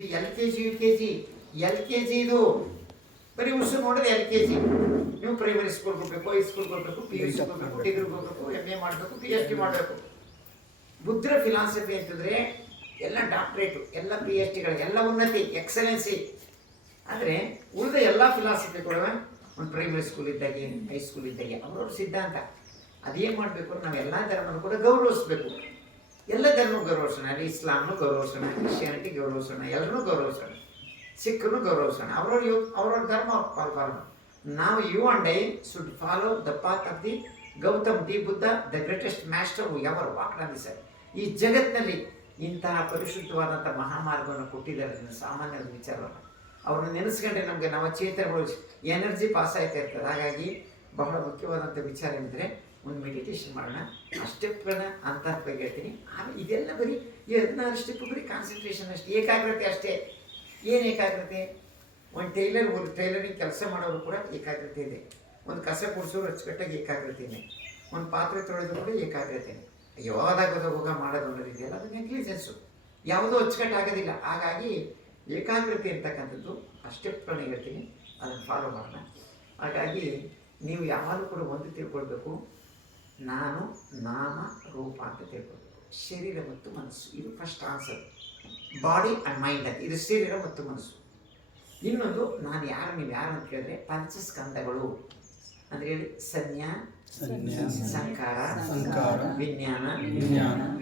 LKG UKG LKG ಇದು ಬರೀ ಉಸು ನೋಡಿದ್ರೆ LKG. ನೀವು ಪ್ರೈಮರಿ ಸ್ಕೂಲ್ಗೆ ಹೋಗ್ಬೇಕು, ಹೈಸ್ಕೂಲ್ಗೆ ಹೋಗ್ಬೇಕು, PUC ಹೋಗ್ಬೇಕು, ಡಿಗ್ರಿಗೆ ಹೋಗ್ಬೇಕು, MA ಮಾಡಬೇಕು, PhD ಮಾಡಬೇಕು. ಬುದ್ಧರ ಫಿಲಾಸಫಿ ಅಂತಂದರೆ ಎಲ್ಲ ಡಾಕ್ಟ್ರೇಟು, ಎಲ್ಲ PhDಗಳು, ಎಲ್ಲ ಉನ್ನತಿ, ಎಕ್ಸಲೆನ್ಸಿ. ಆದರೆ ಉಳಿದ ಎಲ್ಲ ಫಿಲಾಸಫಿ ಕೂಡ ಒಂದು ಪ್ರೈಮರಿ ಸ್ಕೂಲ್ ಇದ್ದಾಗೆ, ಹೈಸ್ಕೂಲ್ ಇದ್ದಾಗೆ ಅವ್ರವ್ರ ಸಿದ್ಧಾಂತ. ಅದೇನು ಮಾಡಬೇಕು, ನಾವೆಲ್ಲ ಧರ್ಮನೂ ಕೂಡ ಗೌರವಿಸ್ಬೇಕು. ಎಲ್ಲ ಧರ್ಮ ಗೌರವಿಸೋಣ, ಅಲ್ಲಿ ಇಸ್ಲಾಮ್ನು ಗೌರವಿಸೋಣ, ಕ್ರಿಶ್ಚಿಯಾನಿಟಿ ಗೌರವಿಸೋಣ, ಎಲ್ಲರೂ ಗೌರವಿಸೋಣ, ಸಿಖ್ನು ಗೌರವಿಸೋಣ. ಅವ್ರವ್ರ ಧರ್ಮ ಫಾಲೋ. ನಾವು you and I should follow the path of the Gautam the Buddha, the greatest master ever walked on the sir. ಈ ಜಗತ್ತಿನಲ್ಲಿ ಇಂತಹ ಪರಿಶುದ್ಧವಾದಂಥ ಮಹಾಮಾರ್ಗವನ್ನು ಕೊಟ್ಟಿದ್ದಾರೆ. ಸಾಮಾನ್ಯರ ವಿಚಾರವನ್ನು ಅವ್ರನ್ನ ನೆನೆಸ್ಕೊಂಡ್ರೆ ನಮಗೆ ನಮ್ಮ ಚೇತನಗಳು ಎನರ್ಜಿ ಪಾಸ್ ಆಗ್ತಾ ಇರ್ತದೆ. ಹಾಗಾಗಿ ಬಹಳ ಮುಖ್ಯವಾದಂಥ ವಿಚಾರ ಏನಂದರೆ ಒಂದು ಮೆಡಿಟೇಷನ್ ಮಾಡೋಣ. ಆ ಸ್ಟೆಪ್ಗಳನ್ನ ಅಂತರ್ಪಗೆ ಹೇಳ್ತೀನಿ. ಆಮೇಲೆ ಇದೆಲ್ಲ ಬರೀ ಈ 16 ಸ್ಟೆಪ್ ಬರೀ ಕಾನ್ಸಂಟ್ರೇಷನ್ ಅಷ್ಟೇ, ಏಕಾಗ್ರತೆ ಅಷ್ಟೇ. ಏನು ಏಕಾಗ್ರತೆ? ಒಂದು ಟೈಲರಿಂಗ್ ಕೆಲಸ ಮಾಡೋರು ಕೂಡ ಏಕಾಗ್ರತೆ ಇದೆ. ಒಂದು ಕಸ ಗುಡಿಸೋರು ಅಚ್ಚುಕಟ್ಟಾಗಿ ಏಕಾಗ್ರತೆ ಇದೆ. ಒಂದು ಪಾತ್ರೆ ತೊಳೆದು ಕೂಡ ಏಕಾಗ್ರತೆ ಇದೆ. ಯಾವ್ದಾಗ ಹೋಗ ಮಾಡೋದು ಅನ್ನೋದಿದೆಯಲ್ಲ, ಅದು ನೆಗ್ಲಿಜೆನ್ಸು, ಯಾವುದೂ ಅಚ್ಚುಕಟ್ಟಾಗೋದಿಲ್ಲ. ಹಾಗಾಗಿ ಏಕಾಗ್ರತೆ ಅಂತಕ್ಕಂಥದ್ದು ಆ ಸ್ಟೆಪ್ಗಳನ್ನ ಹೇಳ್ತೀನಿ, ಅದನ್ನು ಫಾಲೋ ಮಾಡೋಣ. ಹಾಗಾಗಿ ನೀವು ಯಾವಾಗಲೂ ಕೂಡ ಒಂದು ತಿಳ್ಕೊಳ್ಬೇಕು, ನಾನು ನಾಮ ರೂಪ ಅಂತ ತಿಳ್ಕೊಳ್ಬೇಕು. ಶರೀರ ಮತ್ತು ಮನಸ್ಸು, ಇದು first answer. Body and mind ಅಂತ, ಇದು ಶರೀರ ಮತ್ತು ಮನಸ್ಸು. ಇನ್ನೊಂದು ನಾನು ಯಾರು, ನೀವು ಯಾರು ಅಂತ ಕೇಳಿದ್ರೆ ಪಂಚಸ್ಕಂದಗಳು ಅಂದರೆ ಹೇಳಿ, ಸಂಜ್ಞಾ, ಸಂಕಾರ, ವಿಜ್ಞಾನ,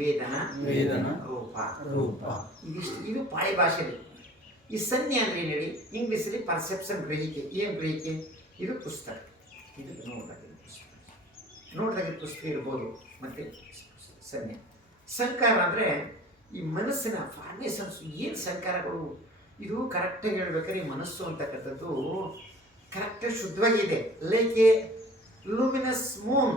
ವೇದನ, ರೂಪ. ಇದಿಷ್ಟು, ಇದು ಪಾಳಿ ಭಾಷೆಯಲ್ಲಿ. ಈ ಸಂಜ್ಞೆ ಅಂದರೆ ಏನು ಹೇಳಿ, ಇಂಗ್ಲೀಷಲ್ಲಿ ಪರ್ಸೆಪ್ಷನ್, ಗ್ರಹಿಕೆ. ಏನು ಗ್ರಹಿಕೆ? ಇದು ಪುಸ್ತಕ, ಇದು ನೋಡಿದಾಗಿದ್ದ ಪುಸ್ತಕ ಇರ್ಬೋದು. ಮತ್ತು ಸಂಜ್ಞೆ. ಸಂಕಾರ ಅಂದರೆ ಈ ಮನಸ್ಸಿನ ಫಾರ್ಮೇಷನ್ಸು. ಏನು ಸಂಕಾರಗಳು? ಇದು ಕರೆಕ್ಟಾಗಿ ಹೇಳ್ಬೇಕಾದ್ರೆ ಈ ಮನಸ್ಸು ಅಂತಕ್ಕಂಥದ್ದು ಕರೆಕ್ಟಾಗಿ ಶುದ್ಧವಾಗಿದೆ. ಲೈಕ್ ಎ ಲೂಮಿನಸ್ ಮೂನ್,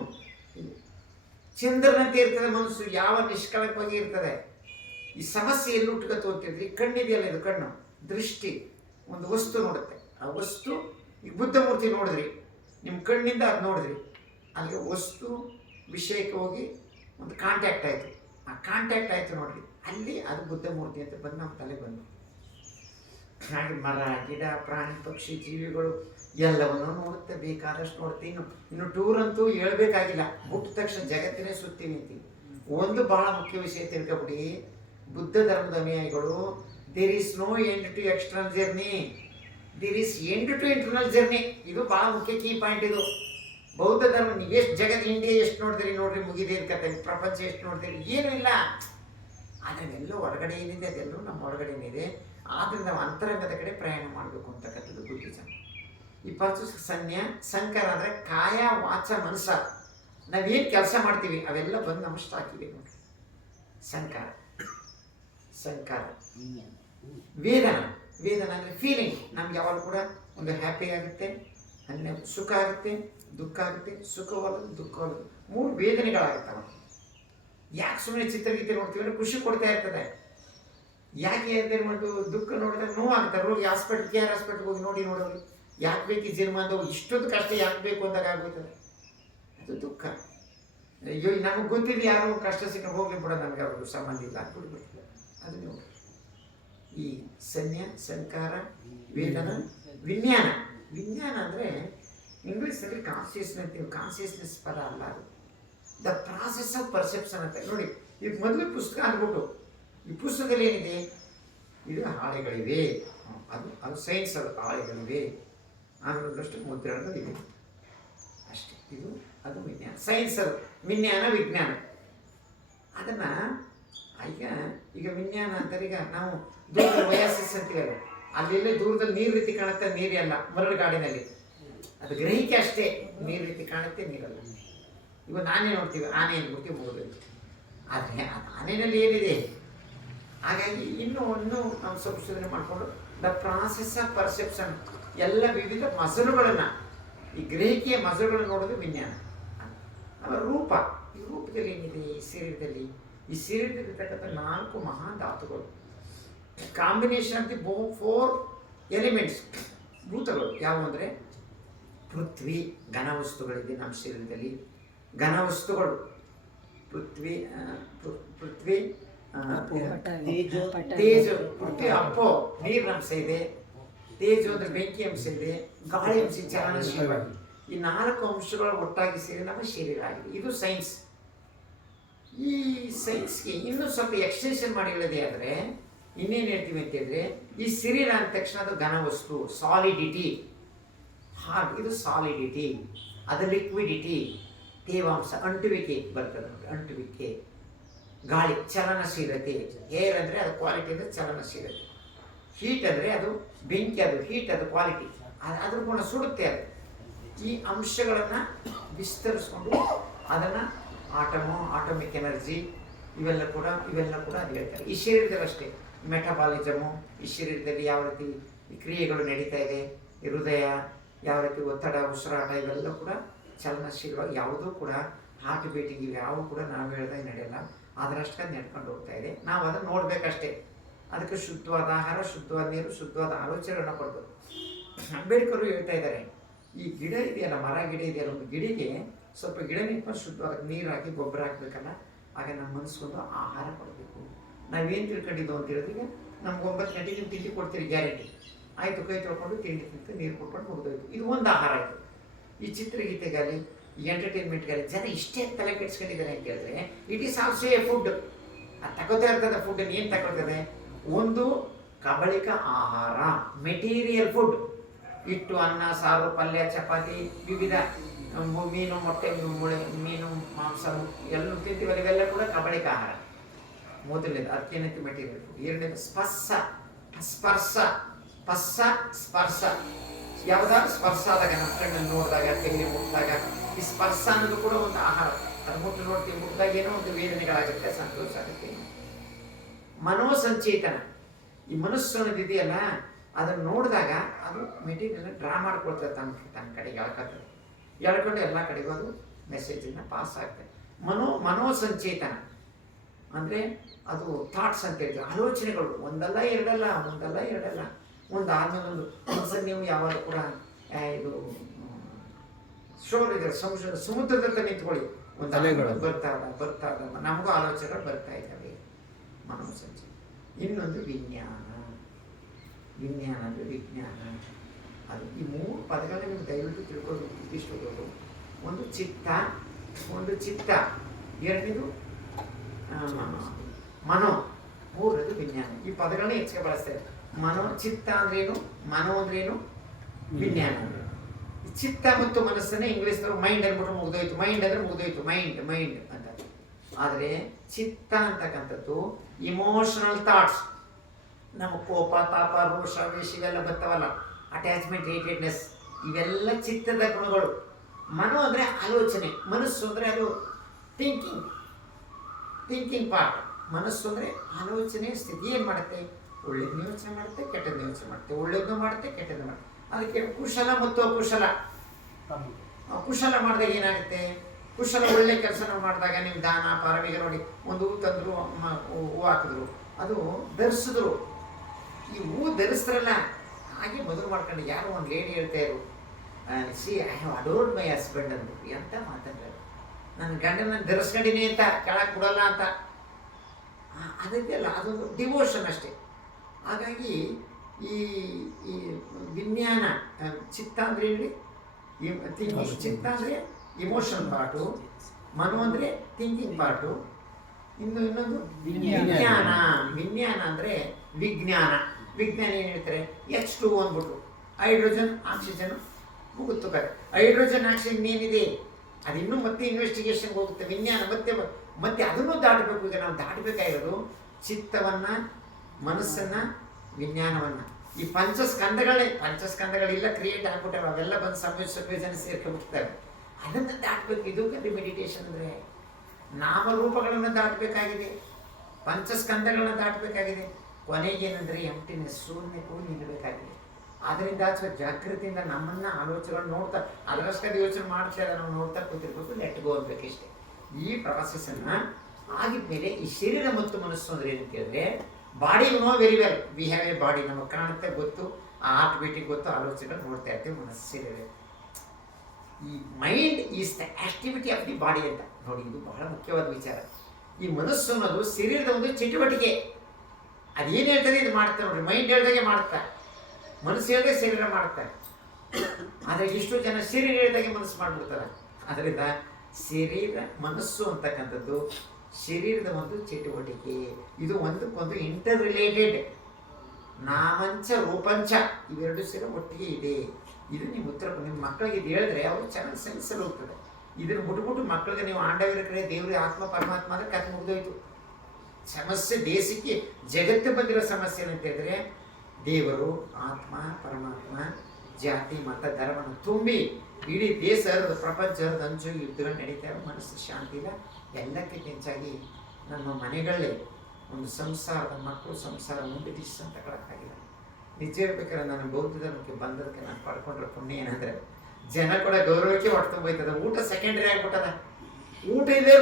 ಚಂದ್ರನಂತೆ ಇರ್ತದೆ ಮನಸ್ಸು, ಯಾವ ನಿಷ್ಕಳಕವಾಗಿ ಇರ್ತದೆ. ಈ ಸಮಸ್ಯೆ ಎಲ್ಲಿ ಹುಟ್ಟುಕತ್ತು ಅಂತಿದ್ರಿ, ಕಣ್ಣಿದೆಯಲ್ಲ, ಇದು ಕಣ್ಣು, ದೃಷ್ಟಿ. ಒಂದು ವಸ್ತು ನೋಡುತ್ತೆ, ಆ ವಸ್ತು, ಈಗ ಬುದ್ಧ ಮೂರ್ತಿ ನೋಡಿದ್ರಿ, ನಿಮ್ಮ ಕಣ್ಣಿಂದ ಅದು ನೋಡಿದ್ರಿ, ಅಲ್ಲಿಗೆ ವಸ್ತು ವಿಷಯಕ್ಕೆ ಹೋಗಿ ಒಂದು ಕಾಂಟ್ಯಾಕ್ಟ್ ಆಯಿತು. ಆ ಕಾಂಟ್ಯಾಕ್ಟ್ ಆಯಿತು ನೋಡ್ರಿ, ಅಲ್ಲಿ ಅದು ಬುದ್ಧ ಮೂರ್ತಿ ಅಂತ ಬಂದು ನಮ್ಮ ತಲೆ ಬಂದು. ಹಾಗೆ ಮರ, ಗಿಡ, ಪ್ರಾಣಿ, ಪಕ್ಷಿ, ಜೀವಿಗಳು ಎಲ್ಲವನ್ನೂ ನೋಡುತ್ತೆ, ಬೇಕಾದಷ್ಟು ನೋಡ್ತೀವಿ. ಇನ್ನು ಟೂರ್ ಅಂತೂ ಹೇಳ್ಬೇಕಾಗಿಲ್ಲ, ಹುಟ್ಟಿದ ತಕ್ಷಣ ಜಗತ್ತಿನೇ ಸುತ್ತೀವಿ ಅಂತೀವಿ. ಒಂದು ಬಹಳ ಮುಖ್ಯ ವಿಷಯ ತಿಳ್ಕೊಬಿಡಿ, ಬುದ್ಧ ಧರ್ಮದ ಅನುಯಾಯಿಗಳು, there is no end to external journey, there is end to internal journey. ಇದು ಭಾಳ ಮುಖ್ಯ ಕೀ ಪಾಯಿಂಟ್. ಇದು ಬೌದ್ಧ ಧರ್ಮ. ನೀವು ಎಷ್ಟು ಜಗತ್ತು, ಇಂಡಿಯಾ ಎಷ್ಟು ನೋಡಿದ್ರಿ ನೋಡ್ರಿ, ಮುಗಿದೇ ಕತೆ. ಪ್ರಪಂಚ ಎಷ್ಟು ನೋಡಿದ್ರಿ, ಏನೂ ಇಲ್ಲ. ಆದರೆ ಎಲ್ಲೋ ಹೊರಗಡೆ ಏನಿದೆ ಅದೆಲ್ಲರೂ ನಮ್ಮ ಹೊರಗಡೆ ಏನಿದೆ. ಆದ್ದರಿಂದ ನಾವು ಅಂತರಂಗದ ಕಡೆ ಪ್ರಯಾಣ ಮಾಡಬೇಕು ಅಂತಕ್ಕಂಥದ್ದು ಬುದ್ಧಿಸಂ. ಈ ಸಂಜ್ಞಾ, ಸಂಕಾರ ಅಂದರೆ ಕಾಯ, ವಾಚ, ಮನಸ್ಸ. ನಾವೇನು ಕೆಲಸ ಮಾಡ್ತೀವಿ ಅವೆಲ್ಲ ಬಂದು ನಮ್ಮ ಸ್ಟಾಕಿವೆ ನೋಡಿ. ಸಂಕಾರ. ವೇದನ ಅಂದರೆ ಫೀಲಿಂಗ್. ನಮ್ಗೆ ಯಾವಾಗ ಕೂಡ ಒಂದು ಹ್ಯಾಪಿ ಆಗುತ್ತೆ, ಅಲ್ಲೇ ಸುಖ ಆಗುತ್ತೆ, ದುಃಖ ಆಗುತ್ತೆ. ಸುಖವಾಗೋದು, ದುಃಖವಾಗೋದು, 3 ವೇದನೆಗಳಾಗುತ್ತವೆ. ಯಾಕೆ ಸುಮ್ಮನೆ ಚಿತ್ರಗೀತೆ ನೋಡ್ತೀವಿ ಅಂದರೆ ಖುಷಿ ಕೊಡ್ತಾ ಇರ್ತದೆ. ಯಾಕೆ ಅಂತ ಹೇಳ್ಬಿಟ್ಟು ದುಃಖ ನೋಡಿದ್ರೆ ನೋವಾಗುತ್ತೆ. ರೋಗಿ KR ಹಾಸ್ಪಿಟ್ಲ್ಗೆ ಹೋಗಿ ನೋಡೋರು, ಯಾಕೆ ಬೇಕು ಈ ಜನ್ಮ ಅಂತ, ಇಷ್ಟೊಂದು ಕಷ್ಟ ಯಾಕೆ ಬೇಕು ಅಂದಾಗ ಆಗೋಯ್ತದೆ. ಅದು ದುಃಖ. ಅಯ್ಯೋ ನಮಗೆ ಗೊತ್ತಿಲ್ಲ, ಯಾರು ಕಷ್ಟ ಸಿಕ್ಕ ಹೋಗ್ಲಿ ಬಿಡೋದು, ನಮಗೆ ಅವ್ರಿಗೆ ಸಂಬಂಧ ಇಲ್ಲ ಅಂದ್ಬಿಡ್ಬೇಕು. ಅದು ನೀವು ಈ ಸಂಜ್ಞಾ, ಸಂಕಾರ, ವೇದನ, ವಿಜ್ಞಾನ ಅಂದರೆ ಇಂಗ್ಲೀಷಲ್ಲಿ ಕಾನ್ಸಿಯಸ್ನೆಸ್ ಪದ ಅಲ್ಲ, ಅದು ದ ಪ್ರಾಸೆಸ್ ಆಫ್ ಪರ್ಸೆಪ್ಷನ್ ಅಂತ. ನೋಡಿ, ಈಗ ಮೊದಲು ಪುಸ್ತಕ ಅಂದ್ಬಿಟ್ಟು, ಈ ಪುಸ್ತಕದಲ್ಲಿ ಏನಿದೆ, ಇದು ಹಾಳೆಗಳಿವೆ, ಅದು ಸೈನ್ಸ್, ಅದು ಹಾಳೆಗಳಿವೆ, ಆಮೇಲೆ ಒಂದಷ್ಟು ಮುದ್ರಣಗಳಿವೆ ಅಷ್ಟೇ. ಅದು ವಿಜ್ಞಾನ. ಸೈನ್ಸ್ ಅದು ವಿಜ್ಞಾನ. ಅದನ್ನು ಈಗ ವಿಜ್ಞಾನ ಅಂತಾರೆ. ಈಗ ನಾವು ದೂರದ ವಯಾಸಿಸ್ ಅಂತೀವಲ್ಲ, ಅಲ್ಲೆಲ್ಲೇ ದೂರದಲ್ಲಿ ನೀರು ರೀತಿ ಕಾಣುತ್ತೆ, ನೀರಲ್ಲ, ಮರಳುಗಾಡಿನಲ್ಲಿ. ಅದು ಗ್ರಹಿಕೆ ಅಷ್ಟೇ, ನೀರು ರೀತಿ ಕಾಣುತ್ತೆ, ನೀರಲ್ಲ. ಇವಾಗ ನಾನೇ ನೋಡ್ತೀವಿ, ಆನೆ ಅಂದ್ಬಿಡ್ತೀವಿ, ಹೋಗೋದು. ಆದರೆ ಅದು ಆನೆಯಲ್ಲಿ ಏನಿದೆ? ಹಾಗಾಗಿ ಇನ್ನೂ ನಾವು ಸಂಶೋಧನೆ ಮಾಡಿಕೊಂಡು ದ ಪ್ರಾಸೆಸ್ ಆಫ್ ಪರ್ಸೆಪ್ಷನ್, ಎಲ್ಲ ವಿವಿಧ ಮಜಲುಗಳನ್ನು, ಈ ಗ್ರಹಿಕೆಯ ಮಜಲುಗಳನ್ನು ನೋಡೋದು ವಿಜ್ಞಾನ. ಆಮೇಲೆ ರೂಪ. ಈ ರೂಪದಲ್ಲಿ ಏನಿದೆ? ಈ ಶರೀರದಲ್ಲಿರ್ತಕ್ಕಂಥ 4 ಮಹಾಧಾತುಗಳು, ಕಾಂಬಿನೇಷನ್ ಆಫ್ ದಿ 4 ಎಲಿಮೆಂಟ್ಸ್, ಭೂತಗಳು. ಯಾವುವು ಅಂದರೆ ಪೃಥ್ವಿ, ಘನವಸ್ತುಗಳಿದೆ ನಮ್ಮ ಶರೀರದಲ್ಲಿ. ಘನವಸ್ತುಗಳು ಪೃಥ್ವಿ, ತೇಜು ಪೃಥ್ವಿ ಅಪ್ಪೋ ನೀರಿನ ಅಂಶ ಇದೆ, ತೇಜು ಅಂದರೆ ಬೆಂಕಿ ಅಂಶ ಇದೆ, ಗಾಳಿ ಅಂಶ ಚಲನಶೀಲವಾಗಿ. ಈ 4 ಅಂಶಗಳು ಒಟ್ಟಾಗಿ ಸೇರಿ ನಮ್ಮ ಶರೀರ ಆಗಿದೆ. ಇದು ಸೈನ್ಸ್. ಈ ಸೈನ್ಸ್ಗೆ ಇನ್ನೂ ಸ್ವಲ್ಪ ಎಕ್ಸ್ಟೆನ್ಷನ್ ಮಾಡಿ ಹೇಳೋದೇ ಆದರೆ ಇನ್ನೇನು ಹೇಳ್ತೀವಿ ಅಂತಂದರೆ, ಈ ಶರೀರ ಅಂದ ತಕ್ಷಣ ಅದು ಘನವಸ್ತು, ಸಾಲಿಡಿಟಿ. ಹಾರ್ಡ್ ಇದು ಸಾಲಿಡಿಟಿ, ಅದು ಲಿಕ್ವಿಡಿಟಿ, ತೇವಾಂಶ, ಅಂಟುವಿಕೆ ಬರ್ತದೆ ನೋಡಿ, ಅಂಟುವಿಕೆ. ಗಾಳಿ ಚಲನಶೀಲತೆ, ಏರ್ ಅಂದರೆ ಅದು ಕ್ವಾಲಿಟಿ ಅಂದರೆ ಚಲನಶೀಲತೆ. ಹೀಟ್ ಅಂದರೆ ಅದು ಬೆಂಕಿ, ಅದು ಹೀಟ್, ಅದು ಕ್ವಾಲಿಟಿ, ಅದ್ರ ಗುಣ ಸುಡುತ್ತೆ ಅದು. ಈ ಅಂಶಗಳನ್ನು ವಿಸ್ತರಿಸ್ಕೊಂಡು ಅದನ್ನು ಆಟಮಿಕ್ ಎನರ್ಜಿ ಇವೆಲ್ಲ ಕೂಡ ಅದು ಹೇಳ್ತಾರೆ. ಈ ಶರೀರದಲ್ಲಿ ಅಷ್ಟೇ ಮೆಟಬಾಲಿಸಮು, ಈ ಶರೀರದಲ್ಲಿ ಯಾವ ರೀತಿ ಈ ಕ್ರಿಯೆಗಳು ನಡೀತಾ ಇದೆ, ಈ ಹೃದಯ ಯಾವ ರೀತಿ ಒತ್ತಡ, ಉಸಿರಾಟ ಇವೆಲ್ಲ ಕೂಡ ಚಲನಶೀಲವಾಗಿ. ಯಾವುದೂ ಕೂಡ ಹಾರ್ಟ್ ಬೀಟಿಂಗ್ ಇವೆ ಯಾವು ಕೂಡ ನಾವು ಹೇಳ್ದಾಗ ನಡೆಯಲ್ಲ, ಅದರಷ್ಟೇ ನಡ್ಕೊಂಡು ಹೋಗ್ತಾ ಇದೆ. ನಾವು ಅದನ್ನು ನೋಡಬೇಕಷ್ಟೇ. ಅದಕ್ಕೆ ಶುದ್ಧವಾದ ಆಹಾರ, ಶುದ್ಧವಾದ ನೀರು, ಶುದ್ಧವಾದ ಆಲೋಚನೆಗಳನ್ನ ಕೊಡಬೇಕು. ಅಂಬೇಡ್ಕರ್ ಹೇಳ್ತಾ ಇದ್ದಾರೆ, ಈ ಗಿಡ ಇದೆಯಲ್ಲ, ಮರ ಗಿಡ ಇದೆಯಲ್ಲ, ಒಂದು ಗಿಡಿಗೆ ಸ್ವಲ್ಪ ಗಿಡ ನಿಂತ್ಕೊಂಡು ಶುದ್ಧವಾದ ನೀರು ಹಾಕಿ ಗೊಬ್ಬರ ಹಾಕಬೇಕಲ್ಲ, ಆಗ ನಮ್ಮ ಮನಸ್ಸಿಗೊಂದು ಆಹಾರ ಕೊಡಬೇಕು. ನಾವೇನು ತಿಳ್ಕೊಂಡಿದ್ದು ಅಂತ ಹೇಳಿದ್ರೆ, ನಮ್ಗೆ 9 ಗಂಟೆಗೆ ನೀವು ತಿಂಡಿ ಕೊಡ್ತೀರಿ ಗ್ಯಾರಂಟಿ, ಆಯಿತು, ಕೈ ತೊಳ್ಕೊಂಡು ತಿಂಡಿ ತಿಂತು ನೀರು ಕೊಟ್ಕೊಂಡು ಮುಗಿದೋಯ್ತು. ಇದು ಒಂದು ಆಹಾರ ಆಯಿತು. ಈ ಚಿತ್ರಗೀತೆಗಾಗಲಿ, ಈ ಎಂಟರ್ಟೈನ್ಮೆಂಟ್ಗಾಗಲಿ ಜನ ಇಷ್ಟೇ ತಲೆ ಕೆಡಿಸ್ಕೊಂಡಿದ್ದಾರೆ ಅಂತ ಹೇಳಿದ್ರೆ, it is also A food. ಅದು ತಗೋತಾ ಇರ್ತದೆ ಫುಡ್ಡನ್ನು. ಏನು ತಗೊಳ್ತದೆ? ಒಂದು ಕಬಳಿಕ ಆಹಾರ, ಮೆಟೀರಿಯಲ್ ಫುಡ್. ಹಿಟ್ಟು, ಅನ್ನ, ಸಾರು, ಪಲ್ಯ, ಚಪಾತಿ, ವಿವಿಧ ಮೀನು, ಮೊಟ್ಟೆ, ಮೀನು, ಮಾಂಸ ಎಲ್ಲ ತಿಂತೀವಲ್ಲ, ಇವೆಲ್ಲ ಕೂಡ ಕಬಳಿಕ ಆಹಾರ. ಮೊದಲನೇದು ಅತ್ಯುನ್ನತ ಮೆಟೀರಿಯಲ್ ಫುಡ್. ಎರಡನೇದು ಸ್ಪರ್ಶ. ಯಾವುದಾದ್ರು ಸ್ಪರ್ಶ ಆದಾಗ, ನಮ್ಮ ಕಣ್ಣಲ್ಲಿ ನೋಡಿದಾಗ, ಕೈಲಿ ಮುಟ್ಟಿದಾಗ, ಈ ಸ್ಪರ್ಶ ಅನ್ನೋದು ಕೂಡ ಒಂದು ಆಹಾರ. ಅದು ಮುಟ್ಟಿದಾಗ ಏನೋ ಒಂದು ವೇದನೆಗಳಾಗುತ್ತೆ, ಸಂತೋಷ ಆಗುತ್ತೆ. ಮನೋಸಂಚೇತನ, ಈ ಮನಸ್ಸು ಅನ್ನೋದಿದೆಯಲ್ಲ, ಅದನ್ನು ನೋಡಿದಾಗ ಅದು ಮೆಟೀರಿಯಲ್ನ ಡ್ರಾ ಮಾಡ್ಕೊಳ್ತದೆ, ತನ್ನ ಕಡೆಗೆ ಎಳ್ಕೊಂಡು ಎಲ್ಲ ಕಡೆಗೂ ಅದು ಮೆಸೇಜನ್ನು ಪಾಸ್ ಆಗ್ತದೆ. ಮನೋಸಂಚೇತನ ಅಂದರೆ ಅದು ಥಾಟ್ಸ್ ಅಂತ ಹೇಳ್ತೀವಿ, ಆಲೋಚನೆಗಳು. ಒಂದಲ್ಲ ಎರಡಲ್ಲ, ಒಂದು ಆದ್ಮೇಲೆ ಒಂದ್ಸರಿ ನೀವು ಯಾವಾಗ ಕೂಡ ಇದು ಶೋರ್ ಇದೆ, ಸಮುದ್ರದ ನಿಂತ್ಕೊಳ್ಳಿ, ಒಂದು ಅಲೆಗಳು ಬರ್ತಾ ನಮಗೂ ಆಲೋಚನೆಗಳು ಬರ್ತಾ ಇದ್ದಾವೆ. ಮನೋಸಂಚೇತನ. ಇನ್ನೊಂದು ವಿಜ್ಞಾನ ಅಂದರೆ ವಿಜ್ಞಾನ. ಅದು ಈ 3 ಪದಗಳನ್ನ ನೀವು ದಯವಿಟ್ಟು ತಿಳ್ಕೊಂಡು ಇಷ್ಟೋದು. ಒಂದು ಚಿತ್ತ, ಎರಡನೇದು ಮನೋ, ಮೂರನೇದು ವಿಜ್ಞಾನ. ಈ ಪದಗಳನ್ನ ಹೆಚ್ಚಿಗೆ ಬಳಸ್ತಾರೆ. ಚಿತ್ತ ಅಂದ್ರೇನು, ಮನೋ ಅಂದ್ರೇನು, ವಿಜ್ಞಾನ ಅಂದ್ರೆ. ಚಿತ್ತ ಮತ್ತು ಮನಸ್ಸನ್ನೇ ಇಂಗ್ಲೀಷ್ನವರು ಮೈಂಡ್ ಅಂದ್ಬಿಟ್ಟು ಮುಗಿದೋಯ್ತು. ಮೈಂಡ್ ಅಂದರೆ ಮುಗಿದೋಯ್ತು, ಮೈಂಡ್ ಅಂತ. ಆದರೆ ಚಿತ್ತ ಅಂತಕ್ಕಂಥದ್ದು ಇಮೋಷನಲ್ ಥಾಟ್ಸ್. ನಮ್ಮ ಕೋಪ, ತಾಪ, ರೋಷ, ವೇಷ ಇವೆಲ್ಲ ಬರ್ತಾವಲ್ಲ, ಅಟ್ಯಾಚ್ಮೆಂಟ್, ರಿಲೇಟೆಡ್ನೆಸ್, ಇವೆಲ್ಲ ಚಿತ್ತದ ಗುಣಗಳು. ಮನೋ ಅಂದರೆ ಆಲೋಚನೆ, ಮನಸ್ಸು ಅಂದರೆ ಅದು ಥಿಂಕಿಂಗ್ ಪಾರ್ಟ್. ಮನಸ್ಸು ಅಂದರೆ ಆಲೋಚನೆ ಸ್ಥಿತಿ. ಏನು ಮಾಡುತ್ತೆ? ಒಳ್ಳೇದನ್ನ ಯೋಚನೆ ಮಾಡುತ್ತೆ, ಕೆಟ್ಟದನ್ನ ಯೋಚನೆ ಮಾಡುತ್ತೆ, ಒಳ್ಳೇದನ್ನು ಮಾಡುತ್ತೆ, ಕೆಟ್ಟದ್ದು ಮಾಡುತ್ತೆ. ಅದಕ್ಕೆ ಕುಶಲ ಮತ್ತು ಅಕುಶಲ. ಕುಶಲ ಮಾಡಿದಾಗ ಏನಾಗುತ್ತೆ? ಒಳ್ಳೆ ಕೆಲಸ ಮಾಡಿದಾಗ, ನೀವು ದಾನ ಪಾರಮಿಗ ನೋಡಿ, ಒಂದು ಹೂ ತಂದರು, ಹೂ ಹಾಕಿದ್ರು, ಅದು ಧರಿಸಿದ್ರು. ಈ ಹೂ ಧರಿಸ್ತಾರಲ್ಲ, ಹಾಗೆ ಮೊದಲು ಮಾಡ್ಕೊಂಡು ಯಾರೋ ಒಂದು ಲೇಡಿ ಹೇಳ್ತಾ ಇದ್ರು, see I have adored my husband ಅಂದ್ಬಿಟ್ಟು. ಎಂತ ಮಾತಾಡ್ತಾರೆ, ನನ್ನ ಗಂಡನ ಧರಿಸ್ಕೊಂಡಿನಿ ಅಂತ ಕೆಳಗೆ ಕೊಡಲ್ಲ ಅಂತ. ಅದಕ್ಕೆಲ್ಲ ಅದೊಂದು ಡಿವೋಷನ್ ಅಷ್ಟೇ. ಹಾಗಾಗಿ ಈ ವಿಜ್ಞಾನ, ಚಿತ್ತ ಅಂದರೆ ಹೇಳಿ, ಚಿತ್ತ ಅಂದರೆ ಇಮೋಷನ್ ಪಾರ್ಟು, ಮನೋ ಅಂದರೆ ಥಿಂಕಿಂಗ್ ಪಾರ್ಟು, ಇನ್ನೊಂದು ವಿಜ್ಞಾನ ಅಂದರೆ ವಿಜ್ಞಾನ ಏನು ಹೇಳ್ತಾರೆ? H2O ಅಂದ್ಬಿಟ್ರು, ಹೈಡ್ರೋಜನ್, ಆಕ್ಸಿಜನ್ ಮುಗುತ್ತುತ್ತಾರೆ. ಹೈಡ್ರೋಜನ್, ಆಕ್ಸಿಜನ್ ಏನಿದೆ ಅದು ಇನ್ನೂ ಮತ್ತೆ ಇನ್ವೆಸ್ಟಿಗೇಷನ್ಗೆ ಹೋಗುತ್ತೆ. ವಿಜ್ಞಾನ ಮತ್ತೆ ಅದನ್ನು ದಾಟಬೇಕು. ಈಗ ನಾವು ದಾಟಬೇಕಾಗಿರೋದು ಚಿತ್ತವನ್ನು, ಮನಸ್ಸನ್ನು, ವಿಜ್ಞಾನವನ್ನು. ಈ ಪಂಚಸ್ಕಂದಗಳಿಲ್ಲ ಕ್ರಿಯೇಟ್ ಆಗ್ಬಿಟ್ಟವೆ, ಅವೆಲ್ಲ ಬಂದು ಸಂಯೋಜನೆ ಸೇರ್ಕೊಂಡ್ಬಿಡ್ತವೆ. ಅದನ್ನು ದಾಟಬೇಕು. ಇದು ಕತೆ ಮೆಡಿಟೇಷನ್ ಅಂದರೆ. ನಾಮರೂಪಗಳನ್ನು ದಾಟಬೇಕಾಗಿದೆ, ಪಂಚಸ್ಕಂದಗಳನ್ನು ದಾಟಬೇಕಾಗಿದೆ. ಕೊನೆಗೇನೆಂದರೆ ಎಂಟಿನೆಸ್, ಶೂನ್ಯಕ್ಕೂ ನಿಲ್ಲಬೇಕಾಗಿದೆ. ಅದರಿಂದ ಜಾಗೃತಿಯಿಂದ ನಮ್ಮನ್ನು ಆಲೋಚನೆಗಳು ನೋಡ್ತಾ, ಅದರಷ್ಟೇ ಯೋಚನೆ ಮಾಡ್ತಾ ನಾವು ನೋಡ್ತಾ ಕೂತಿರ್ಬೇಕು, ನೆಟ್ಗೋ ಅನ್ಬೇಕಿಷ್ಟೇ. ಈ ಪ್ರಾಸೆಸನ್ನು ಆಗಿದ್ಮೇಲೆ ಈ ಶರೀರ ಮತ್ತು ಮನಸ್ಸು ಅಂದರೆ ಏನು ಕೇಳಿದ್ರೆ, body know very well, we have a body, ನಮಗೆ ಕಾಣುತ್ತೆ, ಗೊತ್ತು, ಆ ಹಾರ್ಟ್ ಬೀಟಿಗೆ ಗೊತ್ತು, ಆಲೋಚನೆಗಳು ನೋಡ್ತಾ ಇರ್ತೀವಿ, ಮನಸ್ಸು ಶರೀರ. ಈ mind is the activity of the body ಅಂತ ನೋಡಿ. ಇದು ಬಹಳ ಮುಖ್ಯವಾದ ವಿಚಾರ. ಈ ಮನಸ್ಸು ಅನ್ನೋದು ಶರೀರದ ಒಂದು ಚಟುವಟಿಕೆ. ಅದೇನು ಹೇಳ್ತಾರೆ ಇದು ಮಾಡ್ತಾರೆ ನೋಡ್ರಿ. ಮೈಂಡ್ ಹೇಳ್ದಾಗೆ ಮಾಡ್ತಾರೆ, ಮನಸ್ಸು ಹೇಳ್ದಾಗ ಶರೀರ ಮಾಡ್ತಾರೆ. ಆದರೆ ಇಷ್ಟು ಜನ ಶರೀರ ಹೇಳ್ದಾಗೆ ಮನಸ್ಸು ಮಾಡಿಬಿಡ್ತಾರೆ. ಅದರಿಂದ ಶರೀರ ಮನಸ್ಸು ಅಂತಕ್ಕಂಥದ್ದು ಶರೀರದ ಒಂದು ಚಟುವಟಿಕೆ. ಇದು ಒಂದಕ್ಕೊಂದು ಇಂಟರ್ ರಿಲೇಟೆಡ್. ನಾಮಂಚ ರೂಪಂಚ ಇವೆರಡು ಸೇರಿ ಒಟ್ಟಿಗೆ ಇದೆ. ಇದು ನಿಮ್ಮ ಉತ್ತರ. ನಿಮ್ಮ ಮಕ್ಕಳಿಗೆ ಇದು ಹೇಳಿದ್ರೆ ಅವರು ಚೆನ್ನಾಗಿ ಸೆನ್ಸಲ್ಲಿ ಹೋಗ್ತದೆ. ಇದನ್ನು ಬಿಟ್ಬಿಟ್ಟು ಮಕ್ಕಳಿಗೆ ನೀವು ಆಂಡವರ ಕಡೆ ದೇವ್ರ ಆತ್ಮ ಪರಮಾತ್ಮ ಅಂದರೆ ಕಥೆ ಮುಗಿದೋಯ್ತು. ಸಮಸ್ಯೆ ದೇಶಕ್ಕೆ ಜಗತ್ತು ಬಂದಿರೋ ಸಮಸ್ಯೆ ಏನಂತ ಹೇಳಿದ್ರೆ ದೇವರು ಆತ್ಮ ಪರಮಾತ್ಮ ಜಾತಿ ಮತ ಧರ್ಮವನ್ನು ತುಂಬಿ ಇಡೀ ದೇಶ ಹರಿದು ಪ್ರಪಂಚ ಹರಿದು ಅಂಚು ಯುದ್ಧಗಳು ನಡೀತಾ ಮನಸ್ಸು ಶಾಂತಿ ಇಲ್ಲ. ಎಲ್ಲಕ್ಕಿಂತ ಹೆಚ್ಚಾಗಿ ನಮ್ಮ ಮನೆಗಳೇ ಒಂದು ಸಂಸಾರದ ಮಕ್ಕಳು ಸಂಸಾರ ಮುಂದೆ ದಿಶ್ ಅಂತ ಕಳಕ್ಕಾಗಿಲ್ಲ. ನಿಜ ಹೇಳ್ಬೇಕಾದ್ರೆ ನಾನು ಬೌದ್ಧ ಧರ್ಮಕ್ಕೆ ಬಂದದಕ್ಕೆ ನಾನು ಪಡ್ಕೊಂಡ್ರೆ ಪುಣ್ಯ ಏನಂದರೆ ಜನ ಕೂಡ ಗೌರವಕ್ಕೆ ಹೊಟ್ಟು ತುಂಬೋಯ್ತದ. ಊಟ ಸೆಕೆಂಡ್ರಿ ಆಗ್ಬಿಟ್ಟದ. ಊಟ ಇಲ್ಲೇ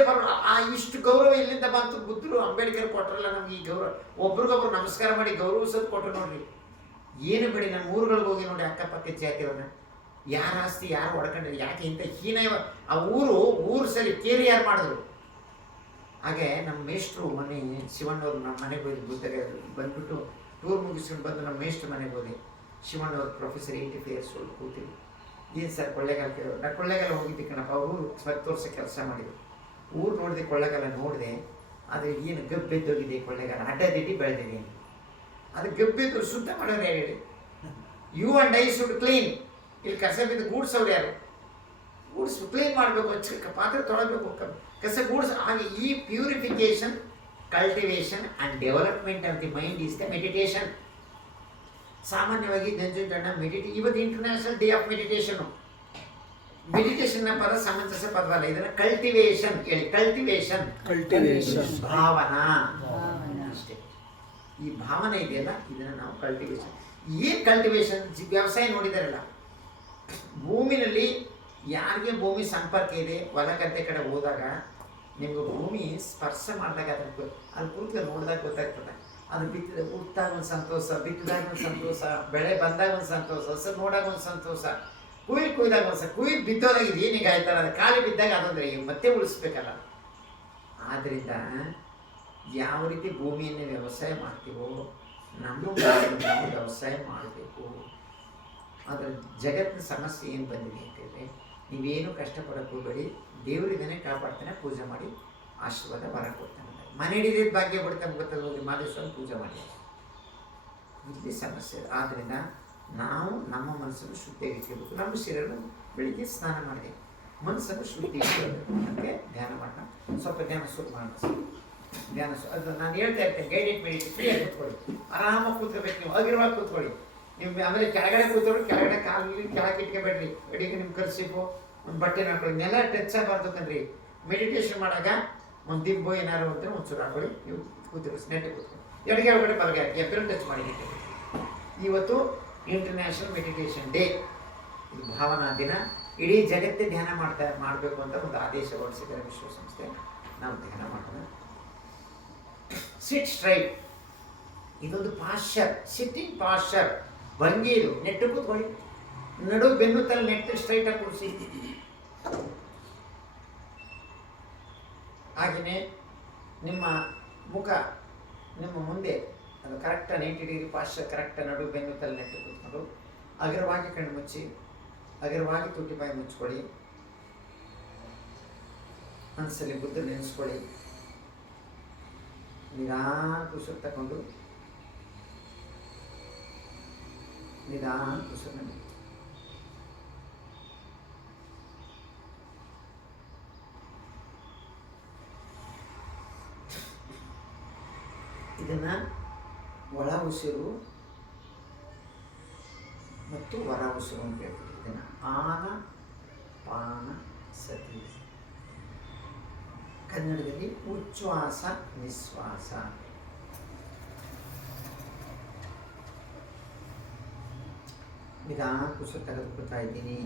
ಆ ಇಷ್ಟು ಗೌರವ ಇಲ್ಲಿಂದ ಬಂತು. ಬುದ್ಧರು ಅಂಬೇಡ್ಕರ್ ಕೊಟ್ಟರಲ್ಲ ನಮ್ಗೆ ಈ ಗೌರವ. ಒಬ್ರಿಗೊಬ್ರು ನಮಸ್ಕಾರ ಮಾಡಿ ಗೌರವಿಸೋದು ಕೊಟ್ಟರು ನೋಡ್ರಿ. ಏನು ಬಿಡಿ ನಮ್ಮ ಊರುಗಳಿಗೆ ಹೋಗಿ ನೋಡಿ ಅಕ್ಕಪಕ್ಕ ಜಾತಿಯವ್ರನ್ನ ಯಾರ ಆಸ್ತಿ ಯಾರು ಹೊಡ್ಕೊಂಡ್ರೆ ಯಾಕೆ ಇಂಥ ಹೀನ ಆ ಊರು ಸರಿ ಕೇರಿ ಯಾರು ಮಾಡಿದ್ರು. ಹಾಗೆ ನಮ್ಮ ಮೇಷ್ಟ್ರು ಮನೆ ಶಿವಣ್ಣವ್ರು ನಮ್ಮ ಮನೆಗೆ ಹೋಗಿ ಬುದ್ಧಗೆ ಬಂದ್ಬಿಟ್ಟು ಟೂರ್ ಮುಗಿಸ್ಕೊಂಡು ಬಂದು ನಮ್ಮ ಮೇಷ್ಟ್ರು ಮನೆಗೆ ಹೋದೆ. ಶಿವಣ್ಣವ್ರು ಪ್ರೊಫೆಸರ್ 85 years old ಕೂತಿದ್ರು. ಏನು ಸರ್ ಕೊಳ್ಳೇಗಾಲ ಕೇಳೋರು. ನಾ ಕೊಳ್ಳೇಗಾಲ ಹೋಗಿದ್ದೆ ಕಣಪ್ಪ. ಊರು 10 ವರ್ಷ ಕೆಲಸ ಮಾಡಿದ್ರು. ಊರು ನೋಡಿದೆ, ಕೊಳ್ಳೇಗಾಲ ನೋಡಿದೆ. ಆದರೆ ಏನು ಗಬ್ಬೆದ್ದೋಗಿದೆ ಕೊಳ್ಳೇಗಾಲ, ಅಡ್ಡದಿಡ್ಡಿ ಬೆಳೆದಿದೆ. ಅದು ಗಬ್ಬೆದ್ದು ಶುದ್ಧ ಮಾಡೋರು ಯಾರು ಹೇಳಿ? You and I should clean. ಇಲ್ಲಿ ಕಸ ಬಿದ್ದು ಗೂಡ್ಸವ್ರು ಯಾರು? ಗೂಡ್ಸ್ ಕ್ಲೀನ್ ಮಾಡಬೇಕು, ಪಾತ್ರೆ ತೊಳಬೇಕು, ಕಸ ಗೂಡ್ಸ್. ಹಾಗೆ ಈ purification, cultivation and development of the mind is the meditation. ಸಾಮಾನ್ಯವಾಗಿ ನಂಜುಂಡಣ್ಣ ಇವತ್ತು ಇಂಟರ್ನ್ಯಾಷನಲ್ ಡೇ ಆಫ್ ಮೆಡಿಟೇಷನು. ಮೆಡಿಟೇಷನ್ನ ಪದ ಸಮಂಜಸ ಪದವಲ್ಲ. ಇದನ್ನು ಕಲ್ಟಿವೇಶನ್ ಕೇಳಿ. ಕಲ್ಟಿವೇಶನ್ ಭಾವನಾ ಅಷ್ಟೇ. ಈ ಭಾವನೆ ಇದೆಯಲ್ಲ ಇದನ್ನು ನಾವು ಕಲ್ಟಿವೇಶನ್. ಏನು ಕಲ್ಟಿವೇಶನ್? ವ್ಯವಸಾಯ ನೋಡಿದಾರಲ್ಲ, ಭೂಮಿನಲ್ಲಿ ಯಾರಿಗೆ ಭೂಮಿ ಸಂಪರ್ಕ ಇದೆ ಹೊಲ ಗದ್ದೆ ಕಡೆ ಹೋದಾಗ ನಿಮ್ಗೆ ಭೂಮಿ ಸ್ಪರ್ಶ ಮಾಡಿದಾಗ ಅಲ್ಲಿ ಕೂತ್ಕೊಂಡು ನೋಡಿದಾಗ ಗೊತ್ತಾಗ್ತದೆ. ಅದು ಬಿತ್ತಿದ ಹುಟ್ಟಾಗ ಒಂದು ಸಂತೋಷ, ಬಿತ್ತಿದಾಗ ಒಂದು ಸಂತೋಷ, ಬೆಳೆ ಬಂದಾಗ ಒಂದು ಸಂತೋಷ, ಹಸರು ನೋಡಾಗ ಒಂದು ಸಂತೋಷ, ಕುಯ್ದಾಗ ಒಂದು ಕುಯ್ದು ಬಿದ್ದೋದಾಗ ಇದು ಏನೀಗ ಆಯ್ತಲ್ಲ, ಅದು ಖಾಲಿ ಬಿದ್ದಾಗ ಅದೊಂದ್ರೆ ಮತ್ತೆ ಉಳಿಸ್ಬೇಕಲ್ಲ. ಆದ್ದರಿಂದ ಯಾವ ರೀತಿ ಭೂಮಿಯನ್ನು ವ್ಯವಸಾಯ ಮಾಡ್ತೀವೋ ನಮ್ಮ ವ್ಯವಸಾಯ ಮಾಡಬೇಕು. ಆದರೆ ಜಗತ್ತಿನ ಸಮಸ್ಯೆ ಏನು ಬಂದಿದೆ ಅಂತೇಳಿದ್ರೆ ನೀವೇನು ಕಷ್ಟಪಡೋಕೆ ಹೋಗಬೇಡಿ. ದೇವರು ಇದನ್ನೇ ಕಾಪಾಡ್ತಾನೆ. ಪೂಜೆ ಮಾಡಿ ಆಶೀರ್ವಾದ ವರ ಕೊಡ್ತಾನೆ. ಮನೆ ಹಿಡಿದಿದ್ದ ಭಾಗ್ಯ ಬಿಡ್ತಾನೆ ಗೊತ್ತಲ್ಲ. ಹೋಗಿ ಮಾದೇಶ್ವರನ ಪೂಜೆ ಮಾಡಿ. ಇಲ್ಲಿ ಸಮಸ್ಯೆ. ಆದ್ದರಿಂದ ನಾವು ನಮ್ಮ ಮನಸ್ಸನ್ನು ಶುದ್ಧಿಯಾಗಿಟ್ಕೋಬೇಕು. ನಮ್ಮ ಶರೀರ ಬೆಳಿಗ್ಗೆ ಸ್ನಾನ ಮಾಡಿದೆ, ಮನಸ್ಸನ್ನು ಶುದ್ಧಿ ಇಟ್ಕೋಬೇಕು. ನಮಗೆ ಧ್ಯಾನ ಮಾಡೋಣ. ಸ್ವಲ್ಪ ಧ್ಯಾನ ಶುರು ಮಾಡೋಣ. ಧ್ಯಾನ ಅದು ನಾನು ಹೇಳ್ತಾ ಇರ್ತೇನೆ. Guided meditation. ಫ್ರೀಯಾಗಿ ಕೂತ್ಕೊಳ್ಳಿ, ಆರಾಮಾಗಿ ಕೂತ್ಕೋಬೇಕು. ನೀವು ಅಗಿರವಾಗಿ ಕೂತ್ಕೊಳ್ಳಿ. ನೀವು ಆಮೇಲೆ ಕೆಳಗಡೆ ಕೂತ್ಕೊಳ್ಳಿ. ಕೆಳಗಡೆ ಕಾಲಿಗೆ ಕೆಳಗೆ ಇಟ್ಕೋಬೇಡ್ರಿ. ಅಡಿಗೆ ನಿಮ್ಮ ಕರ್ಸಿಪು ಒಂದು ಬಟ್ಟೆ ಹಾಕೊಳ್ಳಿ. ನೆಲ ಟಚ್ ಆಗಬಾರ್ದು ಕಣ್ರಿ. ಮೆಡಿಟೇಷನ್ ಮಾಡಾಗ ಒಂದು ದಿಂಬು ಏನಾರು ಅಂತ ಒಂಚೂರು ಹಾಕೊಳ್ಳಿ. ನೀವು ಕೂತಿರೋ ನೆಟ್ಟಗೆ ಕೂತ್ಕೊಳ್ಳಿ. ಎಡಗೆ ಒಳಗಡೆ ಬಲಗೆ ಹಾಕಿ ಎಬ್ಬರು ಟಚ್ ಮಾಡಿ. ಇವತ್ತು ಇಂಟರ್ನ್ಯಾಷನಲ್ ಮೆಡಿಟೇಷನ್ ಡೇ. ಇದು ಭಾವನಾ ದಿನ. ಇಡೀ ಜಗತ್ತೇ ಧ್ಯಾನ ಮಾಡಬೇಕು ಅಂತ ಒಂದು ಆದೇಶ ಹೊರಡಿಸಿದ್ದಾರೆ ವಿಶ್ವಸಂಸ್ಥೆ. ನಾವು ಧ್ಯಾನ ಮಾಡೋಣ. ಸಿಟ್ ಸ್ಟ್ರೈಟ್. ಇದೊಂದು ಪಾಶ್ಚರ್, ಸಿಟ್ಟಿಂಗ್ ಪಾಶ್ಚರ್ ಭಂಗಿ. ಇದು ನೆಟ್ಟು ಕೂತ್ಕೊಳ್ಳಿ. ನಡು ಬೆನ್ನು ತಲೆ ನೆಟ್ಟು ಸ್ಟ್ರೈಟಾಗಿ ಕೂರಿಸಿ. ಹಾಗೆಯೇ ನಿಮ್ಮ ಮುಖ ನಿಮ್ಮ ಮುಂದೆ ಅದು ಕರೆಕ್ಟಾಗಿ 90 ಡಿಗ್ರಿ ಪಾಶ್ಚರ್, ಕರೆಕ್ಟಾಗಿ ನಡು ಬೆನ್ನು ತಲೆ ನೆಟ್ಟು ಕೂತ್ಕೊಂಡು ಅಗರವಾಗಿ ಕಣ್ಣು ಮುಚ್ಚಿ, ಅಗರವಾಗಿ ತುಟಿ ಬಾಯಿ ಮುಚ್ಕೊಳ್ಳಿ. ಮನಸ್ಸಲ್ಲಿ ಬುದ್ಧ ನೆನೆಸ್ಕೊಳ್ಳಿ. ನಿಧಾನ ಉಸಿರು ತಗೊಂಡು ನಿಧಾನ ಉಸಿರನ್ನು ಇದನ್ನು ಒಳ ಉಸಿರು ಮತ್ತು ಹೊರ ಉಸಿರು ಅಂತ ಹೇಳ್ತೀವಿ. ಇದನ್ನು ಆನ ಪಾನ ಸತಿ. ಕನ್ನಡದಲ್ಲಿ ಉಚ್ಛ್ವಾಸ ನಿಶ್ವಾಸ. ನಿಧಾನ ಉಸಿರು ತೆಗೆದುಕೊಳ್ತಾ ಇದ್ದೀನಿ.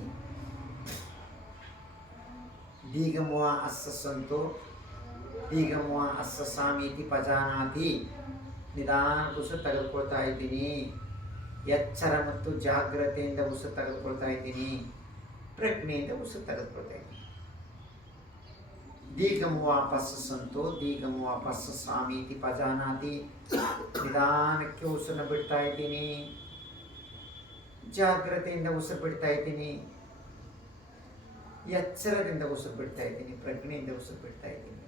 ದೀರ್ಘಮುವ ಅಸ್ಸ ಸಂತೋ ದೀರ್ಘಮುವ ಅಸ್ಸ ಸಾಮೀತಿ ಪಜಾನಾತಿ. ನಿಧಾನ ಉಸಿರು ತೆಗೆದುಕೊಳ್ತಾ ಇದ್ದೀನಿ. ಎಚ್ಚರ ಮತ್ತು ಜಾಗ್ರತೆಯಿಂದ ಉಸಿರು ತೆಗೆದುಕೊಳ್ತಾ ಇದ್ದೀನಿ. ಪ್ರಜ್ಞೆಯಿಂದ ಉಸಿರು ತೆಗೆದುಕೊಳ್ತಾ ಇದ್ದೀನಿ. ದೀರ್ಘಂ ವಾಪಸ್ ಸಂತೋ ದೀರ್ಘಂ ವಾಪಸ್ ಸ್ವಾಮೀತಿ ಪಜಾನಾತಿ. ನಿಧಾನಕ್ಕೆ ಉಸಿರನ್ನ ಬಿಡ್ತಾ ಇದ್ದೀನಿ, ಜಾಗ್ರತೆಯಿಂದ ಉಸಿರು ಬಿಡ್ತಾ ಇದ್ದೀನಿ, ಎಚ್ಚರದಿಂದ ಉಸಿರು ಬಿಡ್ತಾ ಇದ್ದೀನಿ, ಪ್ರಜ್ಞೆಯಿಂದ ಉಸಿರು ಬಿಡ್ತಾ ಇದ್ದೀನಿ.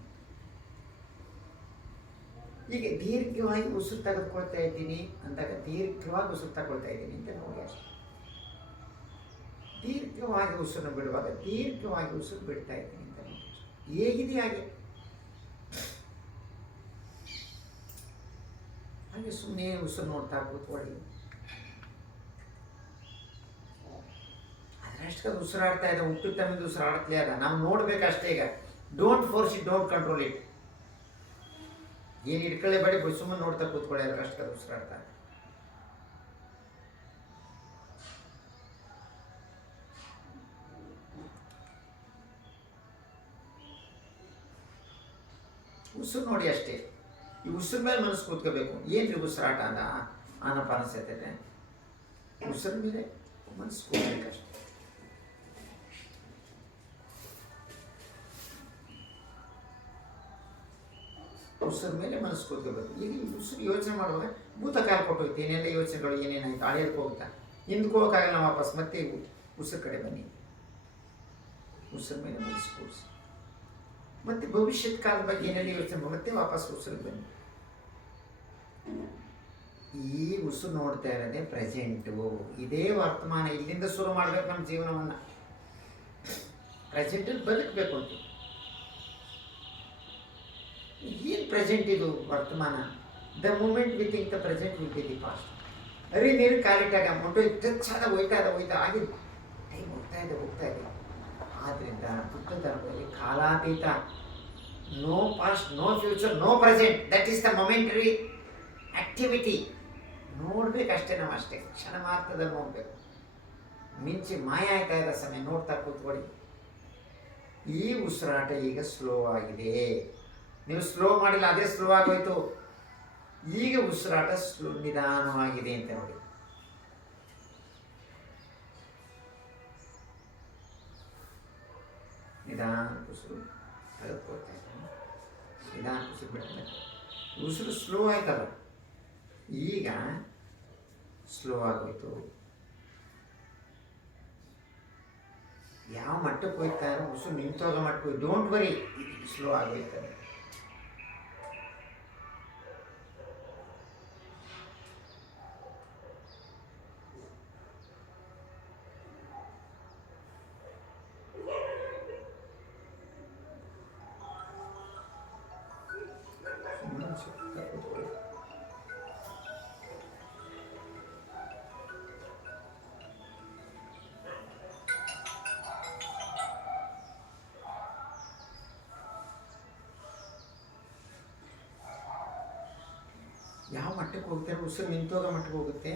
ಹೀಗೆ ದೀರ್ಘವಾಗಿ ಉಸಿರು ತೆಗೆದುಕೊಳ್ತಾ ಇದ್ದೀನಿ ಅಂದಾಗ ದೀರ್ಘವಾಗಿ ಉಸಿರು ತಗೊಳ್ತಾ ಇದ್ದೀನಿ ಅಂತ ನೋಡಿ ಅಷ್ಟೇ. ದೀರ್ಘವಾಗಿ ಉಸಿರನ್ನು ಬಿಡುವಾಗ ದೀರ್ಘವಾಗಿ ಉಸಿರು ಬಿಡ್ತಾ ಇದ್ದೀನಿ ಅಂತ ನೋಡಿ. ಹೇಗಿದೆ ಹಾಗೆ ಹಾಗೆ ಸುಮ್ಮನೆ ಉಸಿರು ನೋಡ್ತಾ ಕೂತ್ಕೊಳ್ಳಿ. ಅದರಷ್ಟು ಉಸಿರಾಡ್ತಾ ಇದೆ, ಹುಟ್ಟು ತಮ್ಮಿಂದ ಉಸಿರಾಡ್ತಲೇ ಅದ. ನಾವು ನೋಡ್ಬೇಕಷ್ಟೇ. ಈಗ don't force it, don't control it. ಏನು ಇಟ್ಕೊಳ್ಳೇ ಬೇಡಿ, ಸುಮ್ಮನೆ ನೋಡ್ತಾ ಕೂತ್ಕೊಳ್ಳಿ. ಅದರಷ್ಟು ಉಸಿರಾಡ್ತಾ ಉಸಿರು ನೋಡಿ ಅಷ್ಟೇ. ಈ ಉಸಿರು ಮೇಲೆ ಮನಸ್ಸು ಕೂತ್ಕೋಬೇಕು. ಏನ್ರಿ ಉಸಿರಾಟ ಅದ ಆನಪಾನ ಸೇತೈತೆ, ಉಸಿರು ಮೇಲೆ ಮನಸ್ಸು ಕೂತ್ಬೇಕಷ್ಟೆ. ಉಸಿರು ಮೇಲೆ ಮನಸ್ಸು ಕೂತ್ಕೋಬೇಕು. ಈಗ ಉಸಿರು ಯೋಚನೆ ಮಾಡುವಾಗ ಭೂತಕಾಲ ಕೊಟ್ಟೋಯ್ತು, ಏನೆಲ್ಲ ಯೋಚನೆಗಳು ಏನೇನಾಯ್ತು ಹಳೆಯದಕ್ಕೆ ಹೋಗ್ತಾ ಹಿಂದಕ್ಕೆ ಹೋಗೋಕ್ಕಾಗಲ್ಲ. ವಾಪಸ್ ಮತ್ತೆ ಉಸಿರು ಕಡೆ ಬನ್ನಿ, ಉಸಿರು ಮೇಲೆ ಮನಸ್ಸು ಕೂರಿಸಿ. ಮತ್ತೆ ಭವಿಷ್ಯದ ಕಾಲದ ಬಗ್ಗೆ ಏನೆಲ್ಲ ಯೋಚನೆ ಮತ್ತೆ ವಾಪಸ್ ಉಸಿರಿಗೆ ಬನ್ನಿ. ಈ ಉಸಿರು ನೋಡ್ತಾ ಇರೋದೇ ಪ್ರೆಸೆಂಟು, ಇದೇ ವರ್ತಮಾನ. ಇಲ್ಲಿಂದ ಶುರು ಮಾಡ್ಬೇಕು ನಮ್ಮ ಜೀವನವನ್ನು. ಪ್ರೆಸೆಂಟಲ್ಲಿ ಬದುಕಬೇಕು ಅಂತ. ಏನು ಪ್ರೆಸೆಂಟ್ ಇದು ವರ್ತಮಾನ? The moment we think the present will be the past. ಅರಿ ನೀರು ಕಾಲಿಟ್ಟಾಗ ಮೊಟ್ಟೆ ಟಚ್ಚಾದ ಹೋಯ್ತಾ ಆಗಿ ಟೈಮ್ ಹೋಗ್ತಾ ಇದೆ. ಆದ್ದರಿಂದ ಬುದ್ಧ ಧರ್ಮದಲ್ಲಿ ಕಾಲಾತೀತ, no past, no future, no present. That is the momentary activity. ನೋಡ್ಬೇಕಷ್ಟೇ ನಾವು, ಅಷ್ಟೇ ಕ್ಷಣ ಮಾತ್ರದಲ್ಲಿ ನೋಡಬೇಕು. ಮಿಂಚಿ ಮಾಯ ಆಯ್ತಾ ಇರೋ ಸಮಯ ನೋಡ್ತಾ ಕೂತ್ಕೊಳ್ಳಿ. ಈ ಉಸಿರಾಟ ಈಗ ಸ್ಲೋ ಆಗಿದೆ. ನೀವು ಸ್ಲೋ ಮಾಡಿಲ್ಲ, ಅದೇ ಸ್ಲೋ ಆಗೋಯ್ತು. ಈಗ ಉಸಿರಾಟ ಸ್ಲೋ ನಿಧಾನವಾಗಿದೆ ಅಂತ ನೋಡಿ. ನಿಧಾನ ಉಸಿರು ತೆಗೆದುಕೊಳ್ತಾ ಇದ್ದಾನೆ, ನಿಧಾನ ಉಸಿರು ಬಿಡ್ತಾನೆ. ಉಸಿರು ಸ್ಲೋ ಆಯ್ತಲ್ಲ, ಈಗ ಸ್ಲೋ ಆಗೋಯ್ತು. ಯಾವ ಮಟ್ಟಕ್ಕೆ ಹೋಗ್ತಾ ಇರೋ ಉಸಿರು ನಿಂತೋಗ ಮಟ್ಟಕ್ಕೆ ಡೋಂಟ್ ವರಿ, ಸ್ಲೋ ಆಗೋಯ್ತದೆ. ಯಾವ ಮಟ್ಟಕ್ಕೆ ಹೋಗ್ತಾರೆ, ಉಸಿರು ನಿಂತೋಗ ಮಟ್ಟಕ್ಕೆ ಹೋಗುತ್ತೆ.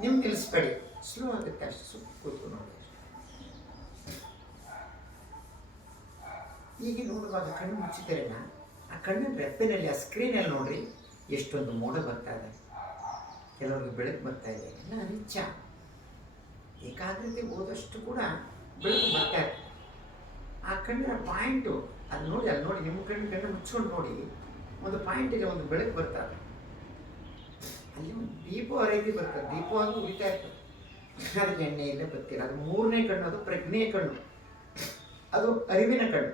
ನೀವು ನಿಲ್ಲಿಸ್ಬೇಡಿ, ಸ್ಲೋ ಆಗುತ್ತೆ ಅಷ್ಟೇ. ಸುಮ್ಮನೆ ಕೂತ್ಕೊಂಡು ನೋಡಿ. ಈಗ ನೋಡುವಾಗ ಕಣ್ಣು ಮುಚ್ಚಿದ್ದಾರೆನಾ, ಆ ಕಣ್ಣಿನ ರೆಪ್ಪೆನಲ್ಲಿ ಆ ಸ್ಕ್ರೀನಲ್ಲಿ ನೋಡ್ರಿ ಎಷ್ಟೊಂದು ಮೋಡ ಬರ್ತಾ ಇದೆ, ಕೆಲವ್ರಿಗೆ ಬೆಳಕು ಬರ್ತಾ ಇದೆ. ಎಲ್ಲ ನಿಜ. ಏಕಾಗ್ರತೆ ಹೋದಷ್ಟು ಕೂಡ ಬೆಳಕು ಬರ್ತಾ ಇದೆ. ಆ ಕಣ್ಣಿನ ಪಾಯಿಂಟು ಅದು ನೋಡಿ, ಅಲ್ಲಿ ನೋಡಿ, ನಿಮ್ಮ ಕಣ್ಣು ಮುಚ್ಕೊಂಡು ನೋಡಿ, ಒಂದು ಪಾಯಿಂಟ್ ಇದೆ, ಒಂದು ಬೆಳಕು ಬರ್ತಾ ಇದೆ. ಅಲ್ಲಿ ಒಂದು ದೀಪ ರೀತಿ ಬರ್ತದೆ, ದೀಪವಾಗಿ ಉರಿತಾ ಇರ್ತದೆ. ಅದಕ್ಕೆ ಎಣ್ಣೆ ಇಲ್ಲ, ಬರ್ತಿಲ್ಲ. ಅದು ಮೂರನೇ ಕಣ್ಣು, ಅದು ಪ್ರಜ್ಞೆಯ ಕಣ್ಣು, ಅದು ಅರಿವಿನ ಕಣ್ಣು.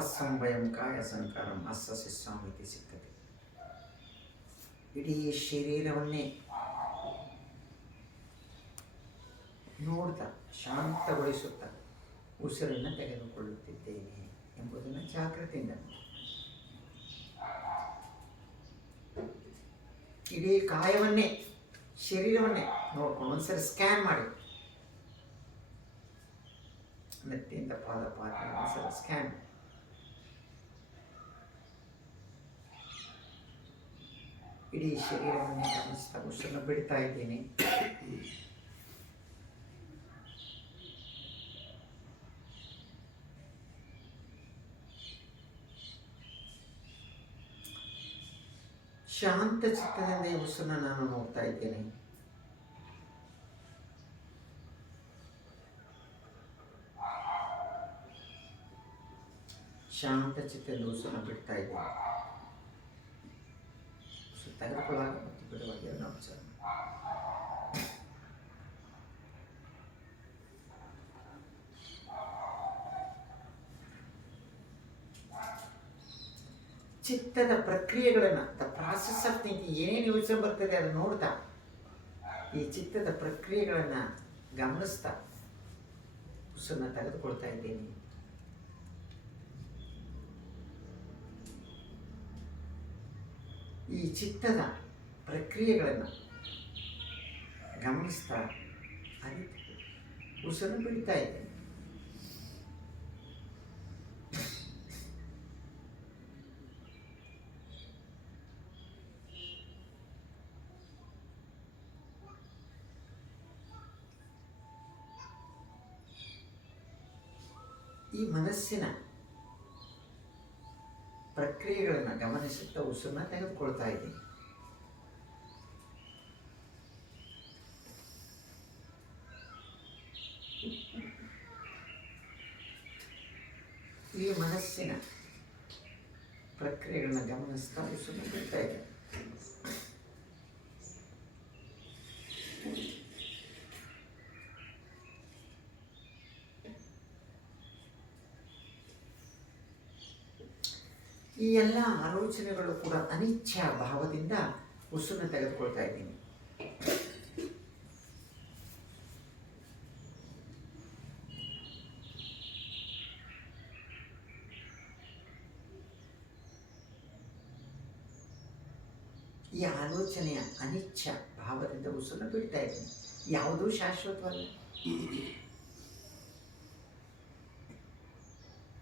ಅಸಂಭಯಂ ಕಾಯ ಸಂಕಾರಂ ಅಸ್ಸ ಶಿಸ್ಸಾಮಿತಿ ಸಿಗ್ತದೆ. ಇಡೀ ಶರೀರವನ್ನೇ ನೋಡ್ತಾ ಶಾಂತಗೊಳಿಸುತ್ತಾ ಉಸಿರನ್ನು ತೆಗೆದುಕೊಳ್ಳುತ್ತಿದ್ದೇನೆ ಎಂಬುದನ್ನು ಜಾಗೃತಿಯಿಂದ ಇಡೀ ಕಾಯವನ್ನೇ, ಶರೀರವನ್ನೇ ನೋಡ್ಕೊಂಡು ಒಂದ್ಸರಿ ಸ್ಕ್ಯಾನ್ ಮಾಡಿ. ನೆತ್ತಿಯಿಂದ ಪಾದ ಒಂದ್ಸರಿ ಸ್ಕ್ಯಾನ್. ಇಡೀ ಶರೀರವನ್ನು ಗಮನಿಸ್ತಾ ಉಸಿರನ್ನು ಬಿಡ್ತಾ ಇದ್ದೀನಿ. ಶಾಂತ ಚಿತ್ತದಿಂದ ಈ ಉಸಿರನ್ನ ನಾನು ನೋಡ್ತಾ ಇದ್ದೇನೆ. ಶಾಂತ ಚಿತ್ತದಿಂದ ಉಸಿರನ್ನ ಬಿಡ್ತಾ ಇದ್ದೇನೆ. ಉಸಿರು ತೆಗೆದುಕೊಳ್ಳಾಗ ಮತ್ತು ಬಿಡುವಾಗ ಎರಡು ಅಬ್ಸರ್ವ್. ಚಿತ್ತದ ಪ್ರಕ್ರಿಯೆಗಳನ್ನು, ದ ಪ್ರಾಸೆಸ್ ಆಫ್ ಥಿಂಕಿಂಗ್, ಏನೇನು ಯೋಚನೆ ಬರ್ತದೆ ಅದನ್ನು ನೋಡ್ತಾ ಈ ಚಿತ್ತದ ಪ್ರಕ್ರಿಯೆಗಳನ್ನು ಗಮನಿಸ್ತಾ ಉಸಿರನ್ನ ತೆಗೆದುಕೊಳ್ತಾ ಇದ್ದೀನಿ. ಈ ಚಿತ್ತದ ಪ್ರಕ್ರಿಯೆಗಳನ್ನು ಗಮನಿಸ್ತಾ ಅರಿತು ಉಸಿರನ್ನು ಬಿಡ್ತಾ ಇದ್ದೇನೆ. ಈ ಮನಸ್ಸಿನ ಪ್ರಕ್ರಿಯೆಗಳನ್ನು ಗಮನಿಸುತ್ತಾ ಉಸಿರನ್ನ ತೆಗೆದುಕೊಳ್ತಾ ಇದ್ದೀನಿ. ಈ ಮನಸ್ಸಿನ ಪ್ರಕ್ರಿಯೆಗಳನ್ನ ಗಮನಿಸ್ತಾ ಉಸಿರನ್ನ ಬಿಡ್ತಾ ಇದ್ದೀನಿ. ಈ ಎಲ್ಲ ಆಲೋಚನೆಗಳು ಕೂಡ ಅನಿಚ್ಛಾ ಭಾವದಿಂದ ಉಸಿರನ್ನ ತೆಗೆದುಕೊಳ್ತಾ ಇದ್ದೀನಿ. ಈ ಆಲೋಚನೆಯ ಅನಿಚ್ಛಾ ಭಾವದಿಂದ ಉಸಿರನ್ನ ಬಿಡ್ತಾ ಇದ್ದೀನಿ. ಯಾವುದೂ ಶಾಶ್ವತವಲ್ಲ.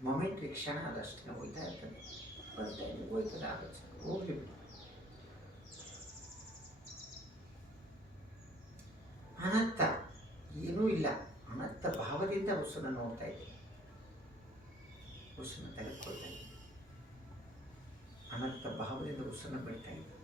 ಮೊಮೆಂಟ್ರಿ ಕ್ಷಣ ಅದಷ್ಟೇ ಹೋಗ್ತಾ ಇರ್ತದೆ, ಬರ್ತಾ ಇದೆ, ಹೋಗ್ತದೆ ಆಲೋಚನೆ, ಹೋಗ್ಲಿ ಬಿಡು. ಅನಂತ ಏನೂ ಇಲ್ಲ, ಅನಂತ ಭಾವದಿಂದ ಉಸಿರನ್ನ ನೋಡ್ತಾ ಇದ್ದೀನಿ. ಉಸಿರನ್ನ ತೆಗೆದುಕೊಳ್ತಾ ಇದ್ದೀನಿ. ಅನಂತ ಭಾವದಿಂದ ಉಸಿರನ್ನ ಬಿಡ್ತಾ ಇದ್ದೀನಿ.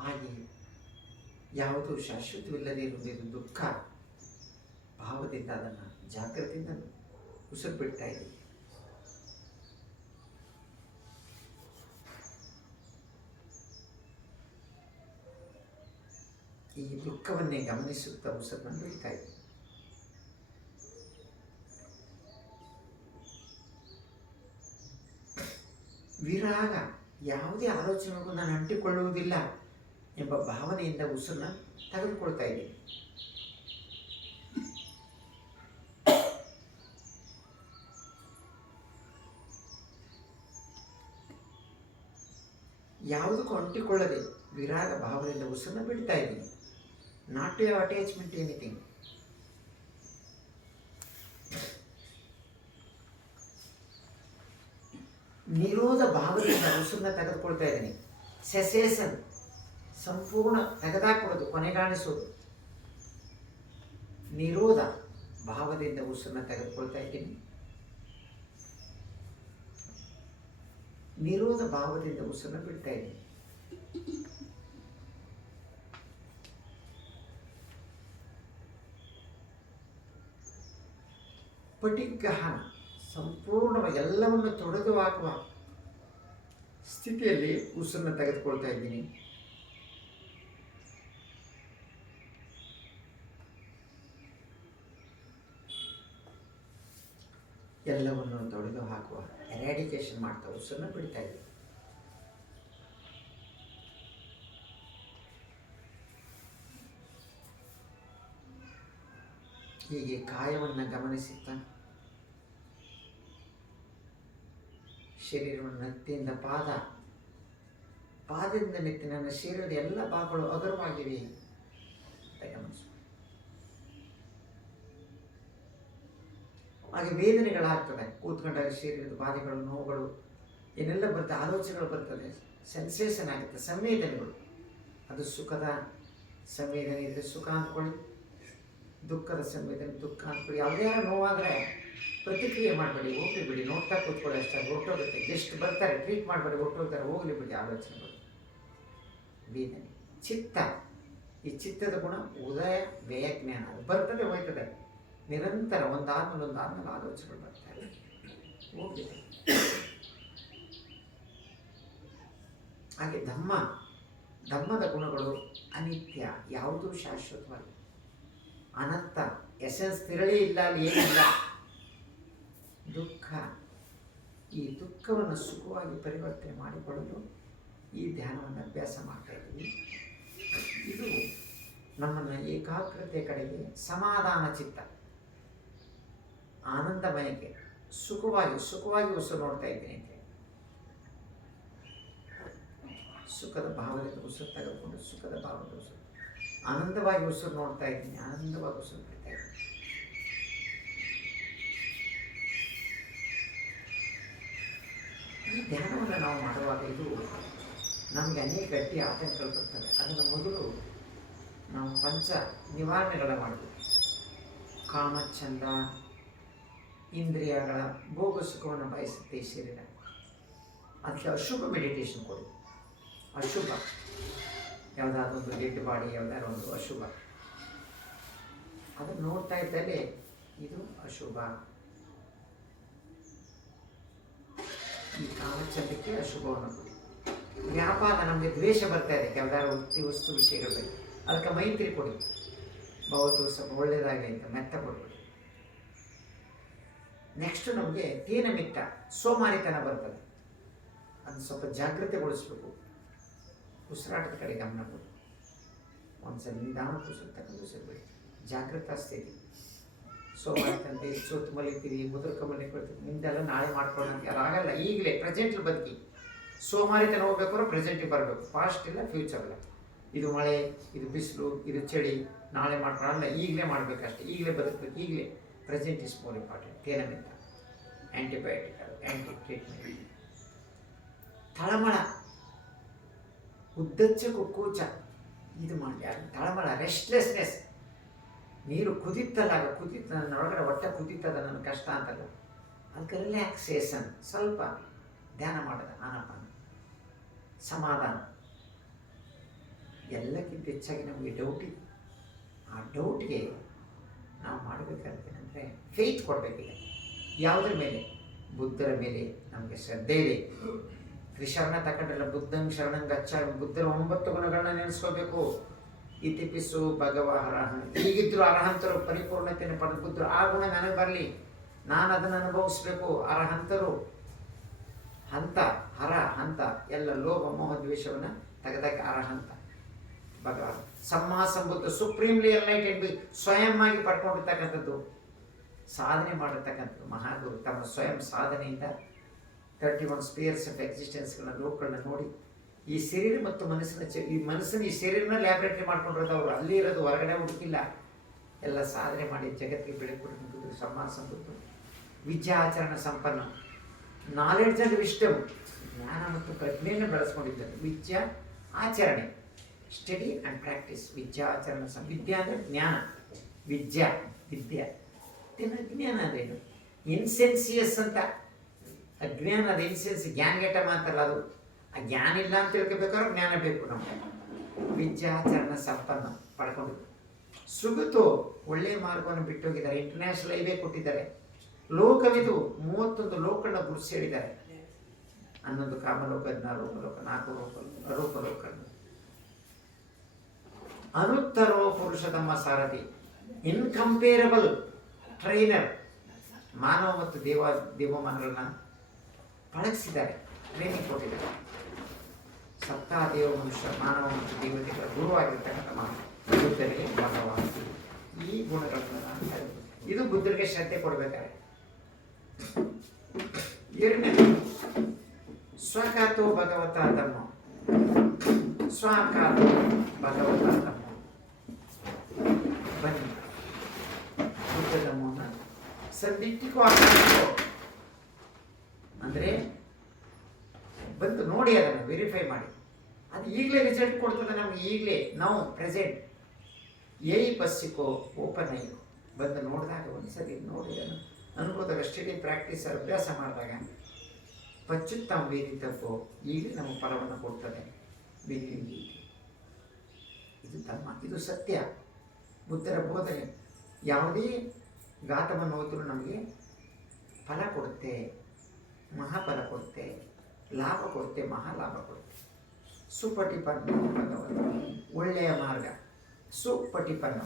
ಹಾಗೆ ಯಾವುದೂ ಶಾಶ್ವತವಿಲ್ಲದೆ ಇರುವುದು ದುಃಖ ಭಾವದಿಂದ ಅದನ್ನು ಜಾಗ್ರತೆಯಿಂದ ಉಸಿರು ಬಿಡ್ತಾ ಇದ್ದೀವಿ. ಈ ದುಃಖವನ್ನೇ ಗಮನಿಸುತ್ತಾ ಉಸಿರನ್ನು ಬಿಡ್ತಾ ಇದ್ದೀವಿ. ವಿರಾಗ, ಯಾವುದೇ ಆಲೋಚನೆಗೂ ನಾನು ಅಂಟಿಕೊಳ್ಳುವುದಿಲ್ಲ ಎಂಬ ಭಾವನೆಯಿಂದ ಉಸಿರನ್ನ ತೆಗೆದುಕೊಳ್ತಾ ಇದ್ದೀನಿ. ಯಾವುದಕ್ಕೂ ಅಂಟಿಕೊಳ್ಳದೆ ವಿರಾಗ ಭಾವದಿಂದ ಉಸಿರನ್ನ ಬಿಡ್ತಾ ಇದ್ದೀನಿ. Not to have attachment to anything. ನಿರೋಧ ಭಾವದಿಂದ ಉಸಿರನ್ನ ತೆಗೆದುಕೊಳ್ತಾ ಇದ್ದೀನಿ. ಸೆಸೇಷನ್, ಸಂಪೂರ್ಣ ತೆಗೆದಾಕೊಡೋದು, ಕೊನೆಗಾಣಿಸೋದು. ನಿರೋಧ ಭಾವದಿಂದ ಉಸಿರನ್ನ ತೆಗೆದುಕೊಳ್ತಾ ಇದ್ದೀನಿ. ನಿರೋಧ ಭಾವದಿಂದ ಉಸಿರನ್ನ ಬಿಡ್ತಾ ಇದ್ದೀನಿ. ಪಟಿಗಹನ, ಸಂಪೂರ್ಣವಾಗಿ ಎಲ್ಲವನ್ನು ತೊಡೆದು ಹಾಕುವ ಸ್ಥಿತಿಯಲ್ಲಿ ಉಸಿರನ್ನ ತೆಗೆದುಕೊಳ್ತಾ ಇದ್ದೀನಿ. ಎಲ್ಲವನ್ನು ತೊಡೆದು ಹಾಕುವ, ಎರಾಡಿಕೇಶನ್ ಮಾಡ್ತಾ ಉಸಿರನ್ನ ಬಿಡ್ತಾ ಇದ್ದೀನಿ. ಹೀಗೆ ಕಾಯವನ್ನು ಗಮನಿಸುತ್ತಾ ಶರೀರವನ್ನು ನೆತ್ತಿಯಿಂದ ಪಾದದಿಂದ ನೆತ್ತಿ ನನ್ನ ಶರೀರದ ಎಲ್ಲ ಭಾಗಗಳು ಅಗರವಾಗಿವೆ ಅಂತ ಗಮನಿಸು. ಹಾಗೆ ವೇದನೆಗಳಾಗ್ತದೆ, ಕೂತ್ಕೊಂಡಾಗ ಶರೀರದ ಬಾಧೆಗಳು, ನೋವುಗಳು ಏನೆಲ್ಲ ಬರ್ತದೆ, ಆಲೋಚನೆಗಳು ಬರ್ತದೆ, ಸೆನ್ಸೇಷನ್ ಆಗುತ್ತೆ, ಸಂವೇದನೆಗಳು. ಅದು ಸುಖದ ಸಂವೇದನೆ ಇದ್ದರೆ ಸುಖ ಅಂದ್ಕೊಳ್ಳಿ, ದುಃಖದ ಸಂವೇದನೆ ದುಃಖ ಅಂದ್ಕೊಳ್ಳಿ. ಯಾವುದೇ ನೋವಾದರೆ ಪ್ರತಿಕ್ರಿಯೆ ಮಾಡಬೇಡಿ, ಹೋಗಲಿ ಬಿಡಿ, ನೋಡ್ತಾ ಕೂತ್ಕೊಳ್ಳಿ ಅಷ್ಟೇ, ಹೊರಟೋಗುತ್ತೆ. ಗೆಸ್ಟ್ ಬರ್ತಾರೆ, ಟ್ರೀಟ್ ಮಾಡಬೇಡಿ, ಹೊರಟೋಗ್ತಾರೆ, ಹೋಗಲಿ ಬಿಡಿ ಆಲೋಚನೆಗಳು. ವೇದನೆ. ಚಿತ್ತ, ಈ ಚಿತ್ತದ ಗುಣ ಉದಯ ವ್ಯಯ ಜ್ಞಾನ. ಅದು ಬರ್ತದೆ ಹೋಯ್ತದೆ, ನಿರಂತರ ಒಂದಾದ್ಮೇಲೆ ಆಲೋಚನೆಗಳು ಬರ್ತಾರೆ, ಹೋಗಿದೆ. ಹಾಗೆ ಧಮ್ಮದ ಗುಣಗಳು ಅನಿತ್ಯ, ಯಾವುದೂ ಶಾಶ್ವತವಲ್ಲ, ಅನಂತ, ಎಸೆನ್ಸ್ ತಿರಳಿ ಇಲ್ಲ, ಅಲ್ಲಿ ಏನಿಲ್ಲ. ದುಃಖ, ಈ ದುಃಖವನ್ನು ಸುಖವಾಗಿ ಪರಿವರ್ತನೆ ಮಾಡಿಕೊಳ್ಳಲು ಈ ಧ್ಯಾನವನ್ನು ಅಭ್ಯಾಸ ಮಾಡ್ತಾ ಇದ್ದೀವಿ. ಇದು ನಮ್ಮನ್ನು ಏಕಾಗ್ರತೆ ಕಡೆಗೆ, ಸಮಾಧಾನ ಚಿತ್ತ, ಆನಂದಮಯಕ್ಕೆ, ಸುಖವಾಗಿ ಉಸಿರು ನೋಡ್ತಾ ಇದ್ದೀನಿ ಅಂತ. ಸುಖದ ಭಾವದಿಂದ ಉಸಿರು ತೆಗೆದುಕೊಂಡು ಸುಖದ ಭಾವದ ಉಸಿರು, ಆನಂದವಾಗಿ ಉಸಿರು ನೋಡ್ತಾ ಇದ್ದೀನಿ, ಆನಂದವಾಗಿ ಉಸಿರು ಬಿಡ್ತಾ ಇದ್ದೀನಿ. ಈ ಧ್ಯಾನವನ್ನು ನಾವು ಮಾಡುವಾಗ ಇದು ನಮಗೆ ಅನೇಕ ಅಡ್ಡಿ ಆತಂಕಗಳು ಬರ್ತವೆ. ಅದನ್ನು ಮೊದಲು ನಾವು ಪಂಚ ನಿವಾರಣೆಗಳ ಮಾಡಬೇಕು. ಕಾಮಚಂದ, ಇಂದ್ರಿಯಗಳ ಭೋಗ ಸುಖವನ್ನು ಬಯಸುತ್ತೆ ಈ ಶರೀರ. ಅದಕ್ಕೆ ಅಶುಭ ಮೆಡಿಟೇಷನ್ ಕೊಡಿ. ಅಶುಭ ಯಾವುದಾದೊಂದು ಡೆಡ್ ಬಾಡಿ, ಯಾವುದಾದ್ರು ಒಂದು ಅಶುಭ, ಅದನ್ನು ನೋಡ್ತಾ ಇದ್ದಲ್ಲಿ ಇದು ಅಶುಭ. ಈ ಕಾಮಚಂದಕ್ಕೆ ಅಶುಭವನ್ನು ಕೊಡಿ. ವ್ಯಾಪಾರ, ನಮಗೆ ದ್ವೇಷ ಬರ್ತಾ ಇದೆ ಯಾವುದಾದ್ರು ವಸ್ತು ವಿಷಯಗಳ ಬಗ್ಗೆ, ಅದಕ್ಕೆ ಮೈತ್ರಿ ಕೊಡಿ. ಬಹುತು ಸ್ವಲ್ಪ ಒಳ್ಳೆಯದಾಗಲಿ ಅಂತ ಮೆತ್ತ ಕೊಡ್ಬೇಡಿ. ನೆಕ್ಸ್ಟ್ ನಮಗೆ ತೇನಮಿತ್ತ, ಸೋಮಾರಿತನ ಬರ್ತದೆ, ಅದನ್ನು ಸ್ವಲ್ಪ ಜಾಗೃತೆಗೊಳಿಸ್ಬೇಕು. ಉಸಿರಾಟದ ಕಡೆ ಗಮನ ಕೊಡಿ. ಒಂದ್ಸಲ ನಿಧಾನ ಉಸಿರು ತಗೊಂಡು ಉಸಿರುಬಿಡಿ, ಜಾಗೃತ ಸ್ಥಿತಿ. ಸೋಮಾರಿತಂತೆ ಸೊತ್ತು ಮಲಿತೀವಿ, ಮುದುರ್ಕ ಮಲಿಕೊಳ್ತೀವಿ, ನಿಂದೆಲ್ಲ ನಾಳೆ ಮಾಡ್ಕೊಳ್ಳೋಂತ ಯಾರು ಆಗಲ್ಲ. ಈಗಲೇ ಪ್ರೆಸೆಂಟ್ಲಿ ಬದುಕಿ. ಸೋಮಾರಿತನ ಹೋಗ್ಬೇಕಾದ್ರೆ ಪ್ರೆಸೆಂಟಿಗೆ ಬರಬೇಕು, ಪಾಸ್ಟ್ ಇಲ್ಲ ಫ್ಯೂಚರ್ ಇಲ್ಲ. ಇದು ಮಳೆ, ಇದು ಬಿಸಿಲು, ಇದು ಚಳಿ, ನಾಳೆ ಮಾಡ್ಕೊಳ್ಳಲ್ಲ, ಈಗಲೇ ಮಾಡಬೇಕಷ್ಟೆ, ಈಗಲೇ ಬದುಕಬೇಕು, ಈಗಲೇ. Present is more important. ತೇನಮಿತ್ತ, ಆ್ಯಂಟಿಬಯೋಟಿಕ್, ಆ್ಯಂಟಿ ಟ್ರೀಟ್ಮೆಂಟ್. ತಳಮಳ, ಉದ್ದಚ್ಚ ಕುಕ್ಕೂಚ, ಇದು ಮಾಡಿ. ತಳಮಳ, ರೆಸ್ಟ್ಲೆಸ್ನೆಸ್. ನೀರು ಕುದೀತಲ್ಲ, ನನ್ನೊಳಗಡೆ ಹೊಟ್ಟೆ ಕುದೀತದ, ನನ್ನ ಕಷ್ಟ ಅಂತಲ್ಲ, ಅದಕ್ಕೆ ರಿಲ್ಯಾಕ್ಸೇಷನ್. ಸ್ವಲ್ಪ ಧ್ಯಾನ ಮಾಡೋದು, ಆನಪಾನ, ಸಮಾಧಾನ. ಎಲ್ಲಕ್ಕಿಂತ ಹೆಚ್ಚಾಗಿ ನಮಗೆ ಡೌಟ್ ಇದೆ. ಆ ಡೌಟ್ಗೆ ನಾವು ಮಾಡಬೇಕಾಗ್ತೇನೆಂದರೆ ಫೇತ್ ಕೊಡಬೇಕಿದೆ. ಯಾವುದ್ರ ಮೇಲೆ? ಬುದ್ಧರ ಮೇಲೆ ನಮಗೆ ಶ್ರದ್ಧೆ ಇದೆ. ತ್ರಿಶರಣ ತಗೊಂಡಲ್ಲ, ಬುದ್ಧಂ ಶರಣಂ ಗಚ್ಚ, ಬುದ್ಧರ 9 ಗುಣಗಳನ್ನ ನೆನೆಸ್ಕೋಬೇಕು. ಇತಿಪಿಸು ಭಗವ ಅರ್ಹಂ. ಹೀಗಿದ್ರು ಅರ್ಹಂತರು ಪರಿಪೂರ್ಣತೆಯನ್ನು ಪಡೆದು ಬುದ್ಧರು. ಆ ಗುಣ ನನಗೆ ಬರಲಿ, ನಾನು ಅದನ್ನು ಅನುಭವಿಸ್ಬೇಕು. ಅರ್ಹಂತರು ಹಂತ, ಹಂತ ಎಲ್ಲ ಲೋಭ ಮೋಹ ದ್ವೇಷವನ್ನು ತೆಗೆದಾಗ ಅರ್ಹಂತ ಭಗವ. ಸಮ್ಮಾ ಸಂಬುದ್ಧ, ಸುಪ್ರೀಮ್ಲಿ ಎನ್ಲೈಟೆಡ್ ಬಿ, ಸ್ವಯಂ ಆಗಿ ಪಡ್ಕೊಂಡಿರ್ತಕ್ಕಂಥದ್ದು, ಸಾಧನೆ ಮಾಡಿರ್ತಕ್ಕಂಥದ್ದು ಮಹಾಗುರು. ತಮ್ಮ ಸ್ವಯಂ ಸಾಧನೆಯಿಂದ 31 ಸ್ಪೇರ್ಸ್ ಆಫ್ ಎಕ್ಸಿಸ್ಟೆನ್ಸ್ಗಳನ್ನ, ಲೋಕಗಳನ್ನ ನೋಡಿ ಈ ಶರೀರ ಮತ್ತು ಮನಸ್ಸನ್ನು ಈ ಶರೀರನ ಲ್ಯಾಬ್ರೇಟರಿ ಮಾಡ್ಕೊಂಡಿರೋದು ಅವರು. ಅಲ್ಲಿ ಇರೋದು ಹೊರಗಡೆ ಹುಡುಕಿಲ್ಲ, ಎಲ್ಲ ಸಾಧನೆ ಮಾಡಿ ಜಗತ್ತಿಗೆ ಬೆಳಕು. ಸಮ್ಮಾ ಸಂಬುದ್ಧ, ವಿದ್ಯಾಚರಣ ಸಂಪನ್ನ, ನಾಲೆಡ್ಜ್ ಆ್ಯಂಡ್ ವಿಸ್ಡಮ್, ಜ್ಞಾನ ಮತ್ತು ಪ್ರಜ್ಞೆಯನ್ನು ಬೆಳೆಸ್ಕೊಂಡಿದ್ದಾರೆ. ವಿದ್ಯಾ ಆಚರಣೆ, ಸ್ಟಡಿ ಆ್ಯಂಡ್ ಪ್ರಾಕ್ಟೀಸ್. ವಿದ್ಯಾಚರಣ ವಿದ್ಯಾ ಅಂದರೆ ಜ್ಞಾನ, ವಿದ್ಯಾ ಜ್ಞಾನ ಅಂದ್ರೇನು? ಇನ್ಸೆನ್ಸಿಯಸ್ ಅಂತ. ಅಜ್ಞಾನ ಅದು ಇನ್ಸೆನ್ಸ್, ಜ್ಞಾನಗೆಟ್ಟಮ ಅಂತಲ್ಲ ಅದು. ಆ ಜ್ಞಾನ ಇಲ್ಲ ಅಂತ ತಿಳ್ಕೊಬೇಕಾದ್ರೆ ಜ್ಞಾನ ಬೇಕು ನಮಗೆ. ವಿದ್ಯಾಚರಣ ಸಂಪನ್ನ ಪಡ್ಕೊಂಡಿದ್ದು. ಸುಗತು ಒಳ್ಳೆಯ ಮಾರ್ಗವನ್ನು ಬಿಟ್ಟೋಗಿದ್ದಾರೆ. ಇಂಟರ್ನ್ಯಾಷನಲ್ ಹೈವೇ ಕೊಟ್ಟಿದ್ದಾರೆ. ಲೋಕವಿದು 31 ಲೋಕಗಳನ್ನ ಗುರುಸಿ ಹೇಳಿದ್ದಾರೆ. 11 ಕಾಮಲೋಕ, 14 ಲೋಕ, 4 ರೂಪಲೋಕ. ಅನುತ್ತರೋ ಪುರುಷೋತ್ತಮ ಸಾರಥಿ, ಇನ್ಕಂಪೇರಬಲ್ ಟ್ರೈನರ್. ಮಾನವ ಮತ್ತು ದೇವಮಾನಗಳನ್ನ ಪಳಗಿಸಿದ್ದಾರೆ, ಟ್ರೈನಿಂಗ್ ಕೊಟ್ಟಿದ್ದಾರೆ. ಸತ್ತಾ ದೇವ ಮನುಷ್ಯ, ಮಾನವ ಮತ್ತು ದೇವತೆಗಳ ಗುರುವಾಗಿರ್ತಕ್ಕಂಥ ಬುದ್ಧರಿಗೆ ಭಗವಾನ್. ಈ ಗುಣಗಳನ್ನು ಇದು ಬುದ್ಧರಿಗೆ ಶ್ರದ್ಧೆ ಕೊಡಬೇಕಾರೆ. ಎರಡನೇ, ಸ್ವಕಾತೋ ಭಗವತ ಧಮ್ಮ, ಸ್ವಕಾತೋ ಭಗವತ ಧಮ್ಮ. ಸಂದಿಗ್ಧಕ್ಕೂ ಆಗಬೇಕು ಅಂದರೆ ಬಂದು ನೋಡಿ, ಅದನ್ನು ವೆರಿಫೈ ಮಾಡಿ. ಅದು ಈಗಲೇ ರಿಸಲ್ಟ್ ಕೊಡ್ತದೆ ನಮಗೆ, ಈಗಲೇ ನಾವು ಪ್ರೆಸೆಂಟ್. ಏಯ್ ಪಸ್ಸಿಕೋ ಓಪನ್ ಆಯಿತು ಬಂದು ನೋಡಿದಾಗ ಒಂದ್ಸರಿ ನೋಡಿ ಅನ್ಕೋದಾಗ ಸ್ಟಡಿ ಪ್ರಾಕ್ಟೀಸ್ ಅಭ್ಯಾಸ ಮಾಡಿದಾಗ ಪಚ್ಚುತ್ತಾಂ ವೇದಿತಕ್ಕೋ ಈಗಲೇ ನಮ್ಮ ಫಲವನ್ನು ಕೊಡ್ತದೆ. ಇದು ಧರ್ಮ, ಇದು ಸತ್ಯ, ಬುದ್ಧರ ಬೋಧನೆ. ಯಾವುದೇ ಗಾತವನ್ನು ಓದಿದ್ರು ನಮಗೆ ಫಲ ಕೊಡುತ್ತೆ, ಮಹಾಫಲ ಕೊಡುತ್ತೆ, ಲಾಭ ಕೊಡುತ್ತೆ, ಮಹಾಲಾಭ ಕೊಡುತ್ತೆ. ಸುಪಟಿಪನ್ನ ಭಗವಂತ ಒಳ್ಳೆಯ ಮಾರ್ಗ, ಸುಪಟಿಪನ್ನ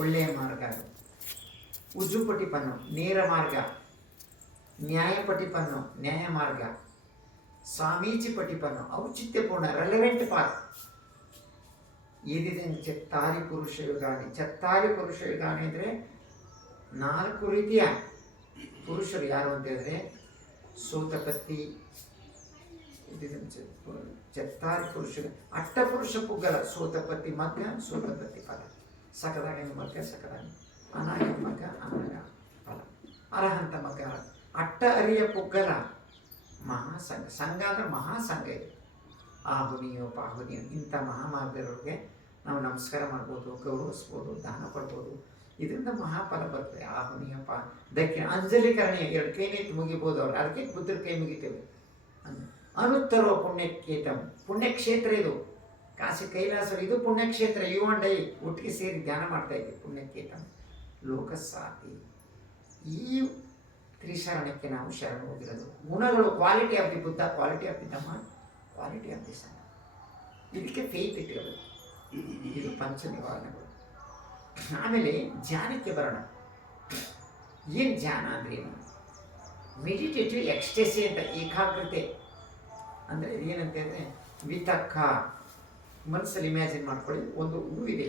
ಒಳ್ಳೆಯ ಮಾರ್ಗ. ಅದು ಉಜುಪಟಿಪನ್ನ ನೇರ ಮಾರ್ಗ, ನ್ಯಾಯಪಟಿಪನ್ನ ನ್ಯಾಯ ಮಾರ್ಗ, ಸ್ವಾಮೀಜಿ ಪಟಿಪನ್ನ ಔಚಿತ್ಯಪೂರ್ಣ ರೆಲೆವೆಂಟ್ ಪಾತ್. ಏನಿದೆ ಚತ್ತಾರಿ ಪುರುಷ ಯುಗಾನಿ. ಚತ್ತಾರಿ ಪುರುಷ ಯುಗಾನಿ ಅಂದರೆ 4 ರೀತಿಯ ಪುರುಷರು ಯಾರು ಅಂತ ಹೇಳಿದ್ರೆ ಸೋತಪತ್ತಿ, ಚತ್ತಾರಿ ಪುರುಷ, ಅಟ್ಟಪುರುಷ ಪುಗ್ಗಲ, ಸೋತಪತ್ತಿ ಮಗ್ಗ, ಸೋತಪತ್ತಿ ಫಲ, ಸಕದಾಗ ಮಗ್ಗ, ಸಕದಾಗ ಅನಾಗ ಮಗ್ಗ, ಅನಾಗ ಫಲ, ಅರಹಂತ ಮಗ್ಗ, ಅಟ್ಟ ಅರಿಯ ಪುಗ್ಗಲ ಮಹಾಸಂಘ. ಸಂಘ ಅಂದ್ರೆ ಮಹಾಸಂಘ. ಇದು ಆಹುನಿಯೋ ಪಾಹುನಿಯೋ ಇಂಥ ಮಹಾಮಾರ್ಗದವ್ರಿಗೆ ನಾವು ನಮಸ್ಕಾರ ಮಾಡ್ಬೋದು, ಗೌರವಿಸ್ಬೋದು, ದಾನ ಕೊಡ್ಬೋದು. ಇದರಿಂದ ಮಹಾಫಲ ಬರ್ತದೆ. ಆಹುನಿಯ ದಕ್ಷಿಣ ಅಂಜಲಿಕರಣೆ 2 ಕೈನೆತ್ತು ಮುಗಿಬೋದು ಅವ್ರು, ಅದಕ್ಕೆ ಬುದ್ಧರ ಕೈ ಮುಗಿತೇವೆ. ಅನುತ್ತರೋ ಪುಣ್ಯಕ್ಷೇತ್ರಂ, ಪುಣ್ಯಕ್ಷೇತ್ರ ಇದು. ಕಾಶಿ ಕೈಲಾಸ ಇದು ಪುಣ್ಯಕ್ಷೇತ್ರ. ಯು ಅಂಡ್ ಐ ಒಟ್ಟಿಗೆ ಸೇರಿ ಧ್ಯಾನ ಮಾಡ್ತಾ ಇದ್ದೀವಿ. ಪುಣ್ಯಕ್ಷೇತ್ರಂ ಲೋಕಸಾತಿ. ಈ ತ್ರಿಶರಣಕ್ಕೆ ನಾವು ಶರಣ ಹೋಗಿರೋದು. ಗುಣಗಳು, quality of the Buddha, quality of the Dhamma, quality of the ಸಂಘ. ಇದಕ್ಕೆ ಫೇತ್ ಇಟ್ಟಿರೋದು. ಇದು ಪಂಚ ನಿವಾರಣೆಗಳು. ಆಮೇಲೆ ಧ್ಯಾನಕ್ಕೆ ಬರೋಣ. ಏನು ಧ್ಯಾನ ಅಂದರೆ ಏನು? ಮೆಡಿಟೇಟಿವ್ ಎಕ್ಸ್ಟೇಸಿ ಅಂತ, ಏಕಾಗ್ರತೆ ಅಂದರೆ ಏನಂತ ಹೇಳಿದ್ರೆ ವಿತಕ್ಕ. ಮನಸ್ಸಲ್ಲಿ ಇಮ್ಯಾಜಿನ್ ಮಾಡ್ಕೊಳ್ಳಿ, ಒಂದು ಹೂವಿದೆ,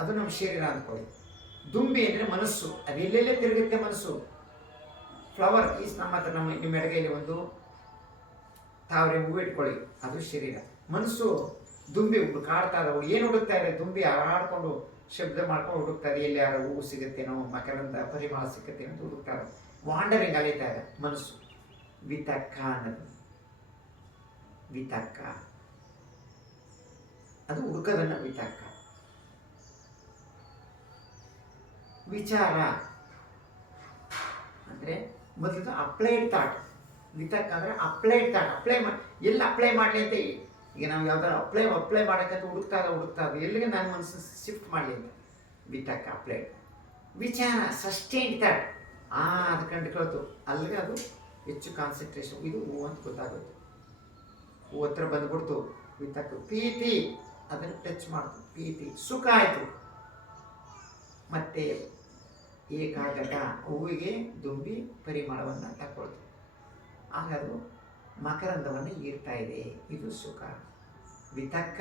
ಅದು ನಮ್ಮ ಶರೀರ ಅಂದ್ಕೊಳ್ಳಿ. ದುಂಬಿ ಅಂದರೆ ಮನಸ್ಸು, ಅದು ಎಲ್ಲೆಲ್ಲೇ ತಿರುಗುತ್ತೆ ಮನಸ್ಸು. ಫ್ಲವರ್ ಈಸ್ ನಮ್ಮ ಹತ್ರ, ನಿಮ್ಮ ಎಡಗೈಲಿ ಒಂದು ತಾವರೆ ಹೂವು ಇಟ್ಕೊಳ್ಳಿ, ಅದು ಶರೀರ. ಮನಸ್ಸು ದುಂಬಿ ಕಾಡ್ತಾ ಇರೋವು. ಏನು ಹುಡುಕ್ತಾ ಇದೆ? ದುಂಬಿ ಆಡ್ಕೊಂಡು ಶಬ್ದ ಮಾಡ್ಕೊಂಡು ಹುಡುಕ್ತಾರೆ, ಎಲ್ಲಿ ಯಾರೋ ಹೂವು ಸಿಗುತ್ತೇನೋ, ಮಕರಂದ ಪರಿಮಳ ಸಿಗುತ್ತೇನೋ ಅಂತ ಹುಡುಕ್ತಾರೆ. ವಾಂಡರಿಂಗ್ ಅಲಿತಾ ಇದೆ ಮನಸ್ಸು. ವಿತಕ್ಕ ಅನ್ನೋದು, ವಿತಕ್ಕ ಅದು ಹುಡುಕದನ್ನ ವಿತಕ್ಕ. ವಿಚಾರ ಅಂದರೆ ಮೊದಲು ಅಪ್ಲೈಡ್ ಥಾಟ್. ವಿತಕ್ಕ ಅಂದರೆ ಅಪ್ಲೈಡ್ ಥಾಟ್. ಎಲ್ಲಿ ಅಪ್ಲೈ ಮಾಡಲಿ ಅಂತ. ಈಗ ನಾವು ಯಾವ್ದಾರು ಅಪ್ಲೈ ಮಾಡೋಕ್ಕಂತ ಹುಡುಕ್ತಾ ಇದೆ ಎಲ್ಲಿಗೆ ನಾನು ಮನಸ್ಸು ಶಿಫ್ಟ್ ಮಾಡಲಿ ಅಂತ. ವಿತಕ್ಕ ಅಪ್ಲೈಡ್. ವಿಚಾರ ಸಸ್ಟೈನ್ಡ್ ಥಾಟ್. ಅದು ಕಂಡುಕೊಳ್ತು, ಅಲ್ಲಿಗೆ ಅದು ಹೆಚ್ಚು ಕಾನ್ಸಂಟ್ರೇಷನ್. ಇದು ಹೂ ಅಂತ ಗೊತ್ತಾಗುತ್ತೆ. ಹೂ ಹತ್ರ ಬಂದ್ಬಿಡ್ತು ವಿತಕ್ಕ. ಪ್ರೀತಿ ಅದನ್ನು ಟಚ್ ಮಾಡ್ತು, ಪ್ರೀತಿ. ಸುಖ ಆಯಿತು. ಮತ್ತೆ ಏಕಾಗ್ರತ, ಹೂವಿಗೆ ದುಂಬಿ ಪರಿಮಳವನ್ನು ತಕ್ಕೊಳ್ತು, ಆಗ ಅದು ಮಕರಂದವನ್ನು ಈರ್ತಾ ಇದೆ. ಇದು ಸುಖ. ವಿತಕ್ಕ,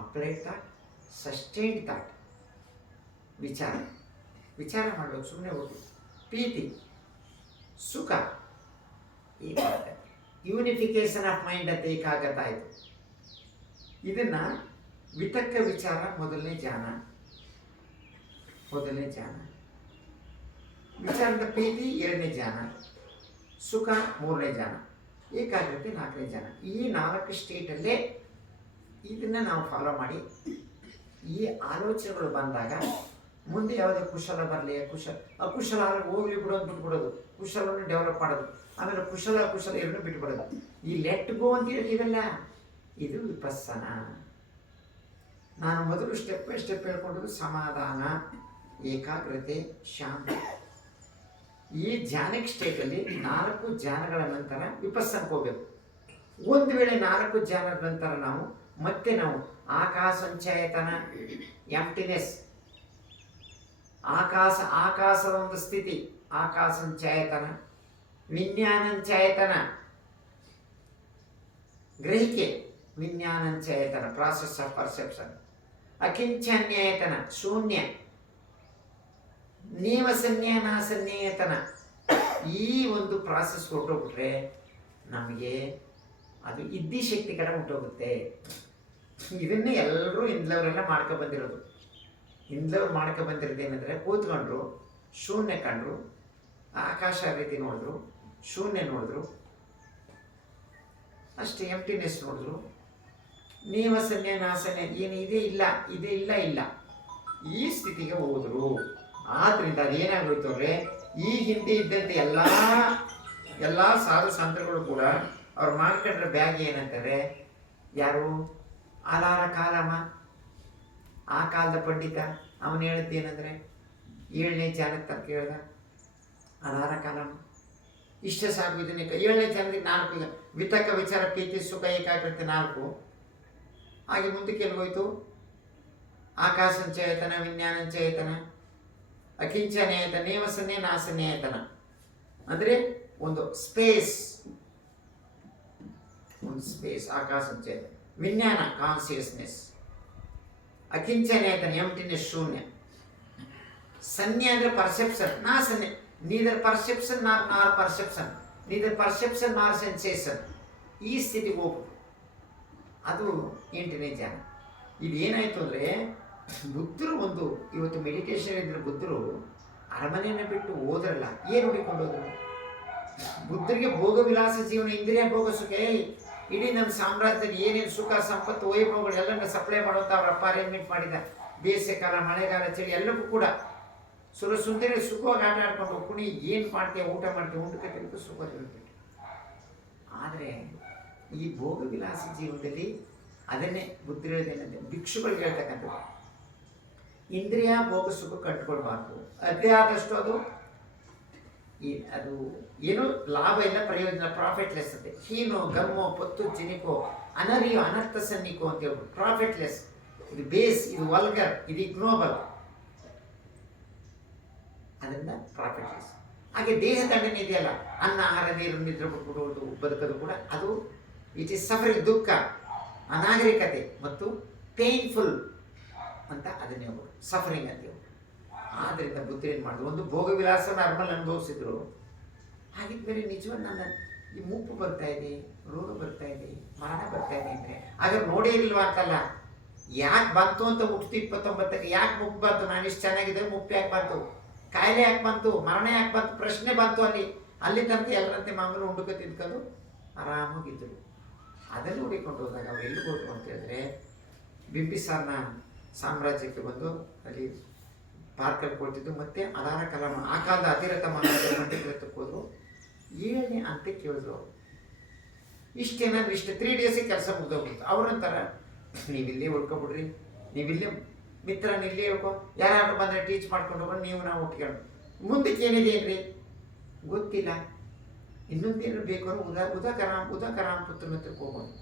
ಅಪ್ಲೈಡ್ ಥಾಟ್, ಸಸ್ಟೈನ್ಡ್ ಥಾಟ್. ವಿಚಾರ ಮಾಡಬೇಕು, ಸುಮ್ಮನೆ ಹೋಗಿ. ಪ್ರೀತಿ, ಸುಖ, ಏಕಾಗ್ರತೆ, ಯೂನಿಫಿಕೇಶನ್ ಆಫ್ ಮೈಂಡ್ ಅಂತ ಏಕಾಗ್ರತ ಆಯಿತು. ಇದನ್ನು ವಿತಕ್ಕ ವಿಚಾರ ಮೊದಲನೇ ಧ್ಯಾನ. ವಿಚಾರದ ಪ್ರೀತಿ 2ನೇ ಧ್ಯಾನ, ಸುಖ 3ನೇ ಧ್ಯಾನ, ಏಕಾಗ್ರತೆ 4ನೇ ಧ್ಯಾನ. ಈ 4 ಸ್ಟೇಟಲ್ಲೇ ಇದನ್ನು ನಾವು ಫಾಲೋ ಮಾಡಿ ಈ ಆಲೋಚನೆಗಳು ಬಂದಾಗ ಮುಂದೆ ಯಾವುದೇ ಕುಶಲ ಬರಲಿ, ಅಕುಶಲ ಹೋಗ್ಲಿ ಬಿಡೋದು, ಬಿಟ್ಬಿಡೋದು. ಕುಶಲವನ್ನು ಡೆವಲಪ್ ಮಾಡೋದು, ಆಮೇಲೆ ಕುಶಲ ಎರಡನ್ನೂ ಬಿಟ್ಬಿಡೋದು. ಈ ಲೆಟ್ ಗೋ ಅಂತ ಹೇಳ್ತೀವಲ್ಲ, ಇದು ವಿಪಸ್ಸನ. ನಾನು ಮೊದಲು ಸ್ಟೆಪ್ ಬೈ ಸ್ಟೆಪ್ ಹೇಳ್ಕೊಂಡದ್ದು ಸಮಾಧಾನ, ಏಕಾಗ್ರತೆ, ಶಾಂತಿ. ಈ ಧ್ಯಾನಿಕ್ ಸ್ಟೇಟಲ್ಲಿ 4 ಧ್ಯಾನಗಳ ನಂತರ ವಿಪಸ್ಸನಕ್ಕೆ ಹೋಗಬೇಕು. ಒಂದು ವೇಳೆ 4 ಧ್ಯಾನದ ನಂತರ ನಾವು ಆಕಾಶಂಚಯತನ, ಎಂಪ್ಟಿನೆಸ್, ಆಕಾಶದ ಒಂದು ಸ್ಥಿತಿ, ಆಕಾಶಂಚಯತನ, ವಿಜ್ಞಾನಂಚಯತನ, ಗ್ರಹಿಕೆ, ವಿಜ್ಞಾನಂಚಯತನ, ಪ್ರಾಸೆಸ್ ಆಫ್ ಪರ್ಸೆಪ್ಷನ್, ಅಕಿಂಚನ್ಯಯತನ, ಶೂನ್ಯ, ನೇವಸನ್ಯಾನಾಸನ್ಯಯತನ. ಈ ಒಂದು ಪ್ರಾಸೆಸ್ ಹೊರಟೋಗ್ಬಿಟ್ರೆ ನಮಗೆ ಅದು ಇದ್ದಿ ಶಕ್ತಿ ಕಡೆ ಹೊಂಟೋಗುತ್ತೆ. ಇದನ್ನೇ ಎಲ್ಲರೂ ಹಿಂದ್ಲವರೆಲ್ಲ ಮಾಡ್ಕೊಬಂದಿರೋದು. ಹಿಂದ್ಲವ್ರು ಮಾಡ್ಕೊಬಂದಿರೋದು ಏನಂದರೆ ಕೂತ್ಕೊಂಡ್ರು, ಶೂನ್ಯ ಕಂಡ್ರು, ಆಕಾಶ ರೀತಿ ನೋಡಿದ್ರು, ಶೂನ್ಯ ನೋಡಿದ್ರು, ಅಷ್ಟೇ, ಎಂಟಿನೆಸ್ ನೋಡಿದ್ರು. ನೀವಸನ್ಯ ನಾಸನ್ಯ ಏನು ಇದೇ ಇಲ್ಲ, ಇದೇ ಇಲ್ಲ, ಇಲ್ಲ, ಈ ಸ್ಥಿತಿಗೆ ಹೋದ್ರು. ಆದ್ರಿಂದ ಅದೇನಾಗೋಯ್ತು ಅಂದರೆ ಈ ಹಿಂದೆ ಇದ್ದಂತೆ ಎಲ್ಲ ಸಾಧು ಸಂತರುಗಳು ಕೂಡ ಅವ್ರು ಮಾಡ್ಕೊಂಡ್ರೆ ಬ್ಯಾಗ್ ಏನಂತಾರೆ, ಯಾರು ಆಲಾರ ಕಾಲಮ, ಆ ಕಾಲದ ಪಂಡಿತ, ಅವನು ಹೇಳಿದ್ದೇನೆಂದರೆ 7ನೇ ಧ್ಯಾನಕ್ಕೆ ತನಕ ಹೇಳ್ದ ಆಲಾರ ಕಾಲಮ. ಇಷ್ಟ ಸಾಕು, ಇದನ್ನೇ 7ನೇ ಧ್ಯಾನಕ್ಕೆ 4 ಈಗ ವಿತಕ ವಿಚಾರ ಪ್ರೀತಿ ಸುಖ ಏಕಾಗ್ರತೆ 4. ಹಾಗೆ ಮುಂದಕ್ಕೆ ಎಲ್ಲಿಗೋಯ್ತು, ಆಕಾಶಂಚೇತನ ವಿಜ್ಞಾನಂಚೇತನ ಅಕಿಂಚನೇತನ ನೇವಸನ್ನೇ ನಾಸನ್ನೇತನ, ಅಂದರೆ ಒಂದು ಸ್ಪೇಸ್ ಆಕಾಶಂಚೇತನ, ವಿಜ್ಞಾನ ಕಾನ್ಸಿಯಸ್ನೆಸ್, ಅಕಿಂಚನೇತನ ಎಂಟಿನೆಸ್ ಶೂನ್ಯ, ಸನ್ಯ ಅಂದರೆ ಪರ್ಸೆಪ್ಷನ್, ನಾಸನ್ಯ ನೀದರ್ ಪರ್ಸೆಪ್ಷನ್ ನಾರ್ ಪರ್ಸೆಪ್ಷನ್, ನೀದರ್ ಪರ್ಸೆಪ್ಷನ್ ನಾರ್ ಸೆನ್ಸೇಷನ್, ಈ ಸ್ಥಿತಿಗೆ ಹೋಗ್ಬೋದು. ಅದು 8ನೇ ಧ್ಯಾನ. ಇದೇನಾಯಿತು ಅಂದರೆ ಬುದ್ಧರು ಒಂದು ಇವತ್ತು ಮೆಡಿಟೇಷನ್ ಇದ್ರೆ ಬುದ್ಧರು ಅರಮನೆಯನ್ನು ಬಿಟ್ಟು ಹೋದ್ರಲ್ಲ, ಏನು ಹುಡಿಕೊಂಡು ಹೋದ್ರು? ಬುದ್ಧರಿಗೆ ಭೋಗ ವಿಲಾಸ ಜೀವನ, ಇಂದ್ರಿಯ ಭೋಗ ಸುಖ, ಇಡೀ ನಮ್ಮ ಸಾಮ್ರಾಜ್ಯದಲ್ಲಿ ಏನೇನು ಸುಖ ಸಂಪತ್ತು ವೈಭವಗಳು ಎಲ್ಲರನ್ನ ಸಪ್ಲೈ ಮಾಡುವಂಥ ಅವರಪ್ಪ ಅರೇಂಜ್ಮೆಂಟ್ ಮಾಡಿದ. ಬೇಸಿಗೆ ಕಾಲ, ಮಳೆಗಾಲ, ಚಳಿ ಎಲ್ಲವೂ ಕೂಡ ಸುಂದರಿ ಸುಖವಾಗಿ ಆಟ ಆಡ್ಕೊಂಡು ಕುಣಿ ಏನು ಮಾಡ್ತೀಯ, ಊಟ ಮಾಡ್ತೀವಿ, ಊಟಕ್ಕೆ ತಿಂದು ಸುಖ ತಿಳ್ಬಿಟ್ಟು. ಆದರೆ ಈ ಭೋಗ ವಿಲಾಸ ಜೀವನದಲ್ಲಿ ಅದನ್ನೇ ಬುದ್ಧಿ ಹೇಳಿದೇನಂತೆ, ಭಿಕ್ಷುಗಳಿಗೆ ಹೇಳ್ತಕ್ಕಂಥದ್ದು, ಇಂದ್ರಿಯ ಭೋಗ ಸುಖ ಕಟ್ಕೊಳ್ಬಾರ್ದು. ಅದೇ ಆದಷ್ಟು ಅದು ಏನು ಲಾಭ ಇಲ್ಲ, ಪ್ರಯೋಜನ, ಪ್ರಾಫಿಟ್ಲೆಸ್ ಅಂತೆ. ಹೀನೋ ಗಮ್ಮೋ ಪೊತ್ತು ಚಿನಿಕೋ ಅನರಿಯೋ ಅನರ್ಥ ಸನ್ನಿಕೋ ಅಂತ ಹೇಳ್ಬಿಟ್ಟು ಪ್ರಾಫಿಟ್ಲೆಸ್. ಇದು ಬೇಸ್, ಇದು ವಲ್ಗರ್, ಇದು ಇಗ್ನೋಬಲ್, ಅದರಿಂದ ಪ್ರಾಫಿಟ್ಲೆಸ್. ಹಾಗೆ ದೇಹ ದಂಡನೆ ಇದೆಯಲ್ಲ, ಅನ್ನ ಆಹಾರ ನೀರು ನಿದ್ರೆ ಬಿಟ್ಬಿಡೋದು ಬದುಕೋದು ಕೂಡ ಅದು ಇಟ್ ಈಸ್ ಸಫರಿಂಗ್, ದುಃಖ, ಅನಾಗರಿಕತೆ ಮತ್ತು ಪೇನ್ಫುಲ್ ಅಂತ ಅದನ್ನೇ ಹೋಗೋದು ಸಫರಿಂಗ್ ಅಂತ ಹೇಳಿ. ಆದ್ದರಿಂದ ಬುದ್ಧಿ ಏನು ಮಾಡಿದ್ರು, ಒಂದು ಭೋಗ ವಿಲಾಸ ನಾರ್ಮಲ್ ಅನುಭವಿಸಿದ್ರು. ಹಾಗಿದ್ಮೇಲೆ ನಿಜವಾಗಿ ನನ್ನ ಈ ಮುಪ್ಪು ಬರ್ತಾ ಇದೆ, ರೋಗ ಬರ್ತಾ ಇದೆ, ಮರಣ ಬರ್ತಾ ಇದೆ ಅಂದರೆ ಹಾಗಾದ್ರೆ ನೋಡೇ ಇಲ್ವಾ ಅಂತಲ್ಲ, ಯಾಕೆ ಬಂತು ಅಂತ ಹುಟ್ಟಿತು 29ಕ್ಕೆ, ಯಾಕೆ ಮುಪ್ಪು ಬಂತು, ನಾನು ಇಷ್ಟು ಚೆನ್ನಾಗಿದ್ದರೆ ಮುಪ್ಪು ಯಾಕೆ ಬಂತು, ಕಾಯಿಲೆ ಯಾಕೆ ಬಂತು, ಮರಣ ಯಾಕೆ ಬಂತು, ಪ್ರಶ್ನೆ ಬಂತು. ಅಲ್ಲಿ ತನಕ ಎಲ್ಲರಂತೆ ಮಾಮೂಲು ಉಂಡುಕ ತಿಂದ್ಕೊಂಡು ಆರಾಮಾಗಿದ್ದರು. ಅದನ್ನು ಹುಡಿಕೊಂಡು ಹೋದಾಗ ಅವ್ರು ಎಲ್ಲಿಗೆ ಹೋದ್ರು ಅಂತ ಹೇಳಿದ್ರೆ ಬಿಂಬಿಸಾರ್ನ ಸಾಮ್ರಾಜ್ಯಕ್ಕೆ ಬಂದು ಅಲ್ಲಿ ಪಾರ್ಕಲ್ಲಿ ಕೊಡ್ತಿದ್ದು. ಮತ್ತು ಅಲಾರ ಕಲಾಮ ಆ ಕಾಲದ ಅತಿರಥ ಮಂಟಕ್ಕೆ ಹೋದ್ರು. 7ನೇ ಹಂತಕ್ಕೆ ಹೇಳಿದ್ರು ಅವರು. ಇಷ್ಟೇನಾದ್ರು ಇಷ್ಟು 3 ಡೇಸಿಗೆ ಕೆಲಸ ಮುಗ್ದೋಗ್ಬಿಡ್ತು. ಅವ್ರಂತಾರ, ನೀವಿಲ್ಲೇ ಉಳ್ಕೊಬಿಡ್ರಿ, ನೀವಿಲ್ಲೇ ಮಿತ್ರನ ಇಲ್ಲೇ ಹೇಳ್ಕೊ, ಯಾರು ಬಂದರೆ ಟೀಚ್ ಮಾಡ್ಕೊಂಡು ಹೋಗೋಣ, ನೀವು ನಾವು ಒಟ್ಟಿಕೊಂಡು ಮುಂದಕ್ಕೆ ಏನಿದೆ ಏನ್ರಿ ಗೊತ್ತಿಲ್ಲ. ಇನ್ನೊಂದೇನು ಬೇಕು ಅಂದ್ರೆ ಉದಕರಾಮ ಪುತ್ರನ ಹತ್ರಕ್ಕೆ ಹೋಗೋದು.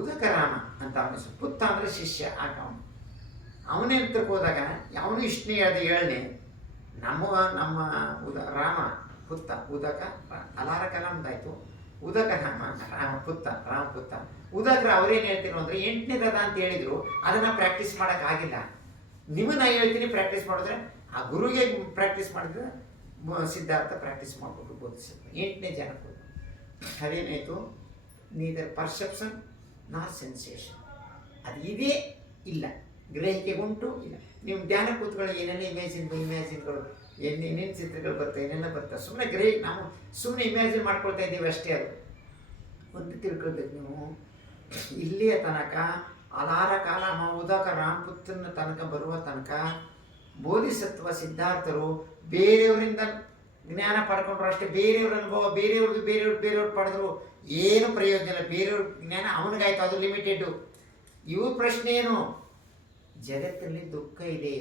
ಉದಕರಾಮ ಅಂತ ಅವನ ಹೆಸರು, ಪುತ್ತ ಅಂದರೆ ಶಿಷ್ಯ. ಆಗ ಅವನೇ ಹತ್ರಕ್ಕೆ ಹೋದಾಗ ಅವನು ಇಷ್ಟನೇ ಹೇಳ್ದೆ 7ನೇ, ನಮ್ಮ ರಾಮ ಪುತ್ತ ಉದಕ, ಅಲಾರ ಕಲಾಮದಾಯಿತು, ಉದಕ ರಾಮಪುತ್ತ ಉದಕರ ಅವ್ರೇನು ಹೇಳ್ತೀನೋ ಅಂದರೆ 8ನೇ ರಥ ಅಂತ ಹೇಳಿದ್ರು, ಅದನ್ನು ಪ್ರಾಕ್ಟೀಸ್ ಮಾಡೋಕ್ಕಾಗಿಲ್ಲ. ನಿಮ್ಮನ್ನ ಹೇಳ್ತೀನಿ ಪ್ರಾಕ್ಟೀಸ್ ಮಾಡಿದ್ರೆ, ಆ ಗುರುಗೆ ಪ್ರಾಕ್ಟೀಸ್ ಮಾಡಿದ್ರೆ ಸಿದ್ಧಾರ್ಥ ಪ್ರಾಕ್ಟೀಸ್ ಮಾಡಿಕೊಂಡು ಬೋಧಿಸಿದ್ರು. 8ನೇ ಜನಕ್ಕೆ ಅದೇನಾಯಿತು, ನೀದರ್ ಪರ್ಸೆಪ್ಷನ್ ನಾಟ್ ಸೆನ್ಸೇಷನ್, ಅದು ಇದೇ ಇಲ್ಲ, ಗ್ರಹಿಕೆ ಉಂಟು ಇಲ್ಲ. ನೀವು ಧ್ಯಾನ ಕೂತ್ಕೊಳ್ಳಿ, ಏನೇನು ಇಮ್ಯಾಜಿನ್ಗಳು ಏನೇನು ಚಿತ್ರಗಳು ಬರ್ತವೆ, ಏನೆಲ್ಲ ಬರ್ತವೆ, ಸುಮ್ಮನೆ ನಾವು ಸುಮ್ಮನೆ ಇಮ್ಯಾಜಿನ್ ಮಾಡ್ಕೊಳ್ತಾ ಇದ್ದೀವಿ ಅಷ್ಟೇ. ಅದು ಒಂದು ತಿಳ್ಕೊಳ್ಬೇಕು ನೀವು, ಇಲ್ಲಿಯ ತನಕ ಅಲಾರ ಕಾಲ ಉದಕ ರಾಮಪುತ್ರನ ತನಕ ಬರುವ ತನಕ ಬೋಧಿಸತ್ವ ಸಿದ್ಧಾರ್ಥರು ಬೇರೆಯವರಿಂದ ಜ್ಞಾನ ಪಡ್ಕೊಂಡ್ರು ಅಷ್ಟೇ. ಬೇರೆಯವ್ರ ಅನುಭವ, ಬೇರೆಯವ್ರು ಪಡೆದ್ರು ಏನು ಪ್ರಯೋಜನ ಇಲ್ಲ. ಬೇರೆಯವ್ರ ಜ್ಞಾನ ಅವನಿಗಾಯ್ತು, ಅದು ಲಿಮಿಟೆಡು. ಇವು ಪ್ರಶ್ನೆ ಏನು, ಜಗತ್ತಿನಲ್ಲಿ ದುಃಖ ಇದೆ,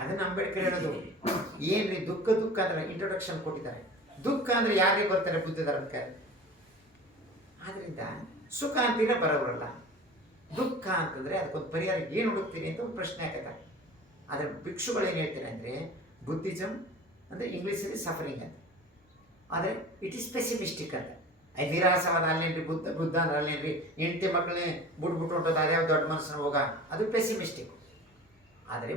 ಅದನ್ನು ಅಂಬೇಡ್ಕರ್ ಹೇಳೋದು. ಏನ್ರಿ ದುಃಖ ಅಂದರೆ ಇಂಟ್ರೊಡಕ್ಷನ್ ಕೊಟ್ಟಿದ್ದಾರೆ. ದುಃಖ ಅಂದರೆ ಯಾರಿಗೆ ಬರ್ತಾರೆ, ಬುದ್ಧ ಧರ್ಮಕ್ಕೆ. ಆದ್ದರಿಂದ ಸುಖ ಅಂತೀರ ಬರೋಬರಲ್ಲ, ದುಃಖ ಅಂತಂದರೆ ಅದಕ್ಕೊಂದು ಪರಿಹಾರ ಏನು ಹುಡುಕ್ತೀನಿ ಅಂತ ಒಂದು ಪ್ರಶ್ನೆ ಹಾಕತ್ತಾರೆ. ಆದರೆ ಭಿಕ್ಷುಗಳು ಏನು ಹೇಳ್ತಾರೆ ಅಂದರೆ, ಬುದ್ಧಿಸಮ್ ಅಂದರೆ ಇಂಗ್ಲೀಷಲ್ಲಿ ಸಫರಿಂಗ್ ಅಂತ, ಆದರೆ ಇಟ್ ಈಸ್ ಪೆಸಿಮಿಸ್ಟಿಕ್ ಅಂತ. ನಿರಾಸವಾದ ಅಲ್ಲೇನ್ರಿ ಬುದ್ಧ ಅಂದ್ರೆ ಅಲ್ಲೇನ್ರಿ ಹೆಂಡತಿ ಮಕ್ಕಳನ್ನೇ ಬಿಟ್ಬಿಟ್ಟು ಹೊಂಟೋದು, ಅದ್ಯಾವ ದೊಡ್ಡ ಮನಸ್ಸನ್ನು ಹೋಗ, ಅದು ಪೆಸಿಮಿಸ್ಟಿಕ್. ಆದರೆ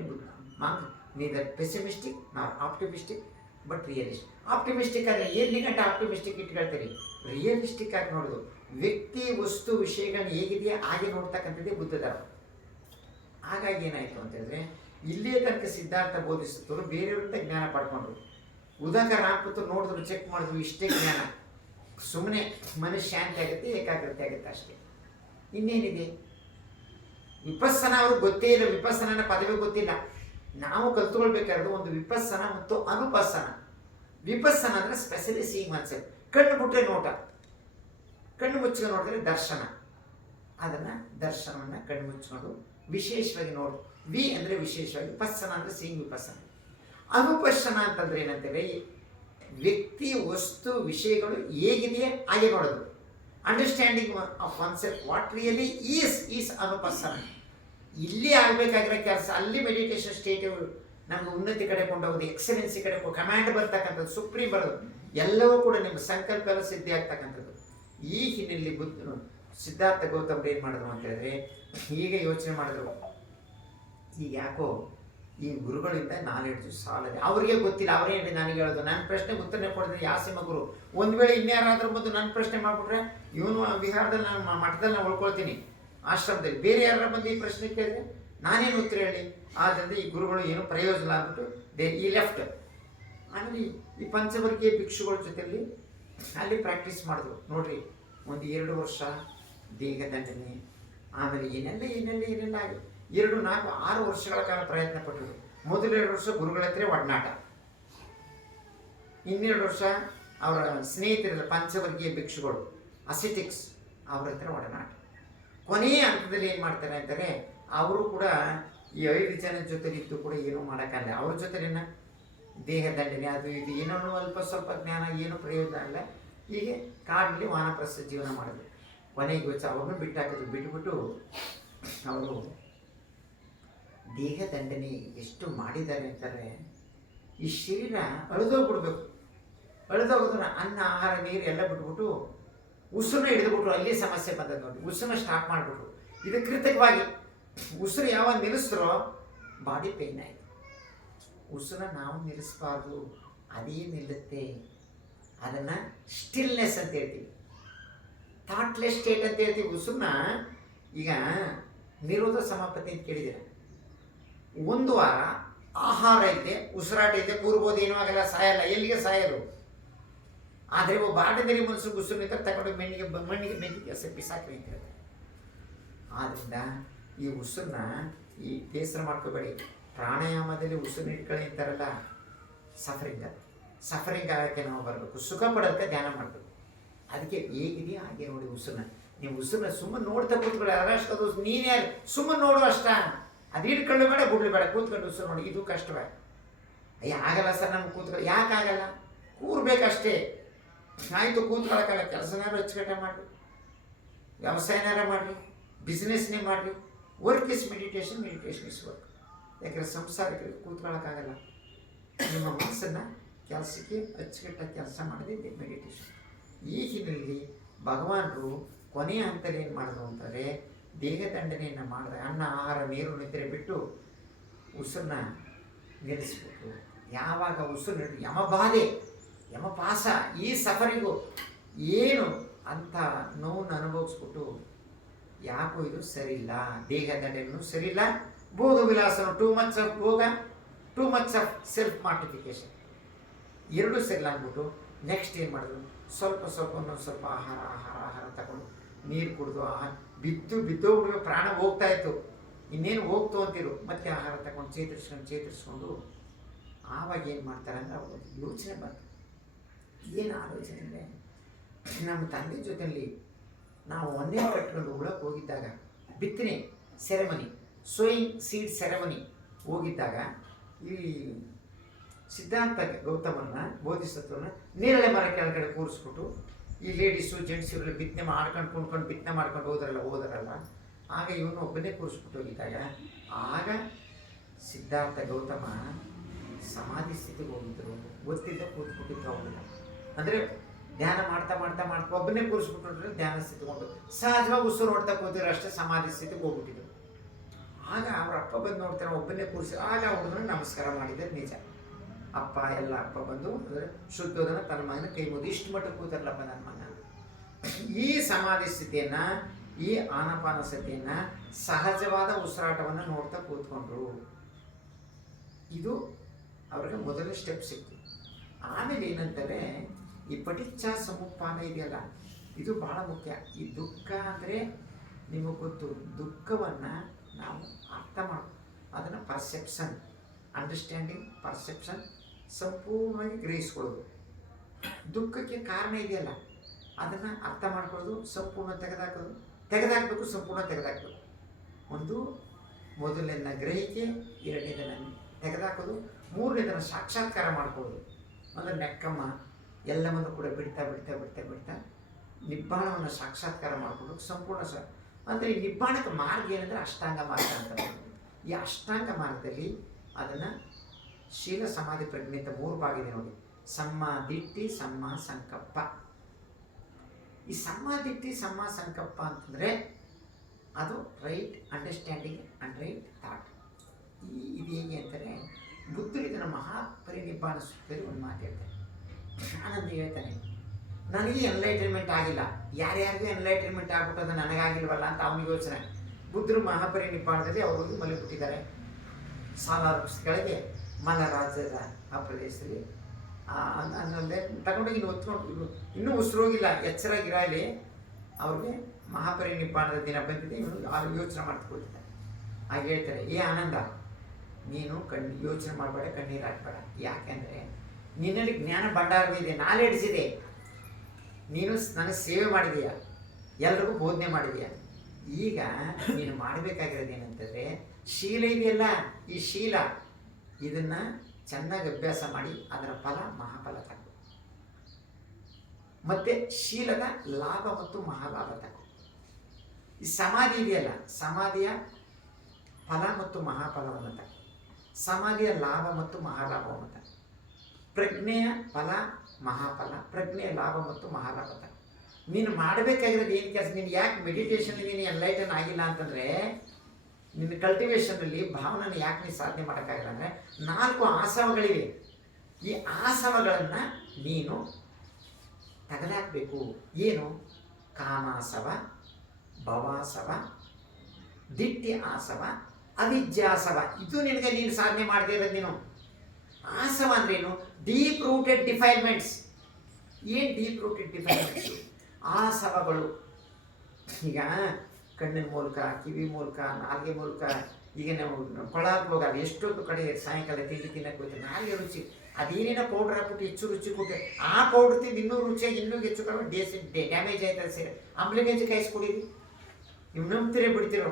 neither pessimistic not optimistic but realistic. Optimistic ಆದರೆ ಎಲ್ಲಿ ಗಂಟ ಆಪ್ಟಿಮಿಸ್ಟಿಕ್ ಇಟ್ಕೊಳ್ತೀರಿ, ರಿಯಲಿಸ್ಟಿಕ್ ಆಗಿ ನೋಡೋದು. ವ್ಯಕ್ತಿ ವಸ್ತು ವಿಷಯಗಳನ್ನ ಹೇಗಿದೆಯಾ ಹಾಗೆ ನೋಡ್ತಕ್ಕಂಥದ್ದೇ ಬುದ್ಧ ಧರ್ಮ. ಹಾಗಾಗಿ ಏನಾಯಿತು ಅಂತಂದರೆ ಇಲ್ಲೇ ತನಕ ಸಿದ್ಧಾರ್ಥ ಬೋಧಿಸುತ್ತವರು ಬೇರೆಯವರಿಂದ ಜ್ಞಾನ ಪಡ್ಕೊಂಡ್ರು. ಉದಕ ರಾಮಪುತ್ರ ನೋಡಿದ್ರು, ಚೆಕ್ ಮಾಡಿದ್ರು, ಇಷ್ಟೇ ಜ್ಞಾನ. ಸುಮ್ಮನೆ ಮನಸ್ಸು ಶಾಂತಿ ಆಗುತ್ತೆ, ಏಕಾಗ್ರತೆ ಆಗುತ್ತೆ ಅಷ್ಟೇ, ಇನ್ನೇನಿದೆ. ವಿಪಸ್ಸನ ಅವ್ರಿಗೆ ಗೊತ್ತೇ ಇಲ್ಲ, ವಿಪಸ್ಸನ ಪದವಿ ಗೊತ್ತಿಲ್ಲ. ನಾವು ಕಲ್ತ್ಕೊಳ್ಬೇಕಾದ್ರೆ ಒಂದು ವಿಪಸ್ಸನ ಮತ್ತು ಅನುಪಸ್ಸನ. ವಿಪಸ್ಸನ ಅಂದರೆ ಸ್ಪೆಷಲಿ ಸೀಯಿಂಗ್ ಮನ್ಸೆಲ್, ಕಣ್ಣು ಬಿಟ್ಟರೆ ನೋಟ, ಕಣ್ಣು ಮುಚ್ಕೊಂಡು ನೋಡಿದ್ರೆ ದರ್ಶನ. ಅದನ್ನು ದರ್ಶನವನ್ನು ಕಣ್ಣು ಮುಚ್ಕೊಂಡು ವಿಶೇಷವಾಗಿ ನೋಡು. ವಿ ಅಂದರೆ ವಿಶೇಷವಾಗಿ, ಪಸ್ಸನ ಅಂದರೆ ಸೀಯಿಂಗ್ ವಿಪಸ್ಸನ. ಅನುಪಸ್ಸನ ಅಂತಂದ್ರೆ ಏನಂತೇಳಿ, ವ್ಯಕ್ತಿ, ವಸ್ತು, ವಿಷಯಗಳು ಹೇಗಿದೆಯೇ ಹಾಗೆ ನೋಡೋದು. Understanding of oneself what really is ಅನುಪಸ್ಸನ. ಇಲ್ಲಿ ಆಗಬೇಕಾಗಿರೋ ಕೆಲಸ ಅಲ್ಲಿ ಮೆಡಿಟೇಷನ್ ಸ್ಟೇಟ್ ನಮ್ಗೆ ಉನ್ನತಿ ಕಡೆ ಕೊಂಡೋಗೋದು, ಎಕ್ಸಲೆನ್ಸಿ ಕಡೆ ಕಮಾಂಡ್ ಬರ್ತಕ್ಕಂಥದ್ದು, ಸುಪ್ರೀಂ ಬರೋದು, ಎಲ್ಲವೂ ಕೂಡ ನಿಮ್ಮ ಸಂಕಲ್ಪ ಎಲ್ಲ ಸಿದ್ಧಿ ಆಗ್ತಕ್ಕಂಥದ್ದು. ಈ ಹಿನ್ನೆಲೆಯಲ್ಲಿ ಸಿದ್ಧಾರ್ಥ ಗೌತಮ್ ಏನು ಮಾಡಿದ್ರು ಅಂತ ಹೇಳಿದ್ರೆ, ಹೀಗೆ ಯೋಚನೆ ಮಾಡಿದ್ರು, ಈಗ ಯಾಕೋ ಈ ಗುರುಗಳಿಂದ ನಾಲೆಡ್ಜು ಸಾಲದೆ, ಅವ್ರಿಗೆ ಗೊತ್ತಿಲ್ಲ, ಅವರೇ ನನಗೆ ಹೇಳೋದು, ನನ್ನ ಪ್ರಶ್ನೆಗೆ ಉತ್ತರನೇ ಕೊಡಿದ್ರೆ ಯಾಸಿಮ ಗುರು. ಒಂದು ವೇಳೆ ಇನ್ಯಾರಾದ್ರೂ ಬಂದು ನನ್ನ ಪ್ರಶ್ನೆ ಮಾಡಿಬಿಟ್ರೆ, ಇವನು ವಿಹಾರದಲ್ಲಿ ನಾನು ಮಠದಲ್ಲಿ ನಾನು ಉಳ್ಕೊಳ್ತೀನಿ, ಆಶ್ರಮದಲ್ಲಿ ಬೇರೆ ಯಾರ ಬಂದು ಈ ಪ್ರಶ್ನೆ ಕೇಳಿದ್ರೆ ನಾನೇನು ಉತ್ತರ ಹೇಳಿ. ಆದ್ದರಿಂದ ಈ ಗುರುಗಳು ಏನು ಪ್ರಯೋಜನ ಅಂದ್ಬಿಟ್ಟು ಈ ಲೆಫ್ಟ್. ಆಮೇಲೆ ಈ ಪಂಚವರ್ಗೀಯ ಭಿಕ್ಷುಗಳ ಜೊತೆಯಲ್ಲಿ ಅಲ್ಲಿ ಪ್ರಾಕ್ಟೀಸ್ ಮಾಡಿದ್ರು. ನೋಡ್ರಿ, ಒಂದು 2 ವರ್ಷ ದೇಹದಂಡನೆ, ಆಮೇಲೆ ಏನೆಲ್ಲ ಆಗಿ 2, 4, 6 ವರ್ಷಗಳ ಕಾಲ ಪ್ರಯತ್ನ ಪಟ್ಟರು. ಮೊದಲು 2 ವರ್ಷ ಗುರುಗಳ ಹತ್ರ ಒಡನಾಟ, 2 ವರ್ಷ ಅವರ ಸ್ನೇಹಿತರಲ್ಲ ಪಂಚವರ್ಗೀಯ ಭಿಕ್ಷುಗಳು ಅಸಿಟಿಕ್ಸ್, ಅವ್ರ ಹತ್ರ ಒಡನಾಟ. ಕೊನೆಯ ಹಂತದಲ್ಲಿ ಏನು ಮಾಡ್ತಾರೆ ಅಂತಾರೆ, ಅವರು ಕೂಡ ಈ 5 ಜನ ಜೊತೆಲಿದ್ದು ಕೂಡ ಏನೂ ಮಾಡೋಕ್ಕಲ್ಲ. ಅವ್ರ ಜೊತೆಲಿನ ದೇಹದಂಡನೆ ಅದು ಇದು ಏನೋ ಅಲ್ಪ ಸ್ವಲ್ಪ ಜ್ಞಾನ, ಏನು ಪ್ರಯೋಜನ ಇಲ್ಲ. ಹೀಗೆ ಕಾಡಿನಲ್ಲಿ ವಾನಪ್ರಸ್ಥ ಜೀವನ ಮಾಡಿದ್ರು. ಕೊನೆಗೆ ಗೊತ್ತು ಅವ್ರನ್ನೂ ಬಿಟ್ಟಾಕಿದ್ರು. ಬಿಟ್ಬಿಟ್ಟು ಅವರು ದೇಹದಂಡನೆ ಎಷ್ಟು ಮಾಡಿದ್ದಾರೆ ಅಂತಾರೆ, ಈ ಶರೀರ ಅಳಿದೋಗ್ಬಿಡ್ಬೇಕು, ಅಳಿದೋಗೋದನ್ನ ಅನ್ನ, ಆಹಾರ, ನೀರು ಎಲ್ಲ ಬಿಟ್ಬಿಟ್ಟು ಉಸಿರನ್ನ ಹಿಡಿದುಬಿಟ್ರು. ಅಲ್ಲಿ ಸಮಸ್ಯೆ ಬಂದದ್ದು ನೋಡಿ, ಉಸಿರನ್ನ ಸ್ಟಾಪ್ ಮಾಡಿಬಿಟ್ರು. ಇದು ಕೃತಕವಾಗಿ ಉಸಿರು ಯಾವಾಗ ನಿಲ್ಲಿಸಿದ್ರೋ ಬಾಡಿ ಪೇಯ್ನ್ ಆಯಿತು. ಉಸಿರನ್ನ ನಾವು ನಿಲ್ಲಿಸಬಾರ್ದು, ಅದೇ ನಿಲ್ಲುತ್ತೆ. ಅದನ್ನು ಸ್ಟಿಲ್ನೆಸ್ ಅಂತ ಹೇಳ್ತೀವಿ, ಥಾಟ್ಲೆಸ್ ಸ್ಟೇಟ್ ಅಂತ ಹೇಳ್ತೀವಿ. ಉಸಿರನ್ನ ಈಗ ನಿರೋಧ ಸಮಾಪತಿ ಅಂತ ಕೇಳಿದ್ದೀರ. 1 ವಾರ ಆಹಾರ ಐತೆ, ಉಸಿರಾಟ ಐತೆ, ಕೂರ್ಬೋದು, ಏನೂ ಆಗಲ್ಲ, ಸಾಯಲ್ಲ. ಎಲ್ಲಿಗೆ ಸಾಯಲು? ಆದರೆ ಒಬ್ಬ ಆಟದಲ್ಲಿ ಮನಸ್ಸು ಉಸಿರು ನಿಂತ ತಗೊಂಡು ಮಣ್ಣಿಗೆ ಬೆಂಕಿ ಕೆಲಸ ಬಿಸಾಕ್ರಿ ಅಂತ ಹೇಳ್ತಾರೆ. ಆದ್ದರಿಂದ ಈ ಉಸಿರನ್ನ ಈ ಬೇಸರ ಮಾಡ್ಕೋಬೇಡಿ. ಪ್ರಾಣಾಯಾಮದಲ್ಲಿ ಉಸಿರು ಇಟ್ಕೊಳ್ಳಿ ಅಂತಾರಲ್ಲ, ಸಫರಿಂಗ್ ಆಗೋಕ್ಕೆ ನಾವು ಬರಬೇಕು, ಸುಖ ಪಡೋದಕ್ಕೆ ಧ್ಯಾನ ಮಾಡಬೇಕು. ಅದಕ್ಕೆ ಹೇಗಿದೆಯಾ ಹಾಗೆ ನೋಡಿ ಉಸಿರನ್ನ. ನೀವು ಉಸಿರನ್ನ ಸುಮ್ಮನೆ ನೋಡ್ತಾ ಕೂತ್ಕೊಳ್ಳಿ, ಅದರಷ್ಟು ನೀನು ಯಾರು ಸುಮ್ಮನೆ ನೋಡು ಅಷ್ಟ. ಅದು ಇಟ್ಕೊಳ್ಳಿ ಬೇಡ, ಬಿಡ್ಲಿ ಬೇಡ, ಕೂತ್ಕೊಂಡು ಉಸಿರು ನೋಡಿ. ಇದು ಕಷ್ಟವೇ. ಅಯ್ಯ ಆಗಲ್ಲ ಸರ್ ನಮ್ಗೆ ಕೂತ್ಕೊಳ್ಳಿ. ಯಾಕಾಗಲ್ಲ? ಕೂರ್ಬೇಕಷ್ಟೇ. ಆಯಿತು, ಕೂತ್ಕೊಳ್ಳೋಕ್ಕಲ್ಲ, ಕೆಲಸನಾರು ಅಚ್ಚುಕಟ್ಟ ಮಾಡಿರಿ, ವ್ಯವಸಾಯನಾರ ಮಾಡಿರಿ, ಬಿಸ್ನೆಸ್ನೇ ಮಾಡಿರಿ. Work is meditation, meditation is work. ಯಾಕಂದರೆ ಸಂಸಾರಕ್ಕೆ ಕೂತ್ಕೊಳ್ಳೋಕ್ಕಾಗಲ್ಲ. ನಿಮ್ಮ ಮನಸ್ಸನ್ನು ಕೆಲಸಕ್ಕೆ ಅಚ್ಚುಕಟ್ಟಾಗಿ ಕೆಲಸ ಮಾಡಿದೆ ಮೆಡಿಟೇಷನ್. ಈ ಹಿನ್ನೆಲೆಯಲ್ಲಿ ಭಗವಾನರು ಕೊನೆಯ ಹಂತದಲ್ಲಿ ಏನು ಮಾಡಿದ್ರು ಅಂತಂದರೆ, ದೇಹದಂಡನೆಯನ್ನು ಮಾಡಿದ್ರೆ ಅನ್ನ, ಆಹಾರ, ನೀರು, ನಿದ್ರೆ ಬಿಟ್ಟು ಉಸಿರನ್ನ ನಿಲ್ಲಿಸ್ಬೇಕು. ಯಾವಾಗ ಉಸಿರು ಯಮಬಾಧೆ, ಯಮಪಾಸ, ಈ ಸಫರಿಂಗು ಏನು ಅಂತ ನೋವನ್ನು ಅನುಭವಿಸ್ಬಿಟ್ಟು, ಯಾಕೋ ಇದು ಸರಿಯಿಲ್ಲ, ದೇಹದಂಡನೆಯೂ ಸರಿಯಿಲ್ಲ, ಭೋಗ ವಿಲಾಸನು ಟೂ ಮಚ್ ಆಫ್ ಭೋಗ, ಟೂ ಮಚ್ ಆಫ್ ಸೆಲ್ಫ್ ಮಾರ್ಟಿಫಿಕೇಶನ್, ಎರಡೂ ಸರಿಯಿಲ್ಲ ಅಂದ್ಬಿಟ್ಟು ನೆಕ್ಸ್ಟ್ ಏನು ಮಾಡಿದ್ರು, ಸ್ವಲ್ಪ ಒಂದೊಂದು ಸ್ವಲ್ಪ ಆಹಾರ ತಗೊಂಡು ನೀರು ಕುಡಿದು ಬಿದ್ದೋಗ್ಬಿಡುವ ಪ್ರಾಣ ಹೋಗ್ತಾ ಇತ್ತು, ಇನ್ನೇನು ಹೋಗ್ತು ಅಂತಿರು. ಮತ್ತೆ ಆಹಾರ ತಗೊಂಡು ಚೇತರಿಸ್ಕೊಂಡು ಆವಾಗ ಏನು ಮಾಡ್ತಾರೆ ಅಂದರೆ ಅವ್ರು ಯೋಚನೆ ಬಂತು. ಏನು ಆಲೋಚನೆ ಅಂದರೆ, ನಮ್ಮ ತಂದೆ ಜೊತೆಯಲ್ಲಿ ನಾವು ಒಂದೇ ಕಟ್ಕೊಂಡು ಉಳಕ್ಕೆ ಹೋಗಿದ್ದಾಗ, ಬಿತ್ತನೆ ಸೆರೆಮನಿ, ಸೋಯಿಂಗ್ ಸೀಡ್ ಸೆರೆಮನಿ ಹೋಗಿದ್ದಾಗ, ಈ ಸಿದ್ಧಾಂತ ಗೌತಮನ ಬೋಧಿಸತ್ವನ ನೇರಳೆ ಮರ ಕೆಳಗಡೆ ಕೂರಿಸ್ಬಿಟ್ಟು ಈ ಲೇಡೀಸು ಜೆಂಟ್ಸ್ ಇವರೆಲ್ಲ ಬಿತ್ತನೆ ಮಾಡ್ಕೊಂಡು ಕುಣ್ಕೊಂಡು ಬಿತ್ತನೆ ಮಾಡ್ಕೊಂಡು ಹೋದರಲ್ಲ, ಆಗ ಇವನು ಒಬ್ಬನೇ ಕೂರಿಸ್ಬಿಟ್ಟು ಹೋಗಿದ್ದಾಗ, ಆಗ ಸಿದ್ಧಾರ್ಥ ಗೌತಮ ಸಮಾಧಿ ಸ್ಥಿತಿಗೆ ಹೋಗಿದ್ರು. ಗೊತ್ತಿದ್ದ ಕೂತ್ಬಿಟ್ಟಿದ್ರು ಅವನಿಲ್ಲ. ಅಂದರೆ ಧ್ಯಾನ ಮಾಡ್ತಾ ಒಬ್ಬನೇ ಕೂರಿಸ್ಬಿಟ್ರೆ ಧ್ಯಾನ ಸ್ಥಿತಿಗೊಂಡು ಸಹಜವಾಗಿ ಉಸಿರು ನೋಡ್ತಾ ಕೂತಿರೋ ಅಷ್ಟೇ ಸಮಾಧಿ ಸ್ಥಿತಿಗೆ ಹೋಗ್ಬಿಟ್ಟಿದ್ರು. ಆಗ ಅವ್ರ ಅಪ್ಪ ಬಂದು ನೋಡ್ತಾರೆ, ಒಬ್ಬನೇ ಕೂರಿಸಿ. ಆಗ ಅವ್ರನ್ನ ನಮಸ್ಕಾರ ಮಾಡಿದ್ದಾರೆ ನಿಜ. ಅಪ್ಪ ಬಂದು ಅಂದರೆ ಶುದ್ಧೋದನ ತನ್ನ ಮಗನ ಕೈ ಮುಗಿದು ಇಷ್ಟು ಮಟ್ಟ ಕೂತಾರಲ್ಲಪ್ಪ ನನ್ನ ಮಗ. ಈ ಸಮಾಧಿ ಸ್ಥಿತಿಯನ್ನು, ಈ ಆನಾಪಾನ ಸ್ಥಿತಿಯನ್ನು, ಸಹಜವಾದ ಉಸಿರಾಟವನ್ನು ನೋಡ್ತಾ ಕೂತ್ಕೊಂಡ್ರು. ಇದು ಅವ್ರಿಗೆ ಮೊದಲನೇ ಸ್ಟೆಪ್ ಸಿಕ್ತು. ಆಮೇಲೆ ಏನಂತಾರೆ, ಈ ಪಟಿಚ್ಛ ಸಮುತ್ಥಾನ ಇದೆಯಲ್ಲ, ಇದು ಬಹಳ ಮುಖ್ಯ. ಈ ದುಃಖ ಅಂದರೆ ನಿಮಗೆ ಗೊತ್ತು, ದುಃಖವನ್ನು ನಾವು ಅರ್ಥ ಮಾಡೋದು, ಅದನ್ನು ಪರ್ಸೆಪ್ಷನ್, ಅಂಡರ್ಸ್ಟ್ಯಾಂಡಿಂಗ್, ಪರ್ಸೆಪ್ಷನ್, ಸಂಪೂರ್ಣವಾಗಿ ಗ್ರಹಿಸ್ಕೊಳ್ಳೋದು. ದುಃಖಕ್ಕೆ ಕಾರಣ ಇದೆಯಲ್ಲ ಅದನ್ನು ಅರ್ಥ ಮಾಡ್ಕೊಳ್ಳೋದು, ಸಂಪೂರ್ಣ ತೆಗೆದಾಕಬೇಕು, ಸಂಪೂರ್ಣ ತೆಗೆದಾಕಬೇಕು. ಒಂದು ಮೊದಲನೇದನ್ನ ಗ್ರಹಿಕೆ, ಎರಡನೇದನ್ನು ತೆಗೆದಾಕೋದು, ಮೂರನೇದನ್ನು ಸಾಕ್ಷಾತ್ಕಾರ ಮಾಡ್ಕೊಳ್ಳೋದು. ಅಂದರೆ ನೆಕ್ಕಮ್ಮ ಎಲ್ಲವನ್ನು ಕೂಡ ಬಿಡ್ತಾ ಬಿಡ್ತಾ ಬಿಡ್ತಾ ಬಿಡ್ತಾ ನಿಬ್ಬಾಣವನ್ನು ಸಾಕ್ಷಾತ್ಕಾರ ಮಾಡಿಕೊಂಡು ಸಂಪೂರ್ಣ ಅಂದರೆ ಈ ನಿಬ್ಬಾಣಕ್ಕೆ ಮಾರ್ಗ ಏನಂದರೆ ಅಷ್ಟಾಂಗ ಮಾರ್ಗ ಅಂತ. ಈ ಅಷ್ಟಾಂಗ ಮಾರ್ಗದಲ್ಲಿ ಅದನ್ನು ಶೀಲ ಸಮಾಧಿ ಪ್ರಜ್ಞೆ ಅಂತ 3 ಭಾಗ ಇದೆ ನೋಡಿ. ಸಮ್ಮ ದಿಟ್ಟಿ, ಸಮ್ಮ ಸಂಕಲ್ಪ. ಈ ಸಮ್ಮ ದಿಟ್ಟಿ, ಸಮ್ಮ ಸಂಕಲ್ಪ ಅಂತಂದರೆ ಅದು right understanding and right thought. ಇದು ಹೇಗೆ ಅಂತಾರೆ, ಬುದ್ಧರು ಇದನ್ನು ಮಹಾಪರಿನಿಬ್ಬಾಣ ಸೂತ್ರದಲ್ಲಿ ಒಂದು ಮಾತು ಹೇಳ್ತಾರೆ. ಆನಂದ ಹೇಳ್ತಾನೆ, ನನಗೆ ಎನ್ಲೈಟನ್ಮೆಂಟ್ ಆಗಿಲ್ಲ, ಯಾರ್ಯಾರಿಗೂ ಎನ್ಲೈಟನ್ಮೆಂಟ್ ಆಗ್ಬಿಟ್ಟದು ನನಗಾಗಿಲ್ವಲ್ಲ ಅಂತ ಅವನಿಗೆ ಯೋಚನೆ. ಬುದ್ಧರು ಮಹಾಪರಿನಿಬ್ಬಾಣದಲ್ಲಿ ಅವರು ಮಲಗಿಬಿಟ್ಟಿದ್ದಾರೆ ಸಾಲಾರ ಕೆಳಗೆ ಮಲರಾಜ್ಯದ ಆ ಪ್ರದೇಶದಲ್ಲಿ. ಅನ್ನೋದೇ ತಗೊಂಡೋಗಿ ಇನ್ನು ಹೊತ್ಕೊಂಡು ಇನ್ನೂ ಉಸಿರೋಗಿಲ್ಲ, ಎಚ್ಚರಾಗಿರಲಿ, ಅವ್ರಿಗೆ ಮಹಾಪರಿನಿಬ್ಬಾಣದ ದಿನ ಬಂದಿದೆ, ಇವನು ಯೋಚನೆ ಮಾಡ್ಕೊಳ್ತಿದ್ದಾರೆ. ಹಾಗೆ ಹೇಳ್ತಾರೆ, ಏ ಆನಂದ, ನೀನು ಯೋಚನೆ ಮಾಡಬೇಡ, ಕಣ್ಣೀರು ಹಾಕಬೇಡ. ಯಾಕೆಂದರೆ ನಿನ್ನಲ್ಲಿ ಜ್ಞಾನ ಭಂಡಾರವಿದೆ, ನಾಲೆಡ್ಜ್ ಇದೆ, ನೀನು ನನಗೆ ಸೇವೆ ಮಾಡಿದೀಯ, ಎಲ್ರಿಗೂ ಬೋಧನೆ ಮಾಡಿದೀಯ. ಈಗ ನೀನು ಮಾಡಬೇಕಾಗಿರೋದು ಏನಂತಂದರೆ, ಶೀಲ ಇದೆಯಲ್ಲ, ಈ ಶೀಲ ಇದನ್ನು ಚೆನ್ನಾಗಿ ಅಭ್ಯಾಸ ಮಾಡಿ ಅದರ ಫಲ ಮಹಾಫಲ ತಗೋ. ಮತ್ತು ಶೀಲದ ಲಾಭ ಮತ್ತು ಮಹಾಲಾಭ ತಗೋ. ಈ ಸಮಾಧಿ ಇದೆಯಲ್ಲ, ಸಮಾಧಿಯ ಫಲ ಮತ್ತು ಮಹಾಫಲವನ್ನು ತಗೋ. ಸಮಾಧಿಯ ಲಾಭ ಮತ್ತು ಮಹಾಲಾಭವನ್ನು ತಗೋ. ಪ್ರಜ್ಞೆಯ ಫಲ ಮಹಾಫಲ, ಪ್ರಜ್ಞೆಯ ಲಾಭ ಮತ್ತು ಮಹಾಲಾಭ ತಗೋ. ನೀನು ಮಾಡಬೇಕಾಗಿರೋದು ಏನು ಕೆಲಸ? ನೀನು ಯಾಕೆ ಮೆಡಿಟೇಷನ್ ನೀನು ಎನ್ಲೈಟನ್ ಆಗಿಲ್ಲ ಅಂತಂದರೆ, ನಿನ್ನ ಕಲ್ಟಿವೇಷನಲ್ಲಿ ಭಾವನೆಯನ್ನು ಯಾಕೆ ನೀನು ಸಾಧನೆ ಮಾಡೋಕ್ಕಾಗಿಲ್ಲ ಅಂದರೆ, 4 ಆಸವಗಳಿವೆ. ಈ ಆಸವಗಳನ್ನು ನೀನು ತೆಗೆದಾಕಬೇಕು. ಏನು? ಕಾಮಾಸವ, ಭವಾಸವ, ದಿಟ್ಟಿ ಆಸವ, ಅವಿದ್ಯಾಸವ. ಇದು ನಿನಗೆ ನೀನು ಸಾಧನೆ ಮಾಡದೇ ಇರೋದು. ನೀನು ಆಸವ ಅಂದ್ರೇನು? Deep rooted defilements. ಏನು ಡೀಪ್ ರೂಟೆಡ್ ಡಿಫೈಲ್ಮೆಂಟ್ಸು? ಆಸವಗಳು. ಈಗ ಕಣ್ಣಿನ ಮೂಲಕ, ಕಿವಿ ಮೂಲಕ, ನಾಲ್ಗೆ ಮೂಲಕ. ಈಗ ನಾವು ಕೊಳಕ್ಕೆ ಹೋಗಲ್ಲ, ಎಷ್ಟೊಂದು ಕಡೆ ಸಾಯಂಕಾಲ ತಿಂಡಿ ತಿನ್ನಕ್ಕೆ ಹೋಗ್ತೀವಿ, ನಾಲ್ಗೆ ರುಚಿ ಅದೇನೇನೋ ಪೌಡ್ರ್ ಹಾಕ್ಬಿಟ್ಟು ಹೆಚ್ಚು ರುಚಿ ಕೊಟ್ಟೆ, ಆ ಪೌಡ್ರ್ ತಿಂದು ಇನ್ನೂ ರುಚಿಯಾಗಿ ಇನ್ನೂ ಹೆಚ್ಚು ಕಡಿಮೆ ಡ್ಯಾಮೇಜ್ ಆಯ್ತದೆ. ಸೇರಿ ಅಂಬ್ಲಿಗಂಜಿ ಕಾಯಿಸ್ಕೊಡಿದ್ವಿ. ನೀವು ನಂಬ್ತಿರೋ ಬಿಡ್ತಿರೋ.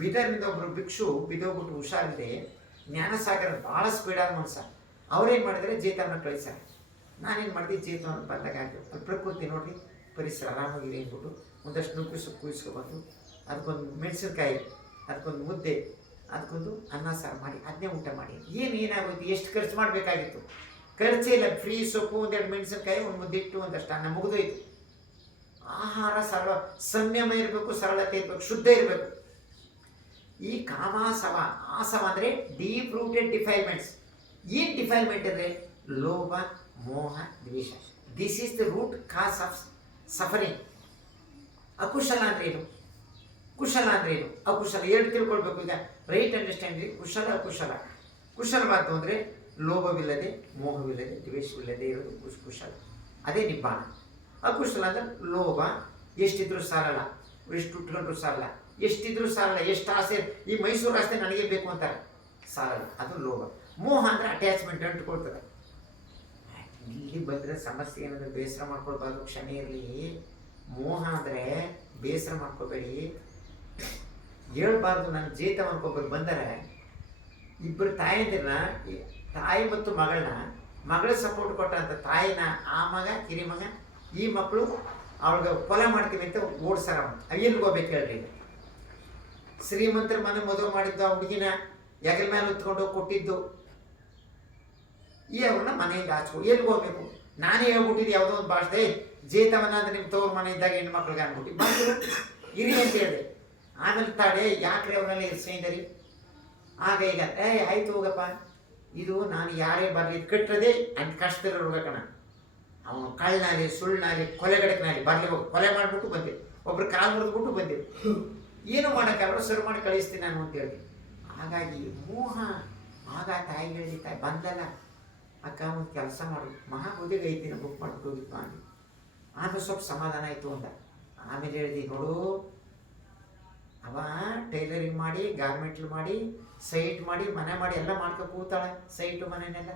ಬೀದರ್ನಿಂದ ಒಬ್ಬರು ಭಿಕ್ಷು ಬಿದ್ದೋಗ್ಬಿಟ್ಟು ಹುಷಾರಿದೆ, ಜ್ಞಾನಸಾಗರ ಭಾಳ ಸ್ಪೀಡಾದ ಮನುಷ್ಯ. ಅವ್ರೇನು ಮಾಡಿದರೆ ಜೇತವನ್ನು ಕಳಿಸ್ಯಾರ. ನಾನೇನು ಮಾಡಿದೆ, ಜೇತವನ್ನು ಬಂದಾಗ ಹಾಕಿ ಪ್ರಕೃತಿ ನೋಡಿ ಪರಿಸರ ಆರಾಮಾಗಿದೆ ಅಂದ್ಬಿಟ್ಟು ಒಂದಷ್ಟು ನುಗ್ಗು ಸೊಪ್ಪು ಕುಯಿಸ್ಕೊಬಂದು ಅದಕ್ಕೊಂದು ಮೆಣಸಿನ್ಕಾಯಿ, ಅದಕ್ಕೊಂದು ಮುದ್ದೆ, ಅದಕ್ಕೊಂದು ಅನ್ನ ಸಾರು ಮಾಡಿ ಅದನ್ನೇ ಊಟ ಮಾಡಿ. ಏನಾಗೋಯ್ತು? ಎಷ್ಟು ಖರ್ಚು ಮಾಡಬೇಕಾಗಿತ್ತು? ಖರ್ಚೇ ಇಲ್ಲ. ಫ್ರೀ ಸೊಪ್ಪು, 1-2 ಮೆಣಸಿನ್ಕಾಯಿ, ಒಂದು ಮುದ್ದೆ ಇಟ್ಟು ಒಂದಷ್ಟು ಅನ್ನ, ಮುಗಿದೋಯ್ತು. ಆಹಾರ ಸರಳ, ಸಂಯಮ ಇರಬೇಕು, ಸರಳತೆ ಇರಬೇಕು, ಶುದ್ಧ ಇರಬೇಕು. ಈ ಕಾಮಾಸವ, ಆಸವ ಅಂದರೆ ಡೀಪ್ ರೂಟೆಡ್ ಡಿಫೈಲ್ಮೆಂಟ್ಸ್. ಏನು ಡಿಫೈಲ್ಮೆಂಟ್ ಅಂದರೆ? ಲೋಭ, ಮೋಹ, ದ್ವೇಷ. This is the root cause of suffering. ಅಕುಶಲ ಅಂದ್ರೇನು? ಕುಶಲ ಅಂದ್ರೇನು? ಅಕುಶಲ. 2 ತಿಳ್ಕೊಳ್ಬೇಕು. ಈಗ ರೈಟ್ ಅಂಡರ್ಸ್ಟ್ಯಾಂಡಿಂಗ್, ಕುಶಲ ಅಕುಶಲ. ಕುಶಲವಾದ್ದು ಅಂದರೆ ಲೋಭವಿಲ್ಲದೆ, ಮೋಹವಿಲ್ಲದೆ, ದ್ವೇಷವಿಲ್ಲದೆ ಇರೋದು ಕುಶಲ. ಅದೇ ನಿಬ್ಬಾಣ. ಅಕುಶಲ ಅಂದರೆ ಲೋಭ, ಎಷ್ಟಿದ್ರೂ ಸಾಲಲ್ಲ, ಎಷ್ಟು ಉಟ್ಕೊಂಡ್ರು ಸಾಲಲ್ಲ, ಎಷ್ಟಿದ್ರೂ ಸಾಲಲ್ಲ, ಎಷ್ಟು ಆಸೆ, ಈ ಮೈಸೂರು ಆಸ್ತಿ ನನಗೆ ಬೇಕು ಅಂತಾರೆ, ಸಾಲಲ್ಲ, ಅದು ಲೋಭ. ಮೋಹ ಅಂದರೆ ಅಟ್ಯಾಚ್ಮೆಂಟ್, ಅಂಟ್ಕೊಳ್ತದೆ. ಇಲ್ಲಿ ಬಂದರೆ ಸಮಸ್ಯೆ ಏನಂದರೆ, ಬೇಸರ ಮಾಡ್ಕೊಳ್ಬಾರ್ದು, ಕ್ಷಮೆ ಇರಲಿ. ಮೋಹ ಅಂದರೆ ಬೇಸರ ಮಾಡ್ಕೋಬೇಡಿ, ಹೇಳ್ಬಾರ್ದು. ನನ್ನ ಜೇತ ಅನ್ಕೊಬ್ಬರು ಬಂದರೆ, ಇಬ್ಬರು ತಾಯಂದಿರನ್ನ, ತಾಯಿ ಮತ್ತು ಮಗಳನ್ನ, ಮಗಳ ಸಪೋರ್ಟ್ ಕೊಟ್ಟಂಥ ತಾಯಿನ ಆ ಮಗ, ಕಿರಿಮಗ, ಈ ಮಕ್ಕಳು ಅವಳಿಗೆ ಕೊಲೆ ಮಾಡ್ತೀವಿ ಅಂತ ಓಡ್ಸಾರ. ಎಲ್ಲಿಗೆ ಹೋಗ್ಬೇಕು ಹೇಳ್ರಿ? ಶ್ರೀಮಂತರ ಮನೆ ಮದುವೆ ಮಾಡಿದ್ದು, ಆ ಹುಡುಗಿನ ಹೆಗಲ ಮೇಲೆ ಹೊತ್ಕೊಂಡು ಕೊಟ್ಟಿದ್ದು, ಈ ಅವ್ರನ್ನ ಮನೆಯಿಂದ ಆಚ್ಕೊಂಡು ಎಲ್ಲಿಗೆ ಹೋಗ್ಬೇಕು? ನಾನೇ ಹೇಳ್ಬಿಟ್ಟಿದ್ದು ಯಾವುದೋ ಒಂದು ಭಾಷೆ, ಜೇತವನ್ನ ಅಂದರೆ ನಿಮ್ಮ ತವ್ರ ಮನೆ ಇದ್ದಾಗ ಹೆಣ್ಮಕ್ಳಿಗೆ ಅನ್ಬಿಟ್ಟು ಬಂದರು ಇರಿ ಅಂತ ಹೇಳಿದೆ. ಆಮೇಲೆ ತಾಡೆ ಯಾಕ್ರೆ ಅವರೆಲ್ಲ ಇರ್ಸೈಂದರಿ. ಆಗ ಈಗ ಆಯ್ತು ಹೋಗಪ್ಪ, ಇದು ನಾನು ಯಾರೇ ಬರಲಿ, ಇದು ಕಟ್ಟದೆ ಅಂತ ಕಷ್ಟದಿರೋರ್ಬೇಕಣ್ಣ. ಅವನು ಕಳ್ಳನಾಲಿ, ಸುಳ್ಳನಾಲಿ, ಕೊಲೆಗಡಕನಾಲಿ ಬರಲಿ, ಹೋಗಿ ಕೊಲೆ ಮಾಡಿಬಿಟ್ಟು ಬಂದೆ, ಒಬ್ರು ಕಾಲು ಮುರಿದ್ಬಿಟ್ಟು ಬಂದೆವು. ಏನು ಮಾಡೋಕ್ಕಾಗಲ್ಲ, ಸರ್ ಮಾಡಿ ಕಳಿಸ್ತೀನಿ ನಾನು ಅಂತ ಹೇಳಿ. ಹಾಗಾಗಿ ಮೋಹ ಆಗ ಆ ತಾಯಿ ಹೇಳಿದ, ತಾಯಿ ಬಂದಲ್ಲ ಅಕ್ಕ ಒಂದು ಕೆಲಸ ಮಾಡು, ಮಹಾಬೋಧಿಗೆ 5 ದಿನ ಬುಕ್ ಮಾಡ್ಬಿಟ್ಟು ಹೋಗಿತ್ತು ಮಾಡಿ. ಆಮೇಲೆ ಸ್ವಲ್ಪ ಸಮಾಧಾನ ಆಯಿತು ಅಂದ. ಆಮೇಲೆ ಹೇಳಿದೆ, ನೋಡು ಅವ ಟೈಲರಿಂಗ್ ಮಾಡಿ, ಗಾರ್ಮೆಂಟ್ಲ್ ಮಾಡಿ, ಸೈಟ್ ಮಾಡಿ, ಮನೆ ಮಾಡಿ ಎಲ್ಲ ಮಾಡ್ಕೊ ಕೂತಾಳೆ, ಸೈಟು ಮನೆನೆಲ್ಲ.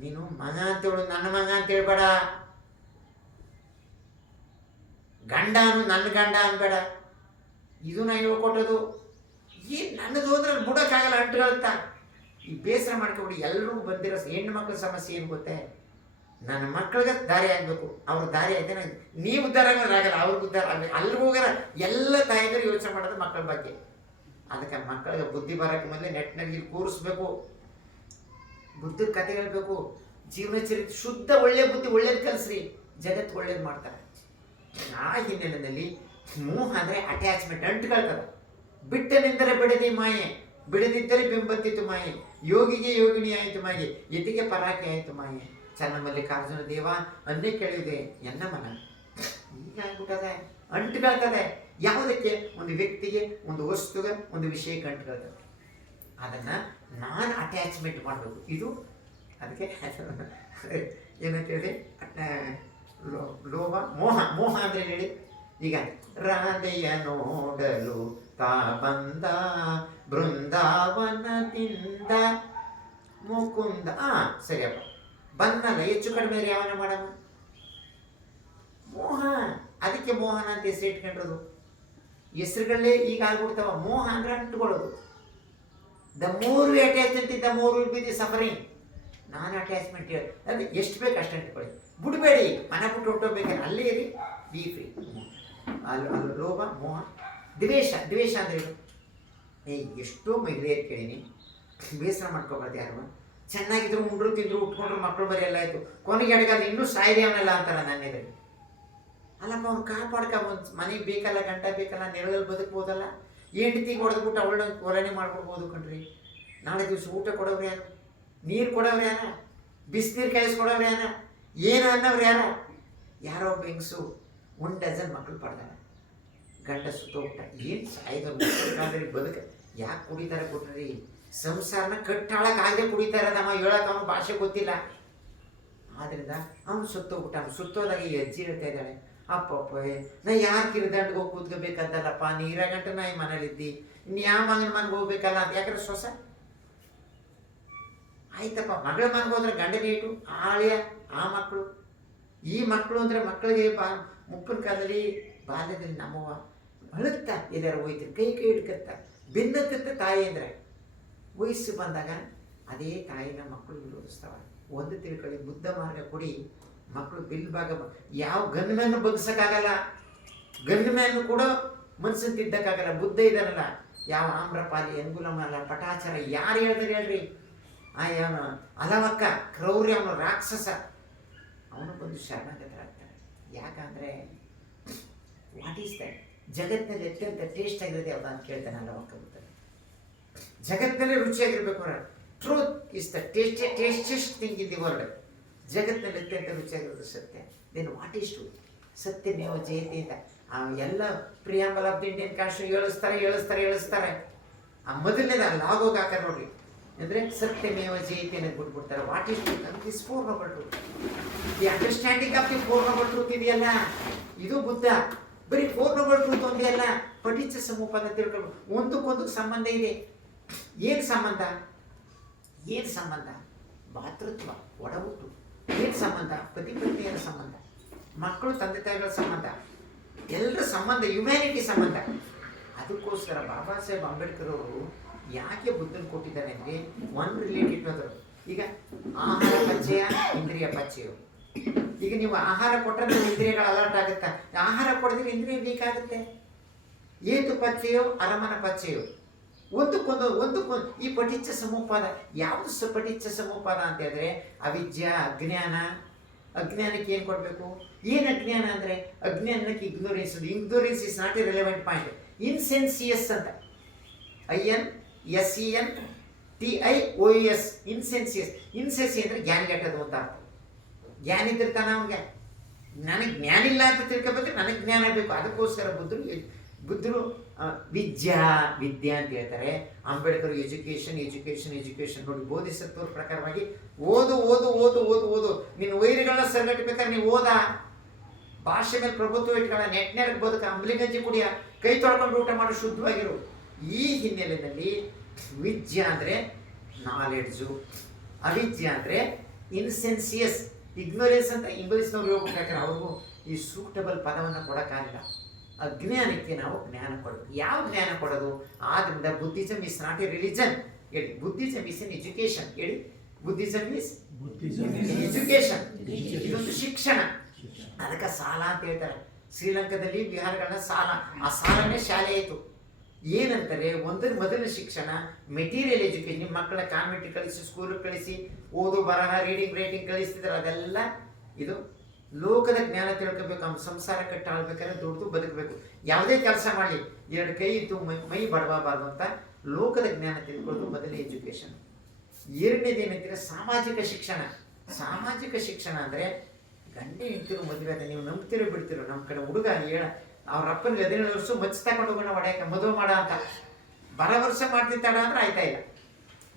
ನೀನು ಮಗ ಅಂತೇಳು, ನನ್ನ ಮಗ ಅಂತೇಳ್ಬೇಡ, ಗಂಡ ನನ್ನ ಗಂಡ ಅನ್ಬೇಡ. ಇದು ನಾ ಹೇಳ್ಕೊಟ್ಟದು. ಏನು ನನ್ನದು ಅಂದ್ರೆ ಬಿಡೋಕ್ಕಾಗಲ್ಲ, ಅಂಟುಗಳತ್ತ. ಈ ಬೇಸರ ಮಾಡ್ಕೊಬಿಡಿ. ಎಲ್ಲರೂ ಬಂದಿರೋ ಹೆಣ್ಣು ಮಕ್ಕಳ ಸಮಸ್ಯೆ ಏನು ಗೊತ್ತೇ, ನನ್ನ ಮಕ್ಕಳಿಗೆ ದಾರಿ ಆಗಬೇಕು, ಅವ್ರ ದಾರಿ ಆಯ್ತು. ನೀವು ಉದ್ಧಾರ ಆಗೋದಾಗಲ್ಲ, ಅವ್ರಿಗೆ ಉದ್ಧಾರ ಆಗಬೇಕು. ಅಲ್ಲಿಗೆ ಹೋಗೋಣ. ಎಲ್ಲ ತಾಯಿಗಳು ಯೋಚನೆ ಮಾಡೋದು ಮಕ್ಕಳ ಬಗ್ಗೆ. ಅದಕ್ಕೆ ಮಕ್ಕಳಿಗೆ ಬುದ್ಧಿ ಬರೋಕ್ಕೆ ಮೊದಲೇ ನೆಟ್ನಲ್ಲಿ ಕೂರಿಸ್ಬೇಕು, ಬುದ್ಧಿ ಕತೆ ಹೇಳ್ಬೇಕು, ಜೀವನ ಚರಿತ್ರೆ ಶುದ್ಧ ಒಳ್ಳೆ ಬುದ್ಧಿ ಒಳ್ಳೇದು ಕಲಿಸ್ರಿ, ಜಗತ್ತು ಒಳ್ಳೇದು ಮಾಡ್ತಾರೆ. ಆ ಹಿನ್ನೆಲೆಯಲ್ಲಿ ಮೋಹ ಅಂದರೆ ಅಟ್ಯಾಚ್ಮೆಂಟ್, ಅಂಟುಕೊಳ್ತದೆ. ಬಿಟ್ಟನೆಂದರೆ ಬಿಡದಿ ಮಾಯೆ, ಬಿಡದಿದ್ದರೆ ಬಿಂಬತ್ತಿತ್ತು ಮಾಯೆ, ಯೋಗಿಗೆ ಯೋಗಿನಿ ಆಯಿತು ಮಾಯೆ, ಯತಿಗೆ ಪರಾಕೆ ಆಯಿತು ಮಾಯೆ. ಚನ್ನಮಲ್ಲಿಕಾರ್ಜುನ ದೇವ ಅನ್ನೇ ಕೇಳಿದೆ ಎನ್ನ ಮನ. ಹೀಗಾಗ್ಬಿಟ್ಟದೆ, ಅಂಟುಕೊಳ್ತದೆ. ಯಾವುದಕ್ಕೆ? ಒಂದು ವ್ಯಕ್ತಿಗೆ, ಒಂದು ವಸ್ತುಗೆ, ಒಂದು ವಿಷಯಕ್ಕೆ ಅಂಟುಕೊಳ್ತದೆ. ಅದನ್ನು ನಾನು ಅಟ್ಯಾಚ್ಮೆಂಟ್ ಮಾಡಬೇಕು. ಇದು ಅದಕ್ಕೆ ಏನಂತ ಹೇಳಿದೆ, ಲೋಭ ಮೋಹ. ಮೋಹ ಅಂದರೆ ಹೇಳಿ, ಈಗ ರಾಧೆಯ ನೋಡಲು ತಾ ಬಂದ ಬೃಂದಾವನದಿಂದ ಮುಕುಂದ. ಸರಿಯಪ್ಪ, ಬಂದಲ್ಲ, ಹೆಚ್ಚು ಕಡಿಮೆ ಯಾವನ ಮಾಡಮ್ಮ, ಮೋಹ. ಅದಕ್ಕೆ ಮೋಹನ ಅಂತ ಹೆಸರು ಇಟ್ಕೊಂಡಿರೋದು. ಹೆಸರುಗಳೇ ಈಗ ಆಗ್ಬಿಡ್ತಾವ. ಮೋಹ ಅಂದ್ರೆ ಅಂಟುಕೊಳ್ಳೋದು. The more we attachment the more will be the suffering. ನಾನು ಅಟ್ಯಾಚ್ಮೆಂಟ್ ಹೇಳಿ ಅಂದರೆ ಎಷ್ಟು ಬೇಕು ಅಷ್ಟು ಅಂಟ್ಕೊಳ್ಳಿ, ಬಿಡಬೇಡಿ. ಮನೆ ಬಿಟ್ಟು ಹೊಟ್ಟೋಗ್ಬೇಕಾದ್ರೆ ಅಲ್ಲೇ ಇರಿ, ಬಿ ಫ್ರೀ. ಅಲ್ಲಿ ಲೋಭ, ಮೋಹ, ದ್ವೇಷ. ದ್ವೇಷ ಅಂದರೆ ಎಷ್ಟೋ ಮಹಿಳೆಯರು ಕೇಳೀನಿ, ಬೇಸರ ಮಾಡ್ಕೊಬಾರ್ದು ಯಾರು. ಚೆನ್ನಾಗಿದ್ರು, ಉಂಡ್ರು ತಿಂದ್ರು, ಉಟ್ಕೊಂಡ್ರು, ಮಕ್ಕಳು ಬರೀ ಎಲ್ಲ ಆಯಿತು, ಕೊನೆಗೆ ಅಡಗಾದ್ರೆ ಇನ್ನೂ ಸಾಯಿದೆ ಅವನೆಲ್ಲ ಅಂತಾರೆ ನನ್ನ ಎದುರಿಗೆ. ಅಲ್ಲಪ್ಪ, ಅವ್ನು ಕಾಪಾಡ್ಕ, ಒಂದು ಮನೆಗೆ ಬೇಕಲ್ಲ, ಗಂಟ ಬೇಕಲ್ಲ, ನೆರಳಲ್ಲಿ ಬದುಕ್ಬೋದಲ್ಲ. ಹೆಂಡತಿಗೆ ಹೊಡೆದ್ಬಿಟ್ಟು ಅವಳ ಕೊಲನೆ ಮಾಡ್ಕೊಡ್ಬೋದು ಕಣ್ರಿ. ನಾಳೆ ದಿವಸ ಊಟ ಕೊಡೋರು ಯಾರು? ನೀರು ಕೊಡೋರು ಯಾರ? ಬಿಸಿನೀರು ಕಾಯಿಸ್ಕೊಡೋರು ಯಾರ? ಏನು ಅನ್ನೋರು ಯಾರ? ಯಾರೋ ಒಬ್ಬ ಹೆಂಗಸು 1 ಡಜನ್ ಮಕ್ಕಳು ಪಡ್ದಾಳೆ, ಗಂಡ ಸುತ್ತೋಗ್ಬಿಟ್ಟ. ಏನು ಸಾಯ್ದು ಮಕ್ಕಳು ಬದುಕ ಯಾಕೆ ಕುಡಿತಾರೆ ಕೊಟ್ರಿ? ಸಂಸಾರನ ಕಟ್ಟಾಳಕ್ಕಾಗದೆ ಕುಡಿತಾ ಇರೋದಮ್ಮ, ಹೇಳಕ್ಕೆ ಅವನು ಭಾಷೆ ಗೊತ್ತಿಲ್ಲ. ಆದ್ದರಿಂದ ಅವನು ಸುತ್ತೋಗ್ಬಿಟ್ಟ. ಅವ್ನು ಸುತ್ತೋದಾಗ ಈ ಅಜ್ಜಿ ಹೇಳ್ತಾ ಇದ್ದಾಳೆ, ಅಪ್ಪಪ್ಪ ನಾ ಯಾರು ಕಿರಿದಂಡ್ಗೆ ಹೋಗಿ ಕೂತ್ಕೋಬೇಕಂತಲ್ಲಪ್ಪ, ನೀರ ಗಂಟೆ ನಾ ಈ ಮನೇಲಿದ್ದಿ, ಇನ್ನು ಯಾವ ಮಗನ ಮನೆಗೆ ಹೋಗ್ಬೇಕಲ್ಲ ಅಂತ. ಯಾಕಂದ್ರೆ ಸೊಸ ಆಯ್ತಪ್ಪ, ಮಗಳ ಮನೆಗೆ ಹೋದ್ರೆ ಗಂಡನ ಏಟು, ಆಳಿಯ ಆ ಮಕ್ಕಳು, ಈ ಮಕ್ಕಳು ಅಂದರೆ ಮಕ್ಕಳಿಗೆ ಮುಪ್ಪಿನ ಕಾಲದಲ್ಲಿ ಬಾಲ್ಯದಲ್ಲಿ ನಮ್ಮವ್ವ ಅಳುತ್ತಾ ಎಲ್ಲಾರು ಹೋಯ್ತೀನಿ, ಕೈ ಹಿಡ್ಕತ್ತ ಬೆನ್ನತ್ತ ತಾಯಿ ಅಂದರೆ. ವಯಸ್ಸು ಬಂದಾಗ ಅದೇ ತಾಯಿನ ಮಕ್ಕಳು ವಿರೋಧಿಸ್ತಾವ. ಒಂದು ತಿಳ್ಕೊಳ್ಳಿ, ಬುದ್ಧ ಮಾರ್ಗ ಕೊಡಿ, ಮಕ್ಕಳು ಬಿಲ್ ಭಾಗ. ಯಾವ ಗನ್ ಮ್ಯಾನ್ ಬಗ್ಸಕ್ಕಾಗಲ್ಲ, ಗನ್ ಮ್ಯಾನ್ ಕೂಡ ಮನ್ಸನ್ನು ತಿದ್ದಕ್ಕಾಗಲ್ಲ. ಬುದ್ಧ ಇದಾನಲ್ಲ, ಯಾವ ಆಮ್ರಪಾಲಿ, ಅಂಗುಲಮಾಲ, ಪಟಾಚಾರ ಯಾರು ಹೇಳ್ತಾರೆ ಹೇಳ್ರಿ? ಅವನು ಅಲವಕ್ಕ, ಕ್ರೌರ್ಯ, ಅವನು ರಾಕ್ಷಸ, ಅವನು ಬಂದು ಶರಣಾಗತರಾಗ್ತಾರೆ. ಯಾಕಂದರೆ ವಾಟ್ ಈಸ್ ದಟ್? ಜಗತ್ತಿನಲ್ಲಿ ಅತ್ಯಂತ ಟೇಸ್ಟ್ ಆಗಿರೋದು ಯಾವ್ದು ಅಂತ ಕೇಳ್ತಾನೆ ಅಲವಕ್ಕ. ಗೊತ್ತಾನೆ, ಜಗತ್ತಿನಲ್ಲೇ ರುಚಿಯಾಗಿರ್ಬೇಕು. Truth is the tastiest thing in the world. ಜಗತ್ತಿನಲ್ಲಿ ಅತ್ಯಂತ ರುಚಿಯಾಗಿರೋದು ಸತ್ಯ. Then what is truth? ಸತ್ಯಮೇವ ಜಯತೆ ಅಂತ ಎಲ್ಲ preamble of the Indian constitution ಹೇಳಿಸ್ತಾರೆ. ಆ ಮೊದಲನೇದ ಲಾಗೋಗಿ ಹಾಕಾರ ನೋಡ್ರಿ, ಅಂದರೆ ಸತ್ಯಮೇವ ಜಯತೆ ಅನ್ನೋದು ಬಿಟ್ಬಿಡ್ತಾರೆ. What is truth? ಅಂದ್ರೆ this 4 noble truth. The understanding of the 4 noble truth ಇದೆಯಲ್ಲ, ಇದು ಬುದ್ಧ. ಬರೀ 4 noble truth ಒಂದೇ ಅಲ್ಲ, ಪಠಿತ ಸಮೂಪದ ತಿಳ್ಕೊಂಡು ಒಂದಕ್ಕೊಂದು ಸಂಬಂಧ ಇದೆ. ಏನು ಸಂಬಂಧ? ಏನು ಸಂಬಂಧ? ಭಾತೃತ್ವ, ಒಡಹುಟ್ಟು. ಏನು ಸಂಬಂಧ? ಪತಿ ಪತ್ನಿಯರ ಸಂಬಂಧ, ಮಕ್ಕಳು ತಂದೆ ತಾಯಿಗಳ ಸಂಬಂಧ, ಎಲ್ಲರ ಸಂಬಂಧ, ಹ್ಯುಮ್ಯಾನಿಟಿ ಸಂಬಂಧ. ಅದಕ್ಕೋಸ್ಕರ ಬಾಬಾ ಸಾಹೇಬ್ ಅಂಬೇಡ್ಕರ್ ಅವರು ಯಾಕೆ ಬುದ್ಧನ ಕೊಟ್ಟಿದ್ದಾರೆ ಅಂದರೆ, ಒನ್ ರಿಲೇಟೆಡ್ ಅದರು. ಈಗ ಆಹಾರ ಪಚಯ, ಇಂದ್ರಿಯ ಪಚಯ. ಈಗ ನೀವು ಆಹಾರ ಕೊಟ್ಟರೆ ನೀವು ಇಂದ್ರಿಯಗಳು ಅಲರ್ಟ್ ಆಗುತ್ತೆ, ಆಹಾರ ಕೊಡದಿದ್ರೆ ಇಂದ್ರಿಯ ಬೇಕಾಗುತ್ತೆ. ಏತು ಪಚಯೋ ಅರಮನ ಪಚಯೋ, ಒಂದಕ್ಕೊಂದು ಈ ಪಠಿಚ್ಚ ಸಮೂಪಾದ. ಯಾವುದು ಪಠಿಚ್ಚ ಸಮೂಪಾದ ಅಂತ ಹೇಳಿದ್ರೆ, ಅವಿದ್ಯ, ಅಜ್ಞಾನ. ಅಜ್ಞಾನಕ್ಕೆ ಏನು ಕೊಡಬೇಕು? ಏನು ಅಜ್ಞಾನ ಅಂದರೆ, ಅಜ್ಞಾನಕ್ಕೆ ignorance. Ignorance is not a relevant point. ಇನ್ಸೆನ್ಸಿಯಸ್ ಅಂತ, INSENTIOUS, ಇನ್ಸೆನ್ಸಿಯಸ್. ಇನ್ಸೆನ್ಸಿ ಅಂದರೆ ಜ್ಞಾನಿಗೆಟ್ಟದು ಅಂತ ಅರ್ಥ. ಜ್ಞಾನಿದ್ದಿರ್ತಾನೆ ಅವನಿಗೆ, ನನಗೆ ಜ್ಞಾನ ಇಲ್ಲ ಅಂತ ತಿಳ್ಕೊಬೇಕು, ನನಗೆ ಜ್ಞಾನ ಬೇಕು. ಅದಕ್ಕೋಸ್ಕರ ಬುದ್ಧರು ಬುದ್ಧರು ವಿದ್ಯಾ ಅಂತ ಹೇಳ್ತಾರೆ. ಅಂಬೇಡ್ಕರ್ ಎಜುಕೇಶನ್ ನೋಡಿ, ಬೋಧಿಸತ್ವರ ಪ್ರಕಾರವಾಗಿ ಓದು ಓದು ಓದು ಓದು ಓದು ನಿನ್ನ ವೈರಿಗಳನ್ನ ಸರಿಗಟ್ಟಬೇಕಾದ್ರೆ ನೀವು ಓದ. ಭಾಷೆ ಮೇಲೆ ಪ್ರಭುತ್ವ ಇಟ್ಕೊಳ್ಳ, ನೆಟ್ನೆರಗೆ ಬದುಕ, ಅಂಬ್ಲಿಗಂಜಿ ಕುಡಿಯ, ಕೈ ತೊಳ್ಕೊಂಡು ಊಟ ಮಾಡೋ, ಶುದ್ಧವಾಗಿರು. ಈ ಹಿನ್ನೆಲೆಯಲ್ಲಿ ವಿದ್ಯಾ ಅಂದರೆ ನಾಲೆಡ್ಜು, ಅವಿದ್ಯೆ ಅಂದರೆ ಇನ್ಸೆನ್ಸಿಯಸ್, ಇಗ್ನೋರೆನ್ಸ್ ಅಂತ ಇಂಗ್ಲೀಷ್ನವ್ರು ಹೇಳ್ಬೇಕಾದ್ರೆ ಅವ್ರಿಗೂ ಈ ಸೂಕ್ಟಬಲ್ ಪದವನ್ನು ಕೊಡೋಕ್ಕಾಗಿಲ್ಲ. ಅಜ್ಞಾನಕ್ಕೆ ನಾವು ಜ್ಞಾನ ಕೊಡೋದು. ಯಾವ ಜ್ಞಾನ ಕೊಡೋದು? ಆದ್ದರಿಂದ Buddhism is not A religion ಹೇಳಿ, ಬುದ್ಧಿಸಮ್ ಇಸ್ ಎನ್ ಎಜುಕೇಶನ್ ಹೇಳಿ. ಬುದ್ಧಿಸಮ್ ಇಸ್ ಎಜುಕೇಶನ್, ಇದೊಂದು ಶಿಕ್ಷಣ. ಅದಕ್ಕೆ ಸಾಲ ಅಂತ ಹೇಳ್ತಾರೆ. ಶ್ರೀಲಂಕಾದಲ್ಲಿ ಬಿಹಾರಗಳನ್ನ ಸಾಲ, ಆ ಸಾಲನೇ ಶಾಲೆ ಆಯಿತು. ಏನಂತಾರೆ, ಮೊದಲ ಶಿಕ್ಷಣ ಮೆಟೀರಿಯಲ್ ಎಜುಕೇಶನ್. ನಿಮ್ಮ ಮಕ್ಕಳ ಕಾನ್ವೆಂಟ್ ಕಳಿಸಿ, ಸ್ಕೂಲಿಗೆ ಕಳಿಸಿ, ಓದು ಬರಹ ರೀಡಿಂಗ್ ರೈಟಿಂಗ್ ಕಳಿಸ್ತಿದ್ದಾರೆ. ಅದೆಲ್ಲ ಇದು ಲೋಕದ ಜ್ಞಾನ ತಿಳ್ಕೋಬೇಕು. ಅವ್ನು ಸಂಸಾರ ಕಟ್ಟಾಳ್ಬೇಕಾದ್ರೆ ದುಡ್ದು ಬದುಕಬೇಕು. ಯಾವುದೇ ಕೆಲಸ ಮಾಡಲಿ 2 ಕೈ ಇದ್ದು ಮೈ ಬಡವಬಾರ್ದು ಅಂತ ಲೋಕದ ಜ್ಞಾನ ತಿಳ್ಕೊಳ್ಳೋದು ಮೊದಲೇ ಎಜುಕೇಶನ್. ಎರಡನೇದು ಏನಂತೀರ, ಸಾಮಾಜಿಕ ಶಿಕ್ಷಣ. ಸಾಮಾಜಿಕ ಶಿಕ್ಷಣ ಅಂದರೆ ಗಂಡ ಹೆಂಡ್ತಿರು ಮದುವೆ ಆದ, ನೀವು ನಂಬ್ತಿರೋ ಬಿಡ್ತಿರೋ. ನಮ್ಮ ಕಡೆ ಹುಡುಗ ಹೇಳ ಅವ್ರ ಅಪ್ಪನಿಗೆ 17 ವರ್ಷ ಮಚ್ಚ ತಗೊಂಡು ಹೋಗೋಣ ಹೊಡ್ಯಾಕ ಮದುವೆ ಮಾಡ ಅಂತ, ಬರೋ ವರ್ಷ ಮಾಡ್ತಿದ್ದಾಡ ಅಂದ್ರೆ ಆಯ್ತಾ ಇಲ್ಲ,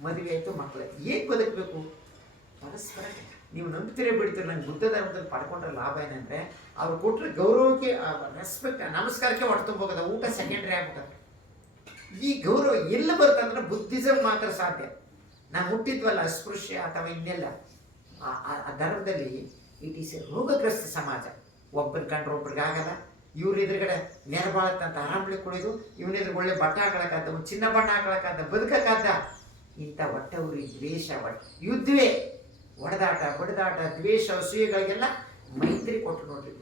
ಮದುವೆ ಆಯಿತು, ಮಕ್ಕಳು. ಹೇಗೆ ಬದುಕಬೇಕು? ಪರಸ್ಪರ ನೀವು ನಂಬ್ತಿರೋ ಬಿಡ್ತೀರಿ. ನಂಗೆ ಬುದ್ಧ ಧರ್ಮದಲ್ಲಿ ಪಡ್ಕೊಂಡ್ರೆ ಲಾಭ ಏನಂದರೆ, ಅವ್ರು ಕೊಟ್ಟರೆ ಗೌರವಕ್ಕೆ, ರೆಸ್ಪೆಕ್ಟ್, ನಮಸ್ಕಾರಕ್ಕೆ ಹೊಟ್ಟು ತುಂಬೋಗದ, ಊಟ ಸೆಕೆಂಡ್ರಿ ಆಗ್ಬೇಕಂತ. ಈ ಗೌರವ ಎಲ್ಲ ಬರ್ತಂದ್ರೆ ಬುದ್ಧಿಸಮ್ ಮಾತ್ರ ಸಾಧ್ಯ. ನಾವು ಹುಟ್ಟಿದ್ವಲ್ಲ ಅಸ್ಪೃಶ್ಯ ಅಥವಾ ಇನ್ನೆಲ್ಲ, ಆ ಧರ್ಮದಲ್ಲಿ ಇಟ್ ಈಸ್ ಎ ರೋಗಗ್ರಸ್ತ ಸಮಾಜ. ಒಬ್ಬರು ಕಂಡ್ರೆ ಒಬ್ರಿಗೆ ಆಗಲ್ಲ. ಇವ್ರ ಎದುರುಗಡೆ ನೆರಬಾಳತ್ತಂತ ಆರಾಮ್ಲಿ ಕುಡಿದು, ಇವನ ಎದುರು ಒಳ್ಳೆ ಬಟ್ಟೆ ಹಾಕೊಳಕ್ಕಾದ, ಒಂದು ಚಿನ್ನ ಬಣ್ಣ ಹಾಕೊಳಕ್ಕಾದ, ಬದುಕಕ್ಕಾದ. ಇಂಥ ಹೊಟ್ಟೆವ್ರಿ ದ್ವೇಷ, ಯುದ್ಧವೇ, ಹೊಡೆದಾಟ ಬಡಿದಾಟ, ದ್ವೇಷ, ಅಸೂಯೆಗಳಿಗೆಲ್ಲ ಮೈತ್ರಿ ಕೊಟ್ಟು ನೋಡ್ರಿ.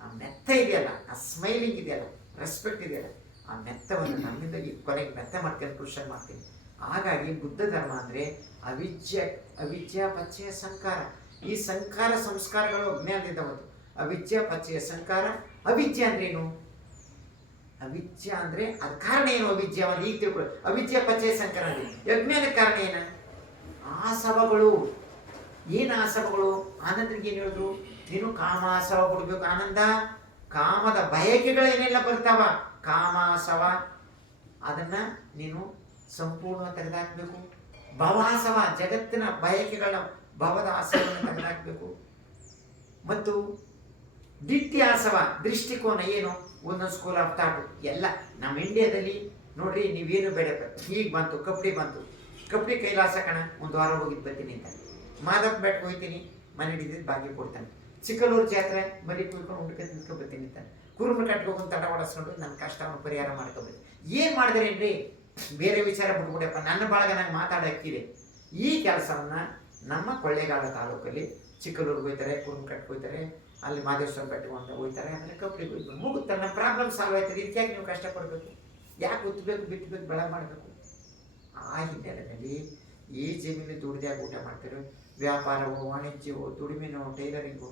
ಆ ಮೆತ್ತ ಇದೆಯಲ್ಲ, ಆ ಸ್ಮೈಲಿಂಗ್ ಇದೆಯಲ್ಲ, ರೆಸ್ಪೆಕ್ಟ್ ಇದೆಯಲ್ಲ, ಆ ಮೆತ್ತವನ್ನು ನಮ್ಮಿಂದ ಈ ಕೊನೆಗೆ ಮೆತ್ತ ಮಾಡ್ತೀನಿ, ಪುರುಷನ್ ಮಾಡ್ತೀನಿ. ಹಾಗಾಗಿ ಬುದ್ಧ ಧರ್ಮ ಅಂದರೆ ಅವಿದ್ಯಾ ಪಚ್ಚಯ ಸಂಸ್ಕಾರ. ಈ ಸಂಸ್ಕಾರ ಸಂಸ್ಕಾರಗಳು ಅಜ್ಞಾನದಿಂದ ಬಂತು. ಅವಿದ್ಯಾ ಪಚ್ಚಯ ಸಂಸ್ಕಾರ. ಅವಿದ್ಯೆ ಅಂದ್ರೇನು? ಅವಿದ್ಯಾ ಅಂದರೆ ಅದು ಕಾರಣ ಏನು? ಅವಿದ್ಯಾ ಒಂದು ಈಗ ತಿಳ್ಕೊಳ್ಳಿ. ಅವಿದ್ಯಾ ಪಚ್ಚಯ ಸಂಸ್ಕಾರ ಅಂದರೆ ಅಜ್ಞಾನಕ್ಕೆ ಕಾರಣ ಏನ? ಆಸವಗಳು. ಏನು ಆಸವಗಳು? ಆನಂದರಿಗೆ ಏನು ಹೇಳಿದ್ರು? ನೀನು ಕಾಮಾಸವ ಬಿಡ್ಬೇಕು. ಆನಂದ, ಕಾಮದ ಬಯಕೆಗಳೇನೆಲ್ಲ ಬರ್ತಾವ, ಕಾಮಾಸವ, ಅದನ್ನ ನೀನು ಸಂಪೂರ್ಣ ತೆಗೆದಾಕ್ಬೇಕು. ಭವಾಸವ, ಜಗತ್ತಿನ ಬಯಕೆಗಳ ಭವದ ಆಸವವನ್ನು ತೆಗೆದಾಕ್ಬೇಕು. ಮತ್ತು ದಿಟ್ಯಾಸವ, ದೃಷ್ಟಿಕೋನ ಏನು? ಒಂದೊಂದು ಸ್ಕೂಲ್ ಆಫ್ ಥಾಟು ಎಲ್ಲ ನಮ್ಮ ಇಂಡಿಯಾದಲ್ಲಿ ನೋಡ್ರಿ. ನೀವೇನು ಬೇಡ, ಈಗ ಬಂತು ಕಬಡ್ಡಿ ಬಂತು, ಕಬಡ್ಡಿ ಕೈಲಾಸ ಕಣ, ಒಂದು ವಾರ ಹೋಗಿದ್ದು ಬರ್ತೀನಿ ಅಂತ. ಮಾದಪ್ಪ ಬೆಟ್ಟಕ್ಕೆ ಹೋಗ್ತೀನಿ, ಮನೆ ಹಿಡಿದಿದ್ದು ಬಾಗಿ ಕೊಡ್ತಾನೆ. ಚಿಕ್ಕಲೂರು ಜಾತ್ರೆ ಮರಿ ಕುಯ್ಕೊಂಡು ಉಂಡ್ಕ ತಿನ್ಕೊಬರ್ತೀನಿ ಅಂತ. ಕುರುಬರು ಕಟ್ಕೊಂಡು ತಡ ಹೊಡೆಸ್ಕೊಂಡು ನನ್ನ ಕಷ್ಟವನ್ನು ಪರಿಹಾರ ಮಾಡ್ಕೊಬೇಕು. ಏನು ಮಾಡಿದ್ರೇನ್ರಿ? ಬೇರೆ ವಿಚಾರ ಬಿಟ್ಬಿಡಪ್ಪ, ನನ್ನ ಬಳಗ ನಂಗೆ ಮಾತಾಡೋಕ್ಕಿದೆ. ಈ ಕೆಲಸವನ್ನು ನಮ್ಮ ಕೊಳ್ಳೇಗಾಲ ತಾಲೂಕಲ್ಲಿ ಚಿಕ್ಕಲೂರಿಗೆ ಹೋಗ್ತಾರೆ, ಕುರುಬರು ಕಟ್ಗೆ ಹೋಗ್ತಾರೆ, ಅಲ್ಲಿ ಮಾದೇಶ್ವರ ಬೆಟ್ಟಕ್ಕೆ ಅಂತ ಹೋಗ್ತಾರೆ. ಅಂದರೆ ಕಬಡ್ಡಿಗೆ ಹೋಗ್ತಾರೆ, ಮುಗುತ್ತೆ, ನಮ್ಮ ಪ್ರಾಬ್ಲಮ್ ಸಾಲ್ವ್ ಆಯ್ತದೆ. ಇದಕ್ಕಾಗಿ ನೀವು ಕಷ್ಟಪಡಬೇಕು? ಯಾಕೆ ಉತ್ತಬೇಕು, ಬಿತ್ತಬೇಕು, ಬೆಳೆ ಮಾಡಬೇಕು? ಆ ಹಿನ್ನೆಲೆಯಲ್ಲಿ ಈ ಜಮೀನು ದುಡ್ದಾಗಿ ಊಟ ಮಾಡ್ತಾರೆ. ವ್ಯಾಪಾರವೋ, ವಾಣಿಜ್ಯವೋ, ದುಡಿಮೆನೋ, ಟೈಲರಿಂಗು,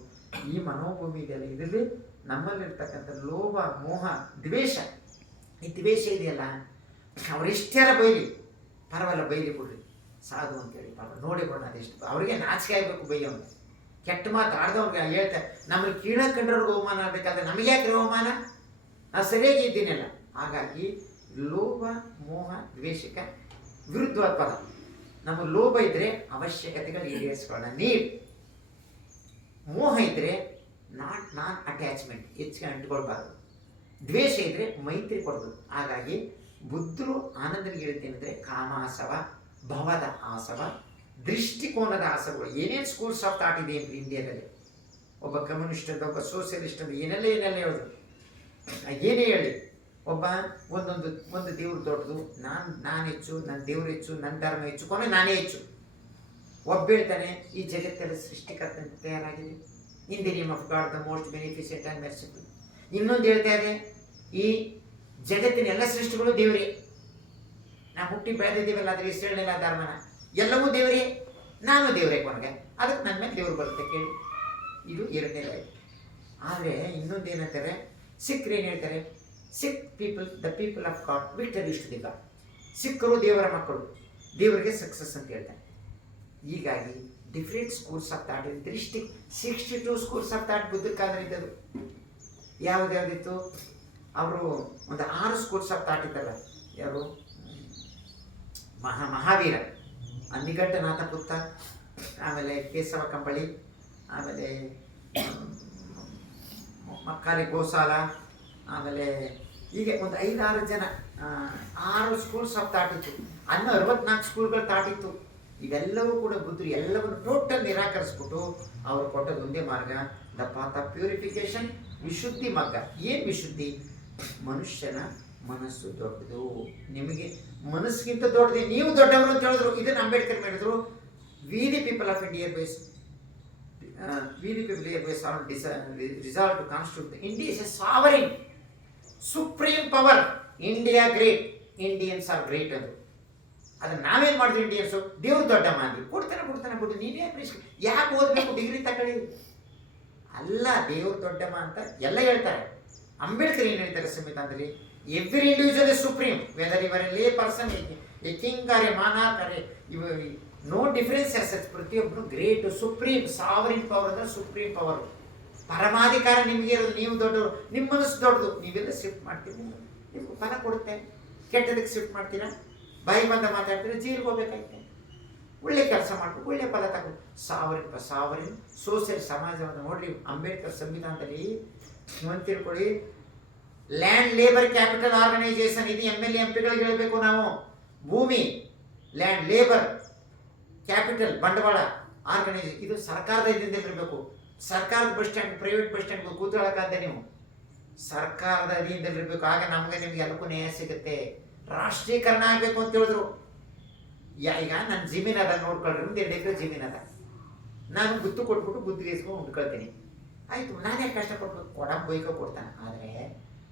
ಈ ಮನೋಭೂಮಿ ಇದೆಯಲ್ಲ, ಇದರಲ್ಲಿ ನಮ್ಮಲ್ಲಿರ್ತಕ್ಕಂಥ ಲೋಭ, ಮೋಹ, ದ್ವೇಷ. ಈ ದ್ವೇಷ ಇದೆಯಲ್ಲ, ಅವರೆಷ್ಟಾರ ಬೈಲಿ ಪರವಾಗಿಲ್ಲ, ಬೈಲಿ ಬಿಡ್ರಿ, ಸಾಧು ಅಂತೇಳಿ ಪಾಪ ನೋಡಿ ಬಿಡೋಣ. ಅದೆಷ್ಟು ಅವ್ರಿಗೆ ನಾಚಿಕೆ ಆಗಬೇಕು ಬೈಯೋನು. ಕೆಟ್ಟ ಮಾತು ಆಡ್ದವ್ರಿಗೆ ಹೇಳ್ತಾರೆ. ನಮ್ಮನ್ನು ಕೀಳಕ್ಕೆ ಕಂಡ್ರವ್ರಿಗೆ ಅವಮಾನ ಆಗಬೇಕಾದ್ರೆ ನಮಗೆ ಯಾಕೆ ಅವಮಾನ? ನಾವು ಸರಿಯಾಗಿ ಇದ್ದೀನಲ್ಲ. ಹಾಗಾಗಿ ಲೋಭ, ಮೋಹ, ದ್ವೇಷಕ್ಕೆ ವಿರುದ್ಧವಾದ ಪದ. ನಮ್ಮ ಲೋಭ ಇದ್ದರೆ ಅವಶ್ಯಕತೆಗಳು ಈಡೇರಿಸ್ಕೊಳ್ಳೋಣ, ನೀಡ್. ಮೋಹ ಇದ್ದರೆ ನಾನ್ ಅಟ್ಯಾಚ್ಮೆಂಟ್, ಹೆಚ್ಚಿಗೆ ಅಂಟ್ಕೊಳ್ಬಾರ್ದು. ದ್ವೇಷ ಇದ್ದರೆ ಮೈತ್ರಿ ಕೊಡ್ಬೋದು. ಹಾಗಾಗಿ ಬುದ್ಧರು ಆನಂದನಿಗೆ ಹೇಳ್ತೇನೆಂದರೆ ಕಾಮಾಸವ, ಭವದ ಆಸವ, ದೃಷ್ಟಿಕೋನದ ಆಸವಗಳು. ಏನೇನು ಸ್ಕೂಲ್ಸ್ ಆಫ್ ಥಾಟ್ ಇದೆ ಅಂತ ಇಂಡಿಯಾದಲ್ಲಿ. ಒಬ್ಬ ಕಮ್ಯುನಿಸ್ಟ್ ಅಂತ, ಒಬ್ಬ ಸೋಷಿಯಲಿಸ್ಟ್ ಅಂತ, ಏನೆಲ್ಲ ಹೇಳಿದ್ರು. ಏನೇ ಹೇಳಿ, ಒಬ್ಬ ಒಂದು ದೇವ್ರು ದೊಡ್ಡದು, ನಾನು ಹೆಚ್ಚು, ನನ್ನ ದೇವ್ರು ಹೆಚ್ಚು, ನನ್ನ ಧರ್ಮ ಹೆಚ್ಚು, ಕೊನೆ ನಾನೇ ಹೆಚ್ಚು. ಒಬ್ಬ ಹೇಳ್ತಾನೆ ಈ ಜಗತ್ತೆಲ್ಲ ಸೃಷ್ಟಿಕರ್ತ ತಯಾರಾಗಿದೆ, in the name of God the most beneficent and merciful. ಇನ್ನೊಂದು ಹೇಳ್ತಾ ಇದೆ, ಈ ಜಗತ್ತಿನ ಎಲ್ಲ ಸೃಷ್ಟಿಗಳು ದೇವರೇ. ನಾವು ಹುಟ್ಟಿ ಬೆಳೆದಿದ್ದೀವಲ್ಲ, ಅದ್ರ ಹೆಸರನ್ನೆಲ್ಲ ಧರ್ಮನ, ಎಲ್ಲವೂ ದೇವರೇ, ನಾನು ದೇವರೇ ಕೊನೆಗೆ, ಅದಕ್ಕೆ ನನ್ನ ಮೇಲೆ ದೇವ್ರು ಬರುತ್ತೆ ಕೇಳಿ. ಇದು ಎರಡನೇ ಲೈಫ್. ಆದರೆ ಇನ್ನೊಂದು ಏನಂತಾರೆ, ಸಿಖ್ರು ಏನು ಹೇಳ್ತಾರೆ? Sikh people, the people of God victories to the God. ಸಿಖ್ಖರು ದೇವರ ಮಕ್ಕಳು, ದೇವರಿಗೆ ಸಕ್ಸಸ್ ಅಂತ ಹೇಳ್ತಾರೆ. ಹೀಗಾಗಿ ಡಿಫ್ರೆಂಟ್ ಸ್ಕೂಲ್ಸ್ ಆಫ್ ಥಾಟ್ ಇದೆ. 62 ಸ್ಕೂಲ್ಸ್ ಆಫ್ ಥಾಟ್ ಬುದ್ಧ ಕಾಲದಲ್ಲಿ ಇದ್ದದು. ಯಾವುದ್ಯಾವುದಿತ್ತು? ಅವರು ಒಂದು 6 ಸ್ಕೂಲ್ಸ್ ಆಫ್ ಥಾಟ್ ಇದ್ದಲ್ಲ, ಯಾರು ಮಹಾವೀರ, ನಿಘಂಟನಾಥ ಪುತ್ತ, ಆಮೇಲೆ ಕೇಶವ ಕಂಬಳಿ, ಆಮೇಲೆ ಮಕ್ಕಾಲಿ ಗೋಸಾಲ, ಆಮೇಲೆ ಹೀಗೆ ಒಂದು 5-6 ಜನ 6 ಸ್ಕೂಲ್ಸ್ ಆಫ್ ಥಾಟ್ ಇತ್ತು. 64 ಸ್ಕೂಲ್ಗಳು ಥಾಟ್ ಇತ್ತು. ಇವೆಲ್ಲವೂ ಕೂಡ ಬುದ್ಧರು ಎಲ್ಲವನ್ನು ಟೋಟಲ್ ನಿರಾಕರಿಸ್ಬಿಟ್ಟು ಅವರು ಕೊಟ್ಟದ್ದು ಒಂದೇ ಮಾರ್ಗ, ದ ಪಾತ್ ಆಫ್ ಪ್ಯೂರಿಫಿಕೇಶನ್, ವಿಶುದ್ಧಿ ಮಾರ್ಗ. ಏನು ವಿಶುದ್ಧಿ? ಮನುಷ್ಯನ ಮನಸ್ಸು ದೊಡ್ಡದು, ನಿಮಗೆ ಮನಸ್ಸಿಗಿಂತ ದೊಡ್ಡದು, ನೀವು ದೊಡ್ಡವರು ಅಂತ ಹೇಳಿದ್ರು. ಇದನ್ನು ಅಂಬೇಡ್ಕರ್ ಮಾಡಿದ್ರು. V the people of India base resolve to constitute India is a sovereign, supreme power. India great, Indians are great ಅದು. ಅದನ್ನ ನಾವೇನು ಮಾಡಿದ್ವಿ ಇಂಡಿಯನ್ಸು? ದೇವ್ರು ದೊಡ್ಡ ಮಾಡಿ ಕೊಡ್ತಾನೆ ಬಿಟ್ಟು ನೀವೇ ಯಾಕೆ ಓದಬೇಕು? ಡಿಗ್ರಿ ತಗೊಳ್ಳಿ. ಅಲ್ಲ, ದೇವ್ರು ದೊಡ್ಡಮ್ಮ ಅಂತ ಎಲ್ಲ ಹೇಳ್ತಾರೆ. ಅಂಬೇಡ್ಕರ್ ಏನು ಹೇಳ್ತಾರೆ ಸಂವಿಧಾನದಲ್ಲಿ? Every individual is supreme, whether ever a lay person, a king or a monarch or a no difference ಎಸ್. ಪ್ರತಿಯೊಬ್ಬರು ಗ್ರೇಟ್, ಸುಪ್ರೀಂ, ಸಾವರಿನ್ ಪವರ್ ಅಂದರೆ ಸುಪ್ರೀಂ ಪವರ್, ಪರಮಾಧಿಕಾರ ನಿಮಗೆ ಇರೋದು. ನೀವು ದೊಡ್ಡವರು, ನಿಮ್ಮ ಮನಸ್ಸು ದೊಡ್ಡದು. ನೀವೆಲ್ಲ ಶಿಫ್ಟ್ ಮಾಡ್ತೀರಿ, ನಿಮ್ಗೆ ಫಲ ಕೊಡುತ್ತೆ. ಕೆಟ್ಟದಕ್ಕೆ ಶಿಫ್ಟ್ ಮಾಡ್ತೀರಾ, ಬಾಯಿ ಬಂದ ಮಾತಾಡ್ತೀರಾ, ಜೈಲಿಗೆ ಹೋಗ್ಬೇಕಾಯ್ತೆ. ಒಳ್ಳೆ ಕೆಲಸ ಮಾಡ್ಬೇಕು, ಒಳ್ಳೆ ಫಲ ತಗೋ. ಸಾವರಿನ್ ಸೋಷಿಯಲ್ ಸಮಾಜವನ್ನು ನೋಡ್ರಿ. ಅಂಬೇಡ್ಕರ್ ಸಂವಿಧಾನದಲ್ಲಿ ಒಂದು ತಿಳ್ಕೊಳ್ಳಿ, ಲ್ಯಾಂಡ್ ಲೇಬರ್ ಕ್ಯಾಪಿಟಲ್ ಆರ್ಗನೈಸೇಷನ್. ಇದು MLA MP ಗಳಿಗೆ ಹೇಳಬೇಕು ನಾವು. ಭೂಮಿ, ಲ್ಯಾಂಡ್, ಲೇಬರ್, ಕ್ಯಾಪಿಟಲ್, ಬಂಡವಾಳ, ಆರ್ಗನೈಸೇಷನ್, ಇದು ಸರ್ಕಾರದ ಇದರಿಂದ ಇರಬೇಕು. ಸರ್ಕಾರದ bus stand, private bus stand ಕೂತ್ಕೊಳ್ಳೋಕ್ಕಾಗದೆ ನೀವು, ಸರ್ಕಾರದ ಅಧೀನದಲ್ಲಿ ಇರಬೇಕು. ಆಗ ನಮಗೆ ನಿಮ್ಗೆ ಎಲ್ಲಕ್ಕೂ ನ್ಯಾಯ ಸಿಗುತ್ತೆ. ರಾಷ್ಟ್ರೀಕರಣ ಆಗಬೇಕು ಅಂತ ಹೇಳಿದ್ರು. ಈಗ ನನ್ನ ಜಮೀನು ಅದ ನೋಡ್ಕೊಳ್ರಿ, ಒಂದು 2 ಎಕರೆ ಜಮೀನು ಅದ, ನಾನು ಗುತ್ತು ಕೊಟ್ಬಿಟ್ಟು ಗುತ್ತಿಗೆ ಇಸ್ಕೊಂಡು ಉಂಡ್ಕೊಳ್ತೀನಿ. ಆಯಿತು, ನಾನೇ ಕಷ್ಟಪಡ್ಬೇಕು, ಬೈಕೋ ಕೊಡ್ತಾನೆ. ಆದರೆ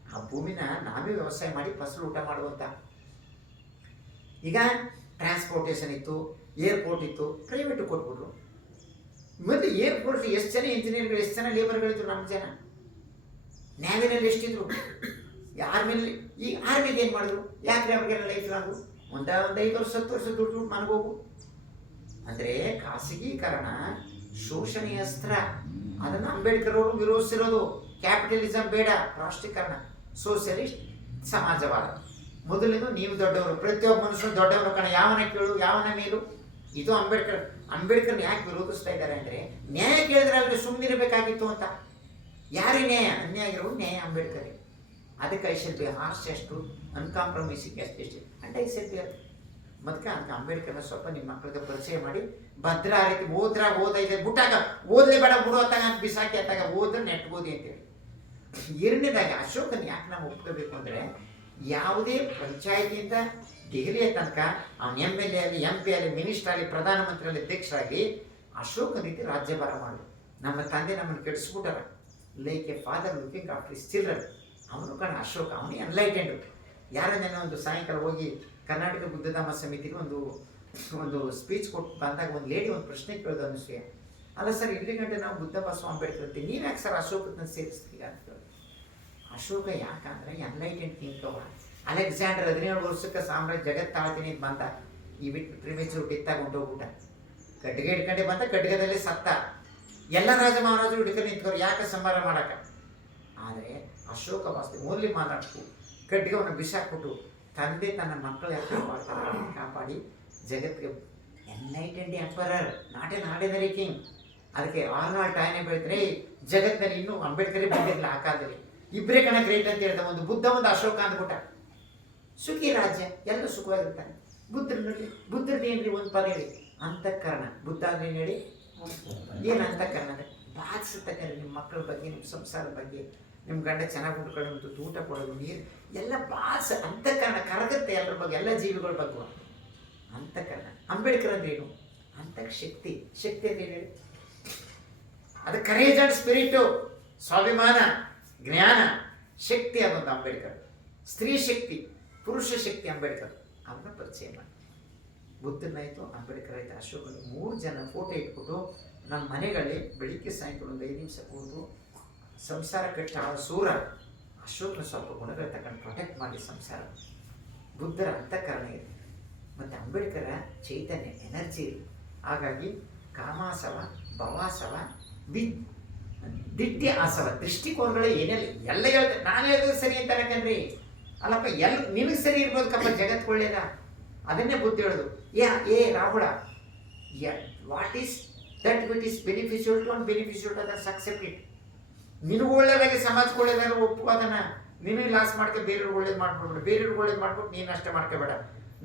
ಆ ಭೂಮಿನ ನಾವೇ ವ್ಯವಸಾಯ ಮಾಡಿ ಫಸಲು ಊಟ ಮಾಡುವಂಥ. ಈಗ ಟ್ರಾನ್ಸ್ಪೋರ್ಟೇಷನ್ ಇತ್ತು, ಏರ್ಪೋರ್ಟ್ ಇತ್ತು, ಪ್ರೈವೇಟು ಕೊಟ್ಬಿಟ್ರು. ಮತ್ತು ಏರ್ಪೋರ್ಟ್ ಎಷ್ಟು ಜನ ಇಂಜಿನಿಯರ್ಗಳು, ಎಷ್ಟು ಜನ ಲೇಬರ್ಗಳಿದ್ರು? ನಮ್ಮ ಜನ. ನ್ಯಾವಿನಲ್ಲಿ ಎಷ್ಟಿದ್ರು? ಆರ್ಮಿಲಿ. ಈಗ ಆರ್ಮಿಗೆ ಏನು ಮಾಡಿದ್ರು? ಯಾಕೆ ಅವ್ರಿಗೆಲ್ಲ ಲೈಫ್ ಲಾಂಗು ಒಂದು 5 ವರ್ಷ 10 ವರ್ಷ ದುಡ್ಡು ಮನಗೋಗು. ಅಂದರೆ ಖಾಸಗೀಕರಣ ಶೋಷಣೆಯ ಅಸ್ತ್ರ. ಅದನ್ನು ಅಂಬೇಡ್ಕರ್ ಅವರು ವಿರೋಧಿಸಿರೋದು. ಕ್ಯಾಪಿಟಲಿಸಮ್ ಬೇಡ, ರಾಷ್ಟ್ರೀಕರಣ, ಸೋಷಿಯಲಿಸ್ಟ್, ಸಮಾಜವಾದ. ಮೊದಲಿಂದು ನೀವು ದೊಡ್ಡವರು, ಪ್ರತಿಯೊಬ್ಬ ಮನುಷ್ಯನು ದೊಡ್ಡವರು ಕಣ. ಯಾವನ ಕೇಳು, ಯಾವನ ಮೇಲು. ಇದು ಅಂಬೇಡ್ಕರ್ನ ಯಾಕೆ ವಿರೋಧಿಸ್ತಾ ಇದ್ದಾರೆ ಅಂದರೆ, ನ್ಯಾಯ ಕೇಳಿದ್ರೆ ಅವ್ರಿಗೆ ಸುಮ್ಮನಿರಬೇಕಾಗಿತ್ತು ಅಂತ. ಯಾರೇ ನ್ಯಾಯ ಅನ್ಯಾಯ ಆಗಿರೋ ನ್ಯಾಯ ಅಂಬೇಡ್ಕರ್. ಅದಕ್ಕೆ ಐ ಶೆಲ್ ಬಿ ಹಾರ್ಶ್ ಎಷ್ಟು, ಅನ್ಕಾಂಪ್ರಮೈಸಿಂಗ್ ಎಷ್ಟು ಅಂಡ್ ಐ ಶೆಲ್ ಬಿ. ಅದಕ್ಕೆ ಅದಕ್ಕೆ ಅಂಬೇಡ್ಕರ್ನ ಸ್ವಲ್ಪ ನಿಮ್ಮ ಮಕ್ಕಳಿಗೆ ಪರಿಚಯ ಮಾಡಿ, ಭದ್ರ ಆ ರೀತಿ ಓದೈತೆ ಬಿಟ್ಟಾಗ ಓದಲೇ ಬೇಡ ಬಿಡು ಅತ್ತಾಗ ಅಂತ ಬಿಸಾಕಿ ಅತ್ತಾಗ ಓದ್ರೆ ನೆಟ್ಬೋದು ಅಂತೇಳಿ. ಎರಡನೇದಾಗಿ ಅಶೋಕನ ಯಾಕೆ ನಾವು ಒಪ್ಕೋಬೇಕು ಅಂದರೆ, ಯಾವುದೇ ಪಂಚಾಯತಿಯಿಂದ ದೆಹಲಿಯ ತನಕ ಅವನು MLA ಆಗಲಿ, MP ಆಗಲಿ, ಮಿನಿಸ್ಟರ್ ಆಗಲಿ, ಪ್ರಧಾನಮಂತ್ರಿ ಆಗಲಿ, ಅಧ್ಯಕ್ಷರಾಗಲಿ ಅಶೋಕನ ರೀತಿ ರಾಜ್ಯಭಾರ ಮಾಡು. ನಮ್ಮ ತಂದೆ ನಮ್ಮನ್ನು ಕೆಡಿಸ್ಬಿಟ್ಟಾರ. Like a father looking after his children. ಅವನು ಕಣ ಅಶೋಕ, ಅವನು ಎನ್ಲೈಟೆಂಡ್. ಯಾರನ್ನೇನೋ ಒಂದು ಸಾಯಂಕಾಲ ಹೋಗಿ ಕರ್ನಾಟಕ ಬುದ್ಧಧಾಮ ಸಮಿತಿಗೆ ಒಂದು ಸ್ಪೀಚ್ ಕೊಟ್ಟು ಬಂದಾಗ ಒಂದು ಲೇಡಿ ಒಂದು ಪ್ರಶ್ನೆ ಕೇಳಿದ ಅನುಸೂಯ, ಅಲ್ಲ ಸರ್, ಇಲ್ಲಿ ಗಂಟೆ ನಾವು ಬುದ್ಧ ಬಸವ ಅಂಬೇಡ್ಕರ್ ಇರ್ತೀವಿ, ನೀವು ಯಾಕೆ ಸರ್ ಅಶೋಕನ ಸೇರಿಸ್ತೀಗ ಅಂತ ಕೇಳಿದ್ರು. ಅಶೋಕ ಯಾಕಂದ್ರೆ ಎನ್ಲೈಟೆಂಡ್ ಕಿಂಗ್ ಅವ. ಅಲೆಕ್ಸಾಂಡರ್ 17 ವರ್ಷಕ್ಕೆ ಸಾಮ್ರಾಜ್ಯ ಜಗತ್ತಾಳ್ತೀನಿ ಅಂತ ಬಂದ. ಈ ಬಿಟ್ಟು ಪ್ರಿಮೇಚೂರ್ ಡೆತ್ತಾಗಿ ಹೊಂಟೋಗ್ಬಿಟ್ಟ. ಖಡ್ಗ ಹಿಡ್ಕೊಂಡೆ ಬಂದ, ಖಡ್ಗದಲ್ಲೇ ಸತ್ತ. ಎಲ್ಲ ರಾಜ ಮಹಾರಾಜರು ಹಿಡ್ಕೊಂಡು ನಿಂತ್ಕೋರು, ಯಾಕೆ ಸಂಹಾರ ಮಾಡಕ. ಆದರೆ ಅಶೋಕ ವಾಸ್ತು ಮೂಲಿ ಮಾತಾಡ್ತು, ಖಡ್ಗವನ್ನು ಬಿಸಾಕ್ಬಿಟ್ಟು ತಂದೆ ತನ್ನ ಮಕ್ಕಳ ಕಾಪಾಡಿ ಜಗತ್ತಿಗೆ enlightened emperor, not an ordinary king. ಅದಕ್ಕೆ ಆರ್ನಾಲ್ಡ್ ಟಾಯ್ನೆ ಬೆಳಿತಾರೆ, ಜಗತ್ತಿನಲ್ಲಿ ಇನ್ನೂ ಅಂಬೇಡ್ಕರೇ ಬಂದಿರಲಿಲ್ಲ ಆ ಕಾಲದಲ್ಲಿ. ಇಬ್ಬರೇ ಕಣ ಗ್ರೇಟ್ ಅಂತ ಹೇಳ್ದ, ಒಂದು ಬುದ್ಧ ಒಂದು ಅಶೋಕ ಅಂದ್ಬಿಟ್ಟ. ಸುಖಿ ರಾಜ್ಯ, ಎಲ್ಲ ಸುಖವಾಗಿರ್ತಾನೆ. ಬುದ್ಧರಲ್ಲಿ ಏನ್ರಿ ಒಂದು ಪದ ಹೇಳಿ, ಅಂತಃಕರಣ. ಬುದ್ಧ ಅಂದ್ರೆ ಏನು ಹೇಳಿ, ಏನು ಅಂತಃಕರಣ ಅಂದರೆ ಬಾಧಿಸತಕ್ಕಂಥ ನಿಮ್ಮ ಮಕ್ಕಳ ಬಗ್ಗೆ, ನಿಮ್ಮ ಸಂಸಾರದ ಬಗ್ಗೆ, ನಿಮ್ಮ ಗಂಡ ಚೆನ್ನಾಗಿ ಉಂಡ್ಕೊಳ್ಳೋದು, ಊಟ ಕೊಡೋದು, ನೀರು ಎಲ್ಲ ಅಂತಃಕರಣ ಕರಗುತ್ತೆ ಎಲ್ಲರ ಬಗ್ಗೆ, ಎಲ್ಲ ಜೀವಿಗಳ ಬಗ್ಗೆ ಅಂತಃಕರಣ. ಅಂಬೇಡ್ಕರ್ ಅಂದ್ರೆ ಏನು? ಅಂತಃಶಕ್ತಿ. ಶಕ್ತಿ ಅಂತ ಹೇಳಿ, ಅದು ಕರೇಜ್ ಅಂಡ್ ಸ್ಪಿರಿಟು, ಸ್ವಾಭಿಮಾನ, ಜ್ಞಾನ, ಶಕ್ತಿ. ಅದೊಂದು ಅಂಬೇಡ್ಕರ್. ಸ್ತ್ರೀ ಶಕ್ತಿ, ಪುರುಷ ಶಕ್ತಿ ಅಂಬೇಡ್ಕರ್. ಅದನ್ನ ಪರಿಚಯ ಮಾಡಿ. ಬುದ್ಧನಾಯಿತು, ಅಂಬೇಡ್ಕರ್ ಆಯಿತು, ಅಶೋಕನ 3 ಜನ ಫೋಟೋ ಇಟ್ಬಿಟ್ಟು ನಮ್ಮ ಮನೆಗಳಲ್ಲಿ ಬೆಳಿಗ್ಗೆ ಸಾಯಂಕಾಲ ಒಂದು 5 ನಿಮಿಷ ಕೂತು ಸಂಸಾರ ಕಟ್ಟ ಆ ಸೂರ ಅಶೋಕನ ಸ್ವಲ್ಪ ಗುಣಗಳು ತಗೊಂಡು ಪ್ರೊಟೆಕ್ಟ್ ಮಾಡಿ ಸಂಸಾರ. ಬುದ್ಧರ ಅಂತಃಕರಣ ಇದೆ, ಮತ್ತು ಅಂಬೇಡ್ಕರ ಚೈತನ್ಯ, ಎನರ್ಜಿ ಇದೆ. ಹಾಗಾಗಿ ಕಾಮಾಸವ, ಭವಾಸವ, ದಿಟ್ಟಿ ಆಸವ ದೃಷ್ಟಿಕೋನಗಳು ಏನೆಲ್ಲ ಎಲ್ಲ ಹೇಳ್ತಾರೆ. ನಾನು ಹೇಳಿದ್ರೆ ಸರಿ ಅಂತ ಯಾಕಂದ್ರಿ ಅಲ್ಲಪ್ಪ, ನಿನಗೆ ಸರಿ ಇರ್ಬೋದು ಕಪ್ಪ, ಜಗತ್ತು ಒಳ್ಳೇದ, ಅದನ್ನೇ ಬುದ್ಧಿ ಹೇಳೋದು. ಏ Rahula, what is that which is beneficial to unbeneficial to others accept it. ನಿನಗೂ ಒಳ್ಳೇದಾಗಿ ಸಮಾಜಕ್ಕೆ ಒಳ್ಳೇದಾದ್ರೆ ಒಪ್ಪು ಅದನ್ನ. ನಿನಗೆ ಲಾಸ್ ಮಾಡ್ಕೊ ಬೇರೆಯವ್ರಿಗೆ ಒಳ್ಳೇದು ಮಾಡ್ಕೊಡ್ಬೇಡ, ಬೇರೆಯವ್ರಿಗೆ ಒಳ್ಳೇದು ಮಾಡ್ಬಿಟ್ಟು ನೀನು ನಷ್ಟ ಮಾಡ್ಕೋಬೇಡ,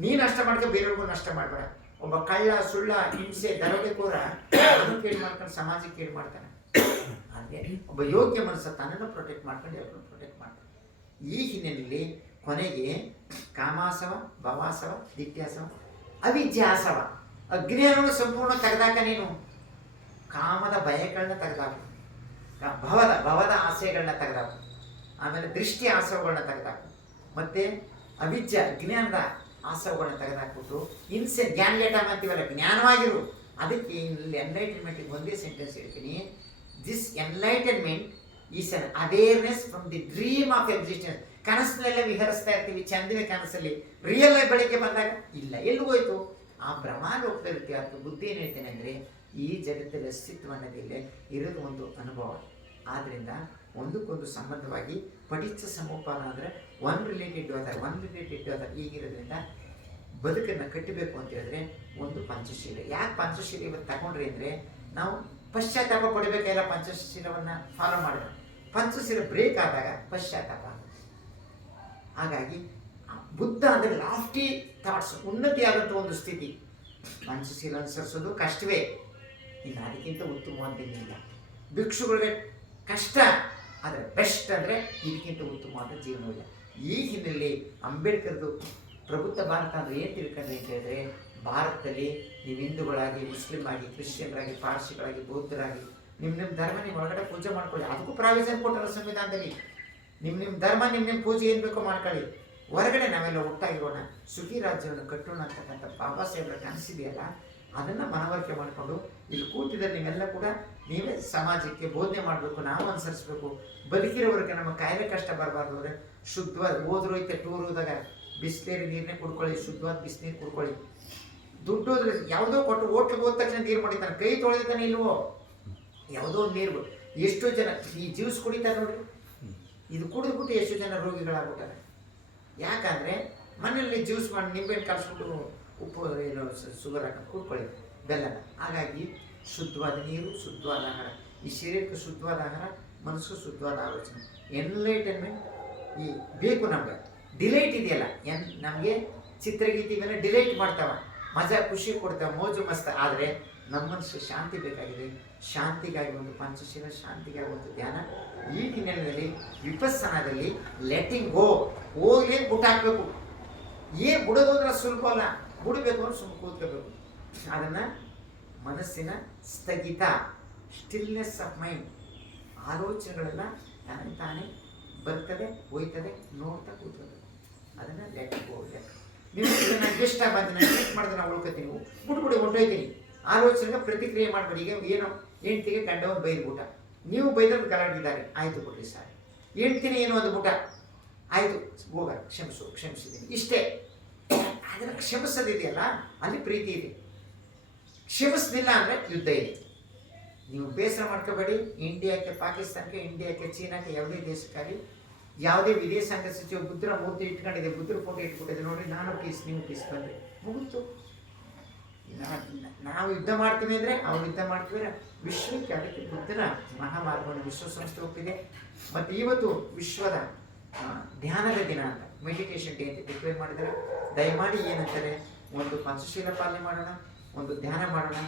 ನೀನು ನಷ್ಟ ಮಾಡ್ಕೊ ಬೇರೆಯವ್ರಿಗೂ ನಷ್ಟ ಮಾಡಬೇಡ. ಒಬ್ಬ ಕಳ್ಳ, ಸುಳ್ಳ, ಹಿಂಸೆ, ದರೋಡೆಕೋರ ಅದನ್ನು ಕೇಳಿ ಮಾಡ್ಕೊಂಡು ಸಮಾಜಕ್ಕೆ ಕೇಳಿ ಮಾಡ್ತಾನೆ. ಆದರೆ ಒಬ್ಬ ಯೋಗ್ಯ ಮನಸ್ಸು ತನ್ನನ್ನು ಪ್ರೊಟೆಕ್ಟ್ ಮಾಡ್ಕೊಂಡು ಎಲ್ಲರನ್ನು ಪ್ರೊಟೆಕ್ಟ್ ಮಾಡ್ತಾನೆ. ಈ ಹಿನ್ನೆಲೆಯಲ್ಲಿ ಕೊನೆಗೆ ಕಾಮಾಸವ, ಭವಾಸವ, ದಿಟ್ಯಾಸವ, ಅವಿದ್ಯಾಸವ, ಅಜ್ಞಾನವನ್ನು ಸಂಪೂರ್ಣ ತೆಗೆದಾಕ. ನೀನು ಕಾಮದ ಭಯಗಳನ್ನ ತೆಗೆದಾಕು, ಭವದ ಆಸೆಗಳನ್ನ ತೆಗೆದಾಕು, ಆಮೇಲೆ ದೃಷ್ಟಿ ಆಸವಗಳನ್ನ ತೆಗೆದಾಕು, ಮತ್ತೆ ಅವಿದ್ಯ ಅಜ್ಞಾನದ ಆಸವಗಳನ್ನ ತೆಗೆದಾಕ್ಬಿಟ್ಟು ಇನ್ಸೆ ಜ್ಞಾನಲೇಟಮ್ ಅಂತೀವಲ್ಲ, ಜ್ಞಾನವಾಗಿರು. ಅದಕ್ಕೆ ಇಲ್ಲಿ ಎನ್ಲೈಟನ್ಮೆಂಟಿಗೆ ಒಂದೇ ಸೆಂಟೆನ್ಸ್ ಹೇಳ್ತೀನಿ. This enlightenment is an awareness from the dream of existence. ಕನಸಿನಲ್ಲೇ ವಿಹರಿಸ್ತಾ ಇರ್ತೀವಿ, ಚಂದಿನ ಕನಸಲ್ಲಿ. ರಿಯಲ್ ಲೈಫ್ ಬೆಳಿಗ್ಗೆ ಬಂದಾಗ ಇಲ್ಲ, ಎಲ್ಲಿಗೋಯ್ತು? ಆ ಭ್ರಮಾಲೋಕದಲ್ಲಿರುತ್ತೆ. ಅದಕ್ಕೆ ಬುದ್ಧಿ ಏನು ಹೇಳ್ತೇನೆ ಅಂದರೆ, ಈ ಜಗತ್ತಲ್ಲಿ ಅಸ್ತಿತ್ವ ಅನ್ನೋದಿಲ್ಲ, ಇರೋದು ಒಂದು ಅನುಭವ. ಆದ್ದರಿಂದ ಒಂದಕ್ಕೊಂದು ಸಂಬಂಧವಾಗಿ ಪಠಿತ ಸಮೋಪಾನ ಅಂದರೆ ಒನ್ ರಿಲೇಟೆಡ್ ಟು ಅದರ್ ಹೀಗಿರೋದ್ರಿಂದ ಬದುಕನ್ನು ಕಟ್ಟಬೇಕು ಅಂತ ಹೇಳಿದ್ರೆ ಒಂದು ಪಂಚಶೀಲ. ಯಾಕೆ ಪಂಚಶೀಲ ಇವತ್ತು ತಗೊಂಡ್ರಿ ಅಂದರೆ, ನಾವು ಪಶ್ಚಾತ್ತಾಪ ಪಡಿಬೇಕಾಗಿಲ್ಲ, ಪಂಚಶೀಲವನ್ನು ಫಾಲೋ ಮಾಡಿದ್ರೆ. ಪಂಚಶೀಲ ಬ್ರೇಕ್ ಆದಾಗ ಪಶ್ಚಾತ್ತಾಪ. ಹಾಗಾಗಿ ಬುದ್ಧ ಅಂದರೆ ಲಾಫ್ಟಿ ಥಾಟ್ಸ್, ಉನ್ನತಿಯಾದಂಥ ಒಂದು ಸ್ಥಿತಿ. ಪಂಚಶೀಲ ಅನುಸರಿಸೋದು ಕಷ್ಟವೇ, ಇನ್ನು ಅದಕ್ಕಿಂತ ಉತ್ತಮವಾದ್ದೇನಿಲ್ಲ. ಭಿಕ್ಷುಗಳಿಗೆ ಕಷ್ಟ, ಆದರೆ ಬೆಸ್ಟ್ ಅಂದರೆ ಇದಕ್ಕಿಂತ ಉತ್ತಮವಾದ ಜೀವನವಿಲ್ಲ. ಈ ಹಿನ್ನೆಲೆಯಲ್ಲಿ ಅಂಬೇಡ್ಕರ್ದು ಪ್ರಬುದ್ಧ ಭಾರತ ಅಂದರೆ ಏನು ತಿಳ್ಕೊಂಡ್ರೆ ಅಂತ ಹೇಳಿದ್ರೆ, ಭಾರತದಲ್ಲಿ ನೀವು ಹಿಂದೂಗಳಾಗಿ, ಮುಸ್ಲಿಮ್ ಆಗಿ, ಕ್ರಿಶ್ಚಿಯನ್ರಾಗಿ, ಪಾರ್ಸಿಗಳಾಗಿ, ಬೌದ್ಧರಾಗಿ ನಿಮ್ಮ ಧರ್ಮ ನೀವು ಒಳಗಡೆ ಪೂಜೆ ಮಾಡ್ಕೊಳ್ಳಿ. ಅದಕ್ಕೂ ಪ್ರಾವಿಷನ್ ಕೊಟ್ಟರ ಸಂವಿಧಾನದಲ್ಲಿ. ನಿಮ್ಮ ಧರ್ಮ ನಿಮ್ಮ ಪೂಜೆ ಏನು ಬೇಕೋ ಮಾಡ್ಕೊಳ್ಳಿ. ಹೊರಗಡೆ ನಾವೆಲ್ಲ ಒಟ್ಟಾಗಿರೋಣ, ಸುಖಿ ರಾಜ್ಯವನ್ನು ಕಟ್ಟೋಣ ಅಂತಕ್ಕಂಥ ಬಾಬಾ ಸಾಹೇಬ್ರ ಕನಸಿದೆಯಲ್ಲ, ಅದನ್ನು ಮನವರಿಕೆ ಮಾಡಿಕೊಂಡು ಇಲ್ಲಿ ಕೂತಿದ್ದರೆ ನೀವೆಲ್ಲ ಕೂಡ ನೀವೇ ಸಮಾಜಕ್ಕೆ ಬೋಧನೆ ಮಾಡಬೇಕು, ನಾವು ಅನುಸರಿಸ್ಬೇಕು. ಬದುಕಿರೋವ್ರಿಗೆ ನಮ್ಮ ಕಾಯಿಲೆ ಕಷ್ಟ ಬರಬಾರ್ದು ಅಂದರೆ ಶುದ್ಧವಾದ ಹೋದ್ರು ಐತೆ ಟೂರ್ ಹೋದಾಗ ಬಿಸಿನೀರು ನೀರನ್ನೇ ಕುಡ್ಕೊಳ್ಳಿ, ಶುದ್ಧವಾದ ಬಿಸಿನೀರು ಕುಡ್ಕೊಳ್ಳಿ. ದುಡ್ಡು ಹೋದ್ರೆ ಯಾವುದೋ ಕೊಟ್ಟು ಹೋಟ್ಲಿಗೆ ಹೋದ ತಕ್ಷಣ ನೀರು ಮಾಡಿದ್ದಾನೆ, ಕೈ ತೊಳೆದಿದ್ದಾನೆ ಇಲ್ವೋ, ಯಾವುದೋ ಒಂದು ನೀರು. ಎಷ್ಟೋ ಜನ ಈ ಜ್ಯೂಸ್ ಕುಡಿತಾರೆ ನೋಡಿ, ಇದು ಕುಡಿದ್ಬಿಟ್ಟು ಎಷ್ಟೋ ಜನ ರೋಗಿಗಳಾಗ್ಬಿಟ್ಟಾರೆ. ಯಾಕಂದರೆ ಮನೆಯಲ್ಲಿ ಜ್ಯೂಸ್ ಮಾಡಿ ನಿಂಬೆಹಣ್ಣು ಕಲಿಸ್ಬಿಟ್ಟು ಉಪ್ಪು ಏನು ಶುಗರ್ ಹಾಕಿ ಕುಡ್ಕೊಳ್ಳಿ, ಬೆಲ್ಲನ. ಹಾಗಾಗಿ ಶುದ್ಧವಾದ ನೀರು, ಶುದ್ಧವಾದ ಆಹಾರ, ಈ ಶರೀರಕ್ಕೆ ಶುದ್ಧವಾದ ಆಹಾರ, ಮನಸ್ಸು ಶುದ್ಧವಾದ ಆಲೋಚನೆ, ಎನ್ಲೈಟನ್ಮೆಂಟ್ ಈ ಬೇಕು ನಮಗೆ. ಡಿಲೈಟ್ ಇದೆಯಲ್ಲ, ನಮಗೆ ಚಿತ್ರಗೀತೆ ಇವೆಲ್ಲ ಡಿಲೈಟ್ ಮಾಡ್ತಾವೆ, ಮಜಾ ಖುಷಿ ಕೊಡ್ತಾವೆ, ಮೋಜು ಮಸ್ತ. ಆದರೆ ನಮ್ಮ ಮನಸ್ಸು ಶಾಂತಿ ಬೇಕಾಗಿದೆ. ಶಾಂತಿಗಾಗಿ ಒಂದು ಪಂಚಶೀಲ, ಶಾಂತಿಗಾಗಿ ಒಂದು ಧ್ಯಾನ. ಈ ಹಿನ್ನೆಲೆಯಲ್ಲಿ ವಿಪಸ್ಸನದಲ್ಲಿ ಲೆಟ್ಟಿಂಗ್ ಗೋ, ಹೋಗ್ಲಿ ಬುಟ್ಟ ಹಾಕಬೇಕು. ಏನು ಬಿಡೋದು ಅಂದ್ರೆ ಸುಲಭ ಅಲ್ಲ, ಬಿಡಬೇಕು ಅಂದ್ರೆ ಸುಮ್ಮನೆ ಕೂತ್ಕೋಬೇಕು. ಅದನ್ನು ಮನಸ್ಸಿನ ಸ್ಥಗಿತ, ಸ್ಟಿಲ್ನೆಸ್ ಆಫ್ ಮೈಂಡ್, ಆಲೋಚನೆಗಳೆಲ್ಲ ತಾನೇ ಬರ್ತದೆ, ಹೋಯ್ತದೆ, ನೋಡ್ತಾ ಕೂತ್ಕೋಬೇಕು. ಅದನ್ನು ಲೆಟ್ ಗೋ. ನೀವು ನಾನು ಗೆಸ್ಟ್ ಬಂದು ನಾನು ಟ್ರೀಟ್ ಮಾಡಿದ್ರೆ ನಾವು ಉಳ್ಕೊತೀನಿ, ಬಿಟ್ಬಿಡಿ ಹೊಂಟೋಯ್ತೀನಿ. ಆಲೋಚನೆಗೆ ಪ್ರತಿಕ್ರಿಯೆ ಮಾಡಬೇಡಿ. ಈಗ ಏನೋ ಹೆಂಡ್ತಿಗೆ ಗಂಡವನ್ನು ಬೈದ್ಬಿಟ್ಟ, ನೀವು ಬೈದ್ರೆ ಗಲಾಡಿದ್ದಾರೆ, ಆಯಿತು ಬಿಡ್ರಿ ಸರ್. ಹೆಂಡ್ತಿನಿ ಏನು ಒಂದು ಬಿಟ್ಟ, ಆಯಿತು ಹೋಗ ಕ್ಷಮಿಸಿದ್ದೀನಿ, ಇಷ್ಟೇ. ಅದನ್ನು ಕ್ಷಮಿಸೋದಿದೆಯಲ್ಲ, ಅಲ್ಲಿ ಪ್ರೀತಿ ಇದೆ. ಕ್ಷಮಿಸಲಿಲ್ಲ ಅಂದರೆ ಯುದ್ಧ ಇದೆ. ನೀವು ಬೇಸರ ಮಾಡ್ಕೋಬೇಡಿ. ಇಂಡಿಯಾಕ್ಕೆ, ಪಾಕಿಸ್ತಾನಕ್ಕೆ, ಇಂಡಿಯಾಕ್ಕೆ, ಚೀನಾಕ್ಕೆ, ಯಾವುದೇ ದೇಶಕ್ಕಾಗಲಿ, ಯಾವುದೇ ವಿದೇಶಾಂಗ ಸಚಿವ ಬುದ್ಧರ ಮೂರ್ತಿ ಇಟ್ಕೊಂಡಿದೆ, ಬುದ್ಧರ ಫೋಟೋ ಇಟ್ಬಿಟ್ಟಿದೆ ನೋಡಿ, ನಾನು ಪೀಸ್ ನೀವು ಪೀಸ್ ಬಂದರೆ ಮುಗಿತು. ನಾವು ಯುದ್ಧ ಮಾಡ್ತೀವಿ ಅಂದರೆ ಅವ್ರು ಯುದ್ಧ ಮಾಡ್ತೀವಿ. ವಿಶ್ವಕ್ಕೆ ಅದಕ್ಕೆ ಬುದ್ಧನ ಮಹಾಮಾರ್ಗವನ್ನು ವಿಶ್ವಸಂಸ್ಥೆ ಒಪ್ಪಿದೆ. ಮತ್ತು ಇವತ್ತು ವಿಶ್ವದ ಧ್ಯಾನದ ದಿನ ಅಂತ, ಮೆಡಿಟೇಷನ್ ಡೇ ಅಂತ ಡಿಕ್ಲೇರ್ ಮಾಡಿದ್ದಾರೆ. ದಯಮಾಡಿ ಏನಂತಾರೆ, ಒಂದು ಪಂಚಶೀಲ ಪಾಲನೆ ಮಾಡೋಣ, ಒಂದು ಧ್ಯಾನ ಮಾಡೋಣ,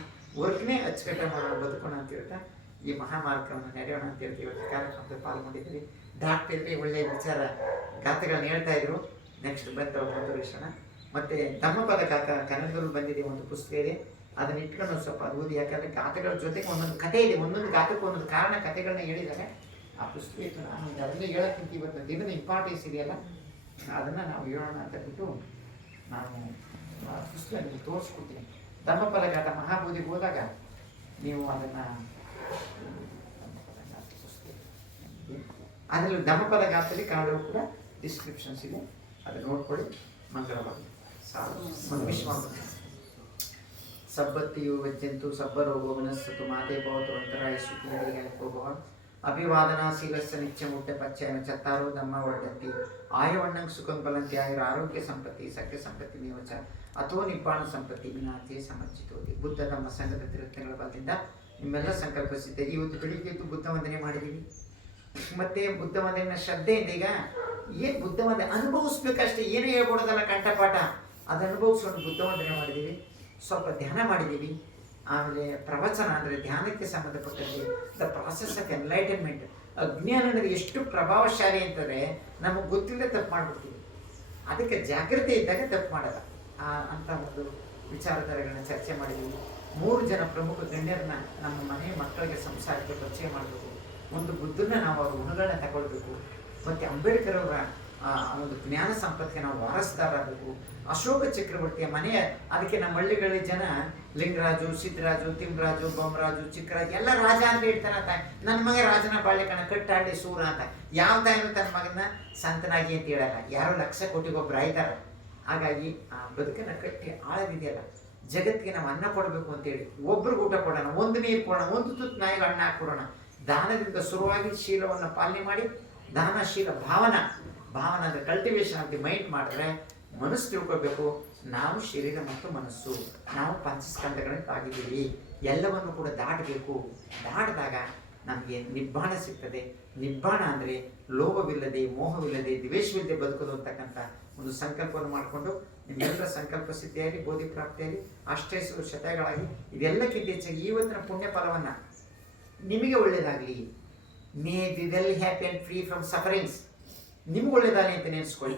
ವರ್ಕ್ನೇ ಅಚ್ಚುಕಟ್ಟ ಮಾಡೋಣ, ಬದುಕೋಣ ಅಂತ ಹೇಳ್ತಾ ಈ ಮಹಾಮಾರ್ಗವನ್ನು ನಡೆಯೋಣ ಅಂತ ಹೇಳ್ತೀವಿ. ಇವತ್ತು ಕಾರ್ಯಕ್ರಮದಲ್ಲಿ ಪಾಲ್ಗೊಂಡಿದ್ದೀವಿ. ಡಾಕ್ಟರ್ ಒಳ್ಳೆಯ ವಿಚಾರ ಗಾಥೆಗಳನ್ನ ಹೇಳ್ತಾ ಇದ್ರು. ನೆಕ್ಸ್ಟ್ ಮುಂದುವರಿಸೋಣ. ಮತ್ತು ಧಮ್ಮಪದ ಕನ್ನಡದಲ್ಲೂ ಬಂದಿದೆ, ಒಂದು ಪುಸ್ತಕ ಇದೆ, ಅದನ್ನ ಇಟ್ಕೊಂಡು ಸ್ವಲ್ಪ ಅದು ಓದಿ. ಯಾಕಂದರೆ ಗಾಥೆಗಳ ಜೊತೆಗೆ ಒಂದೊಂದು ಕಥೆ ಇದೆ, ಒಂದೊಂದು ಗಾಥೆಗೆ ಒಂದೊಂದು ಕಾರಣ ಕಥೆಗಳನ್ನ ಹೇಳಿದ್ದಾರೆ. ಆ ಪುಸ್ತಕ ಇತ್ತು. ನಾನು ಅದನ್ನೇ ಹೇಳೋಕ್ಕಿಂತ ಇವತ್ತು ದಿನದ ಇಂಪಾರ್ಟೆನ್ಸ್ ಇದೆಯಲ್ಲ, ಅದನ್ನು ನಾವು ಹೇಳೋಣ ಅಂತ ಬಿಟ್ಟು ನಾನು ಆ ಪುಸ್ತಕ ನಿಮಗೆ ತೋರಿಸ್ಕೊಡ್ತೀನಿ. ಧಮ್ಮಪದ ಗಾಥ ಮಹಾಬೋಧಿಗೆ ಹೋದಾಗ ನೀವು ಅದನ್ನು ಅದರಲ್ಲಿ ಧಮ್ಮಪದ ಗಾಥೆಯಲ್ಲಿ ಕನ್ನಡವೂ ಕೂಡ ಡಿಸ್ಕ್ರಿಪ್ಷನ್ಸ್ ಇದೆ, ಅದನ್ನು ನೋಡ್ಕೊಳ್ಳಿ. ಮಂಗಳವಾರ ಸಬ್ಬತ್ತಿಯು ವಜ್ಜಂತು ಸಬ್ಬರೋಗೋ ಮನಸ್ಸತು ಮಾತೆ ಭವತು ಅಂತರಾಯ ಸುಖಿಗಳಿಗೆ ಭವ ಅಭಿವಾದನಾಶೀಲಸ್ಸ ನಿತ್ಯ ಮುಟ್ಟೆ ಪಚ್ಚಯನ ಚತ್ತಾರೋ ದಮ್ಮ ಒಡ್ಡಂತಿ ಆಯವಣ್ಣಂಗೆ ಸುಖಂ ಬಲಂತಿ ಆಯುರ ಆರೋಗ್ಯ ಸಂಪತ್ತಿ ಸಖ್ಯ ಸಂಪತ್ತಿ ನೀವಚ ಅಥೋ ನಿಬ್ಬಾಣ ಸಂಪತ್ತಿ ವಿನಾತಿ ಸಮರ್ಜಿತೋದಿ. ಬುದ್ಧ ತಮ್ಮ ಸಂಘದ ತಿರುತ್ತಗಳ ಬಲದಿಂದ ನಿಮ್ಮೆಲ್ಲ ಸಂಕಲ್ಪಿಸಿದ್ದೆ. ಇವತ್ತು ಬೆಳಿಗ್ಗೆ ಎದ್ದು ಬುದ್ಧ ವಂದನೆ ಮಾಡಿದ್ದೀವಿ. ಮತ್ತೆ ಬುದ್ಧ ವಂದನೆಯ ಶ್ರದ್ಧೆಯಿಂದ ಈಗ ಏನು ಬುದ್ಧ ವಂದನೆ ಅನುಭವಿಸ್ಬೇಕಷ್ಟೇ, ಏನು ಹೇಳ್ಕೊಡೋದಲ್ಲ ಕಂಠಪಾಠ, ಅದು ಅನುಭವಿಸ್ಕೊಂಡು ಬುದ್ಧ ವಂದನೆ ಮಾಡಿದ್ದೀವಿ. ಸ್ವಲ್ಪ ಧ್ಯಾನ ಮಾಡಿದ್ದೀವಿ. ಆಮೇಲೆ ಪ್ರವಚನ ಅಂದರೆ ಧ್ಯಾನಕ್ಕೆ ಸಂಬಂಧಪಟ್ಟಂತೆ ದ ಪ್ರಾಸೆಸ್ ಆಫ್ ಎನ್ಲೈಟನ್ಮೆಂಟ್. ಅಜ್ಞಾನ ಅನ್ನೋದು ಎಷ್ಟು ಪ್ರಭಾವಶಾಲಿ ಅಂತಂದರೆ ನಮಗೆ ಗೊತ್ತಿಲ್ಲದೆ ತಪ್ಪು ಮಾಡಿಬಿಡ್ತೀವಿ. ಅದಕ್ಕೆ ಜಾಗ್ರತೆ ಇದ್ದಾಗ ತಪ್ಪು ಮಾಡಲ್ಲ ಅಂತ ಒಂದು ವಿಚಾರಧಾರೆಗಳನ್ನ ಚರ್ಚೆ ಮಾಡಿದ್ದೀವಿ. 3 ಜನ ಪ್ರಮುಖ ಗಣ್ಯರನ್ನ ನಮ್ಮ ಮನೆ ಮಕ್ಕಳಿಗೆ ಸಂಸಾರಕ್ಕೆ ಪರಿಚಯ ಮಾಡಬೇಕು. ಒಂದು ಬುದ್ಧನ ನಾವು ಅವ್ರ ಗುಣಗಳನ್ನ ತಗೊಳ್ಬೇಕು. ಮತ್ತು ಅಂಬೇಡ್ಕರ್ ಅವರ ಒಂದು ಜ್ಞಾನ ಸಂಪತ್ತಿಗೆ ನಾವು ವಾರಸ್ದಾರಬೇಕು. ಅಶೋಕ ಚಕ್ರವರ್ತಿಯ ಮನೆಯ ಅದಕ್ಕೆ ನಮ್ಮ ಹಳ್ಳಿಗಳ ಜನ ಲಿಂಗರಾಜು, ಸಿದ್ದರಾಜು, ತಿಮ್ಮರಾಜು, ಬೊಮ್ಮರಾಜು, ಚಿಕ್ಕರಾಜು ಎಲ್ಲ ರಾಜ ಅಂತ ಹೇಳ್ತಾನೆ. ನನ್ನ ಮಗ ರಾಜನ ಬಾಳೆಕಣ ಕಟ್ಟಾಡಿ ಸೂರ ಅಂತ. ಯಾವ ತಾಯಿನೂ ತನ್ನ ಮಗನ ಸಂತನಾಗಿ ಅಂತ ಹೇಳಲ್ಲ. ಯಾರೋ 1,00,000 ಕೋಟಿಗೊಬ್ಬರು ಆಯ್ತಾರೆ. ಹಾಗಾಗಿ ಆ ಬದುಕನ್ನು ಕಟ್ಟಿ ಆಳವಿದೆಯಲ್ಲ, ಜಗತ್ತಿಗೆ ನಾವು ಅನ್ನ ಕೊಡಬೇಕು ಅಂತೇಳಿ ಒಬ್ರಿಗೆ ಊಟ ಕೊಡೋಣ, ಒಂದು ನೀರು ಕೊಡೋಣ, ಒಂದು ತುತ್ತು ನಾಯಿಗೆ ಅನ್ನ ಹಾಕ್ಕೊಡೋಣ. ದಾನದಿಂದ ಶುರುವಾಗಿ ಶೀಲವನ್ನು ಪಾಲನೆ ಮಾಡಿ ದಾನಶೀಲ ಭಾವನ ಅಂದರೆ ಕಲ್ಟಿವೇಶನ್ ಆಫ್ ದಿ ಮೈಂಡ್ ಮಾಡಿದ್ರೆ ಮನಸ್ಸು ತಿಳ್ಕೊಳ್ಬೇಕು. ನಾವು ಶರೀರ ಮತ್ತು ಮನಸ್ಸು, ನಾವು ಪಂಚಸ್ಕಂದಗಳನ್ನು ತಾಗಿದ್ದೀವಿ. ಎಲ್ಲವನ್ನು ಕೂಡ ದಾಟಬೇಕು. ದಾಟಿದಾಗ ನಮಗೆ ನಿಬ್ಬಾಣ ಸಿಗ್ತದೆ. ನಿಬ್ಬಾಣ ಅಂದರೆ ಲೋಭವಿಲ್ಲದೆ, ಮೋಹವಿಲ್ಲದೆ, ದ್ವೇಷವಿಲ್ಲದೆ ಬದುಕೋದು ಅಂತಕ್ಕಂಥ ಒಂದು ಸಂಕಲ್ಪವನ್ನು ಮಾಡಿಕೊಂಡು ನಿಮ್ಮೆಲ್ಲರ ಸಂಕಲ್ಪ ಸಿದ್ಧಿಯಾಗಿ, ಬೋಧಿ ಪ್ರಾಪ್ತಿಯಾಗಿ, ಅಷ್ಟೈಸು ಶತಗಳಾಗಿ, ಇದೆಲ್ಲಕ್ಕಿಂತ ಹೆಚ್ಚಾಗಿ ಇವತ್ತಿನ ಪುಣ್ಯ ಫಲವನ್ನು ನಿಮಗೆ ಒಳ್ಳೆಯದಾಗಲಿ. May be well happy and free from sufferings. ನಿಮ್ಗೆ ಒಳ್ಳೆಯದಾಗಲಿ ಅಂತ ನೆನೆಸ್ಕೊಳ್ಳಿ.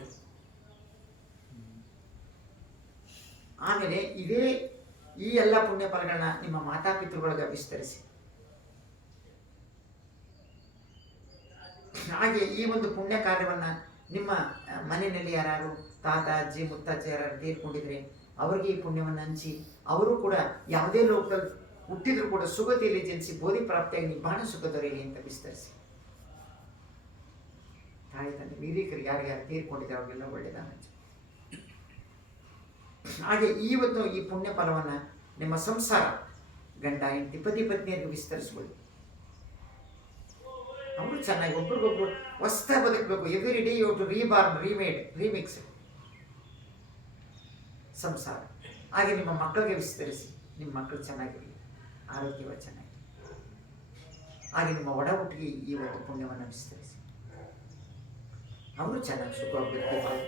ಆಮೇಲೆ ಈ ಎಲ್ಲ ಪುಣ್ಯ ಫಲಗಳನ್ನ ನಿಮ್ಮ ಮಾತಾಪಿತೃಗಳಿಗೆ ವಿಸ್ತರಿಸಿ. ಹಾಗೆ ಈ ಒಂದು ಪುಣ್ಯ ಕಾರ್ಯವನ್ನು ನಿಮ್ಮ ಮನೆಯಲ್ಲಿ ಯಾರು ತಾತ, ಅಜ್ಜಿ, ಮುತ್ತಜ್ಜಿ ಯಾರು ತೀರ್ಕೊಂಡಿದ್ರೆ ಅವ್ರಿಗೆ ಈ ಪುಣ್ಯವನ್ನು ಹಂಚಿ, ಅವರು ಕೂಡ ಯಾವುದೇ ಲೋಕದಲ್ಲಿ ಹುಟ್ಟಿದ್ರು ಕೂಡ ಸುಗತಿಯಲ್ಲಿ ಜನಿಸಿ ಬೋಧಿ ಪ್ರಾಪ್ತಿಯಾಗಿ ನಿಬ್ಬಾಣ ಸುಖ ದೊರೆಯಲಿ ಅಂತ ವಿಸ್ತರಿಸಿ. ತಾಯಿ ತಂದೆ ಹಿರಿಯರಿಗೆ ಯಾರ್ಯಾರು ತೀರ್ಕೊಂಡಿದ್ದಾರೆ ಅವ್ರಿಗೆಲ್ಲ ಒಳ್ಳೆಯದಾನ ಹಂಚಿ. ಹಾಗೆ ಇವತ್ತು ಈ ಪುಣ್ಯ ಫಲವನ್ನು ನಿಮ್ಮ ಸಂಸಾರ, ಗಂಡ ಹೆಂಡತಿ, ಪತಿ ಪತ್ನಿಯರಿಗೆ ವಿಸ್ತರಿಸ್ಕೊಳ್ಳಿ. ಅವರು ಚೆನ್ನಾಗಿ ಒಬ್ರಿಗೊಬ್ರು ಹೊಸ್ತಾಗಿ ಬದುಕಬೇಕು. Every day you to reborn, remade, remix ಸಂಸಾರ. ಹಾಗೆ ನಿಮ್ಮ ಮಕ್ಕಳಿಗೆ ವಿಸ್ತರಿಸಿ. ನಿಮ್ಮ ಮಕ್ಕಳು ಚೆನ್ನಾಗಿರಲಿ, ಆರೋಗ್ಯವಾಗಿ ಚೆನ್ನಾಗಿ. ಹಾಗೆ ನಿಮ್ಮ ಒಡ ಹುಟ್ಟಿಗೆ ಈ ಒಂದು ಪುಣ್ಯವನ್ನು ವಿಸ್ತರಿಸಿ. ಅವರು ಚೆನ್ನಾಗಿ ಸುಖವಾಗಿರ್ತಾರೆ.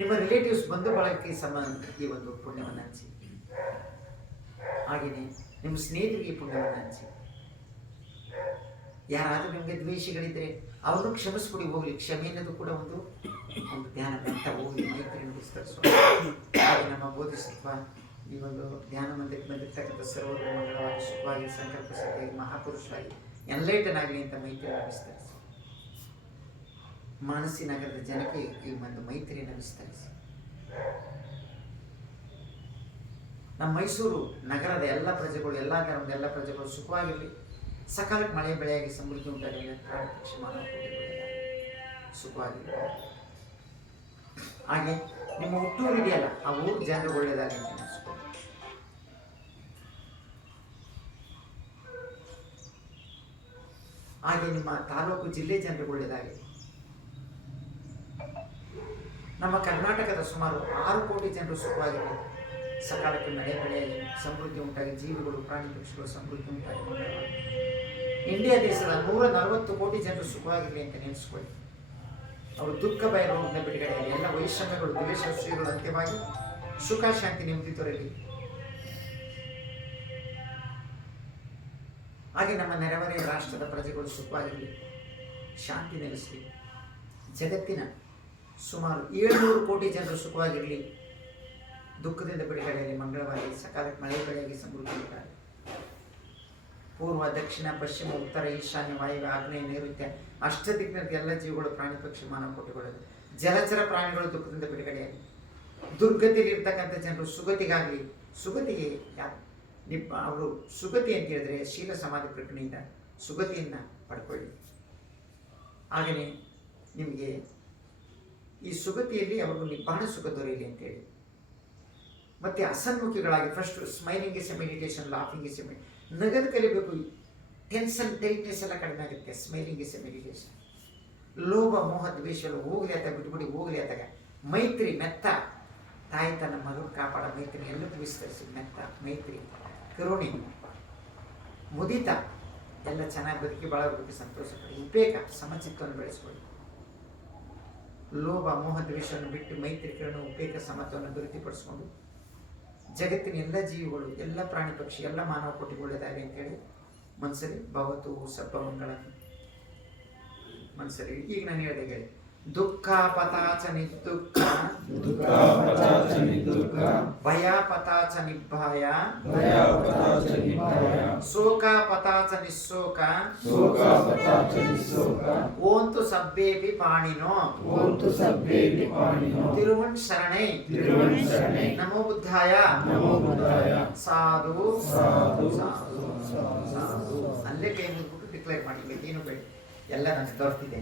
ನಿಮ್ಮ ರಿಲೇಟಿವ್ಸ್, ಬಂಧು ಬಳಗಕ್ಕೆ ಸಂಬಂಧ ಈ ಒಂದು ಪುಣ್ಯವನ್ನು ಹಂಚಿ. ಹಾಗೆಯೇ ನಿಮ್ಮ ಸ್ನೇಹಿತರಿಗೆ ಈ ಪುಣ್ಯವನ್ನು ಹಂಚಿ. ಯಾರಾದರೂ ನಿಮಗೆ ದ್ವೇಷಿಗಳಿದ್ದರೆ ಅವ್ರನ್ನೂ ಕ್ಷಮಿಸ್ಬಿಡಿ, ಹೋಗಲಿ. ಕ್ಷಮೆ ಅನ್ನೋದು ಕೂಡ ಒಂದು ಧ್ಯಾನ ಅಂತ ಹೋಗಿ ಮೈತ್ರಿಯನ್ನು ವಿಸ್ತರಿಸೋಣ. ಹಾಗೆ ನಮ್ಮ ಬೋಧಿಸತ್ವ ಈ ಒಂದು ಧ್ಯಾನ ಮಂದಿರಕ್ಕೆ ಬಂದಿರ್ತಕ್ಕಂಥ ಸರ್ವರು ಮಂಗಳವಾಗಿ, ಸುಖವಾಗಿ, ಸಂಕಲ್ಪಿಸಿ, ಮಹಾಪುರುಷರಾಗಿ, ಎನ್ಲೈಟನ್ ಆಗಲಿ ಅಂತ ಮೈತ್ರಿಯನ್ನು ವಿಸ್ತರಿಸಿ. ಮಾನಸಿ ನಗರದ ಜನಕ್ಕೆ ಈ ಒಂದು ಮೈತ್ರಿಯನ್ನು ವಿಸ್ತರಿಸಿ. ನಮ್ಮ ಮೈಸೂರು ನಗರದ ಎಲ್ಲ ಪ್ರಜೆಗಳು, ಎಲ್ಲ ಧರ್ಮದ ಎಲ್ಲ ಪ್ರಜೆಗಳು ಸುಖವಾಗಿರಲಿ. ಸಕಾಲಕ್ಕೆ ಮಳೆ ಬೆಳೆಯಾಗಿ ಸಮೃದ್ಧಿ ಉಂಟಾಗಲಿ. ಪಕ್ಷಿ ಮಾನವ ಸುಖವಾಗಿರಲಿ. ಹಾಗೆ ನಿಮ್ಮ ಹುಟ್ಟೂರು ಇದೆಯಲ್ಲ, ಆ ಊರು ಜನರು ಒಳ್ಳೆಯದಾಗಿ ಅಂತ ನೆನೆಸ್ಕೊಳ್ಳಿ. ಹಾಗೆ ನಿಮ್ಮ ತಾಲೂಕು, ಜಿಲ್ಲೆ ಜನರಿಗೆ ಒಳ್ಳೆಯದಾಗಲಿ. ನಮ್ಮ ಕರ್ನಾಟಕದ ಸುಮಾರು 6 ಕೋಟಿ ಜನರು ಸುಖವಾಗಿರಲಿ. ಸಕಾಲಕ್ಕೆ ಮಳೆ ಬೆಳೆಯಾಗಿ ಸಮೃದ್ಧಿ ಉಂಟಾಗಿ, ಜೀವಿಗಳು, ಪ್ರಾಣಿ ಪಕ್ಷಿಗಳು ಸಮೃದ್ಧಿ ಉಂಟಾಗಿ. ಇಂಡಿಯಾ ದೇಶದ 140 ಕೋಟಿ ಜನರು ಸುಖವಾಗಿರಲಿ ಅಂತ ನೆನೆಸ್ಕೊಳ್ಳಿ. ಅವರು ದುಃಖ ಭಯ ರೋಗದ ಬಿಡುಗಡೆಯಾಗಿ, ಎಲ್ಲ ವೈಷಮ್ಯಗಳು, ದ್ವೇಷ ಶ್ರೀಗಳು ಅಂತ್ಯವಾಗಿ, ಸುಖ ಶಾಂತಿ ನೆಮ್ಮದಿ ದೊರೆಯಲಿ. ಹಾಗೆ ನಮ್ಮ ನೆರೆಹೊರೆಯ ರಾಷ್ಟ್ರದ ಪ್ರಜೆಗಳು ಸುಖವಾಗಿರಲಿ, ಶಾಂತಿ ನೆಲೆಸಲಿ. ಜಗತ್ತಿನ ಸುಮಾರು 700 ಕೋಟಿ ಜನರು ಸುಖವಾಗಿರಲಿ, ದುಃಖದಿಂದ ಬಿಡುಗಡೆಯಲ್ಲಿ, ಮಂಗಳವಾಗಿ, ಸಕಾಲಕ್ಕೆ ಮಳೆ ಬೆಳೆಯಾಗಿ, ಸಮೃದ್ಧಿ ಉಂಟಾಗಲಿ. ಪೂರ್ವ, ದಕ್ಷಿಣ, ಪಶ್ಚಿಮ, ಉತ್ತರ, ಈಶಾನ್ಯ, ವಾಯುವ್ಯ, ಆಗ್ನೇಯ, ನೈಋತ್ಯ, ಅಷ್ಟದಿಕ್ಕಿನ ಎಲ್ಲ ಜೀವಿಗಳು, ಪ್ರಾಣಿ ಪಕ್ಷಿ ಮಾನವ ಕೋಟಿಗಳು, ಜಲಚರ ಪ್ರಾಣಿಗಳು ದುಃಖದಿಂದ ಬಿಡುಗಡೆಯಾಗಿ, ದುರ್ಗತಿಯಲ್ಲಿ ಇರ್ತಕ್ಕಂಥ ಜನರು ಸುಗತಿಗಾಗಲಿ. ಸುಗತಿಗೆ ಅವರು ಸುಗತಿ ಅಂತ ಹೇಳಿದ್ರೆ ಶೀಲ ಸಮಾಧಿ ಪ್ರಜ್ಞೆಯಿಂದ ಸುಗತಿಯನ್ನು ಪಡ್ಕೊಳ್ಳಿ. ಹಾಗೆಯೇ ನಿಮಗೆ ಈ ಸುಗತಿಯಲ್ಲಿ ಅವರು ನಿಬ್ಬಾಣ ಸುಖ ದೊರೆಯಲಿ ಅಂತೇಳಿ. ಮತ್ತು ಅಸನ್ಮುಖಿಗಳಾಗಿ, first smiling is a meditation, laughing is a ನಗದು ಕಲಿಬೇಕು. ಟೆನ್ಷನ್ ಟೈಟ್ನೆಸ್ ಎಲ್ಲ ಕಡಿಮೆ ಆಗುತ್ತೆ. Smiling is a meditation. ಲೋಭ ಮೋಹ ದ್ವೇಷಗಳು ಹೋಗ್ಲಿ ಆತ, ಬಿಟ್ಬಿಡಿ ಹೋಗ್ಲಿ ಆತಾಗ. ಮೈತ್ರಿ ಮೆತ್ತ, ತಾಯಿ ತನ್ನ ಮಗನ ಕಾಪಾಡ ಮೈತ್ರಿ ಎಲ್ಲಕ್ಕೂ ವಿಸ್ತರಿಸಿ ಮೆತ್ತ ಮೈತ್ರಿ, ಕರುಣೆ, ಮುದಿತ ಎಲ್ಲ ಚೆನ್ನಾಗಿ ಬದುಕಿ ಭಾಳ ಬದುಕಿ ಸಂತೋಷ ಪಡಿ. ಉಪೇಕ ಸಮಚಿತ್ತವನ್ನು ಬೆಳೆಸ್ಕೊಳ್ಳಿ. ಲೋಭ ಮೋಹ ದ್ವೇಷವನ್ನು ಬಿಟ್ಟು ಮೈತ್ರಿ ಕರುಣೆ ಉಪೇಕ ಸಮತ್ವವನ್ನು ಅಭಿವೃದ್ಧಿಪಡಿಸ್ಕೊಂಡು ಜಗತ್ತಿನ ಎಲ್ಲ ಜೀವಿಗಳು, ಎಲ್ಲ ಪ್ರಾಣಿ ಪಕ್ಷಿ, ಎಲ್ಲ ಮಾನವ ಕೋಟಿಗೆ ಒಳ್ಳೆಯದಾಗಲಿ ಅಂತೇಳಿ ಮನಸ್ಸಲ್ಲಿ ಭವತು ಸರ್ವಮಂಗಳ ಮನಸ್ಸಲ್ಲಿ. ಈಗ ನಾನು ಹೇಳಿದೆ ಹೇಳಿ, ದುಃಖ ಪತಾಚ ನಿದುಃಖ, ಭಯ ಪತಾಚ ನಿಭಾಯ, ಶೋಕ ಪತಾಚ ನಿಶೋಕ, ಓಂತು ಸಬ್ಬೇಪಿ ಪಾಣಿನೋ, ತಿರುವಣ್ ಶರಣೈ, ನಮೋ ಬುದ್ಧಾಯ, ಸಾಧು ಸಾಧು ಸಾಧು. ಅಲ್ಲೇ ಕೈ ಮುಗಿದ್ಬಿಟ್ಟು ಡಿಕ್ಲೇರ್ ಮಾಡಿ, ಏನು ಬೇಡ, ಎಲ್ಲ ನನಗೆ ದೊರೆತಿದೆ.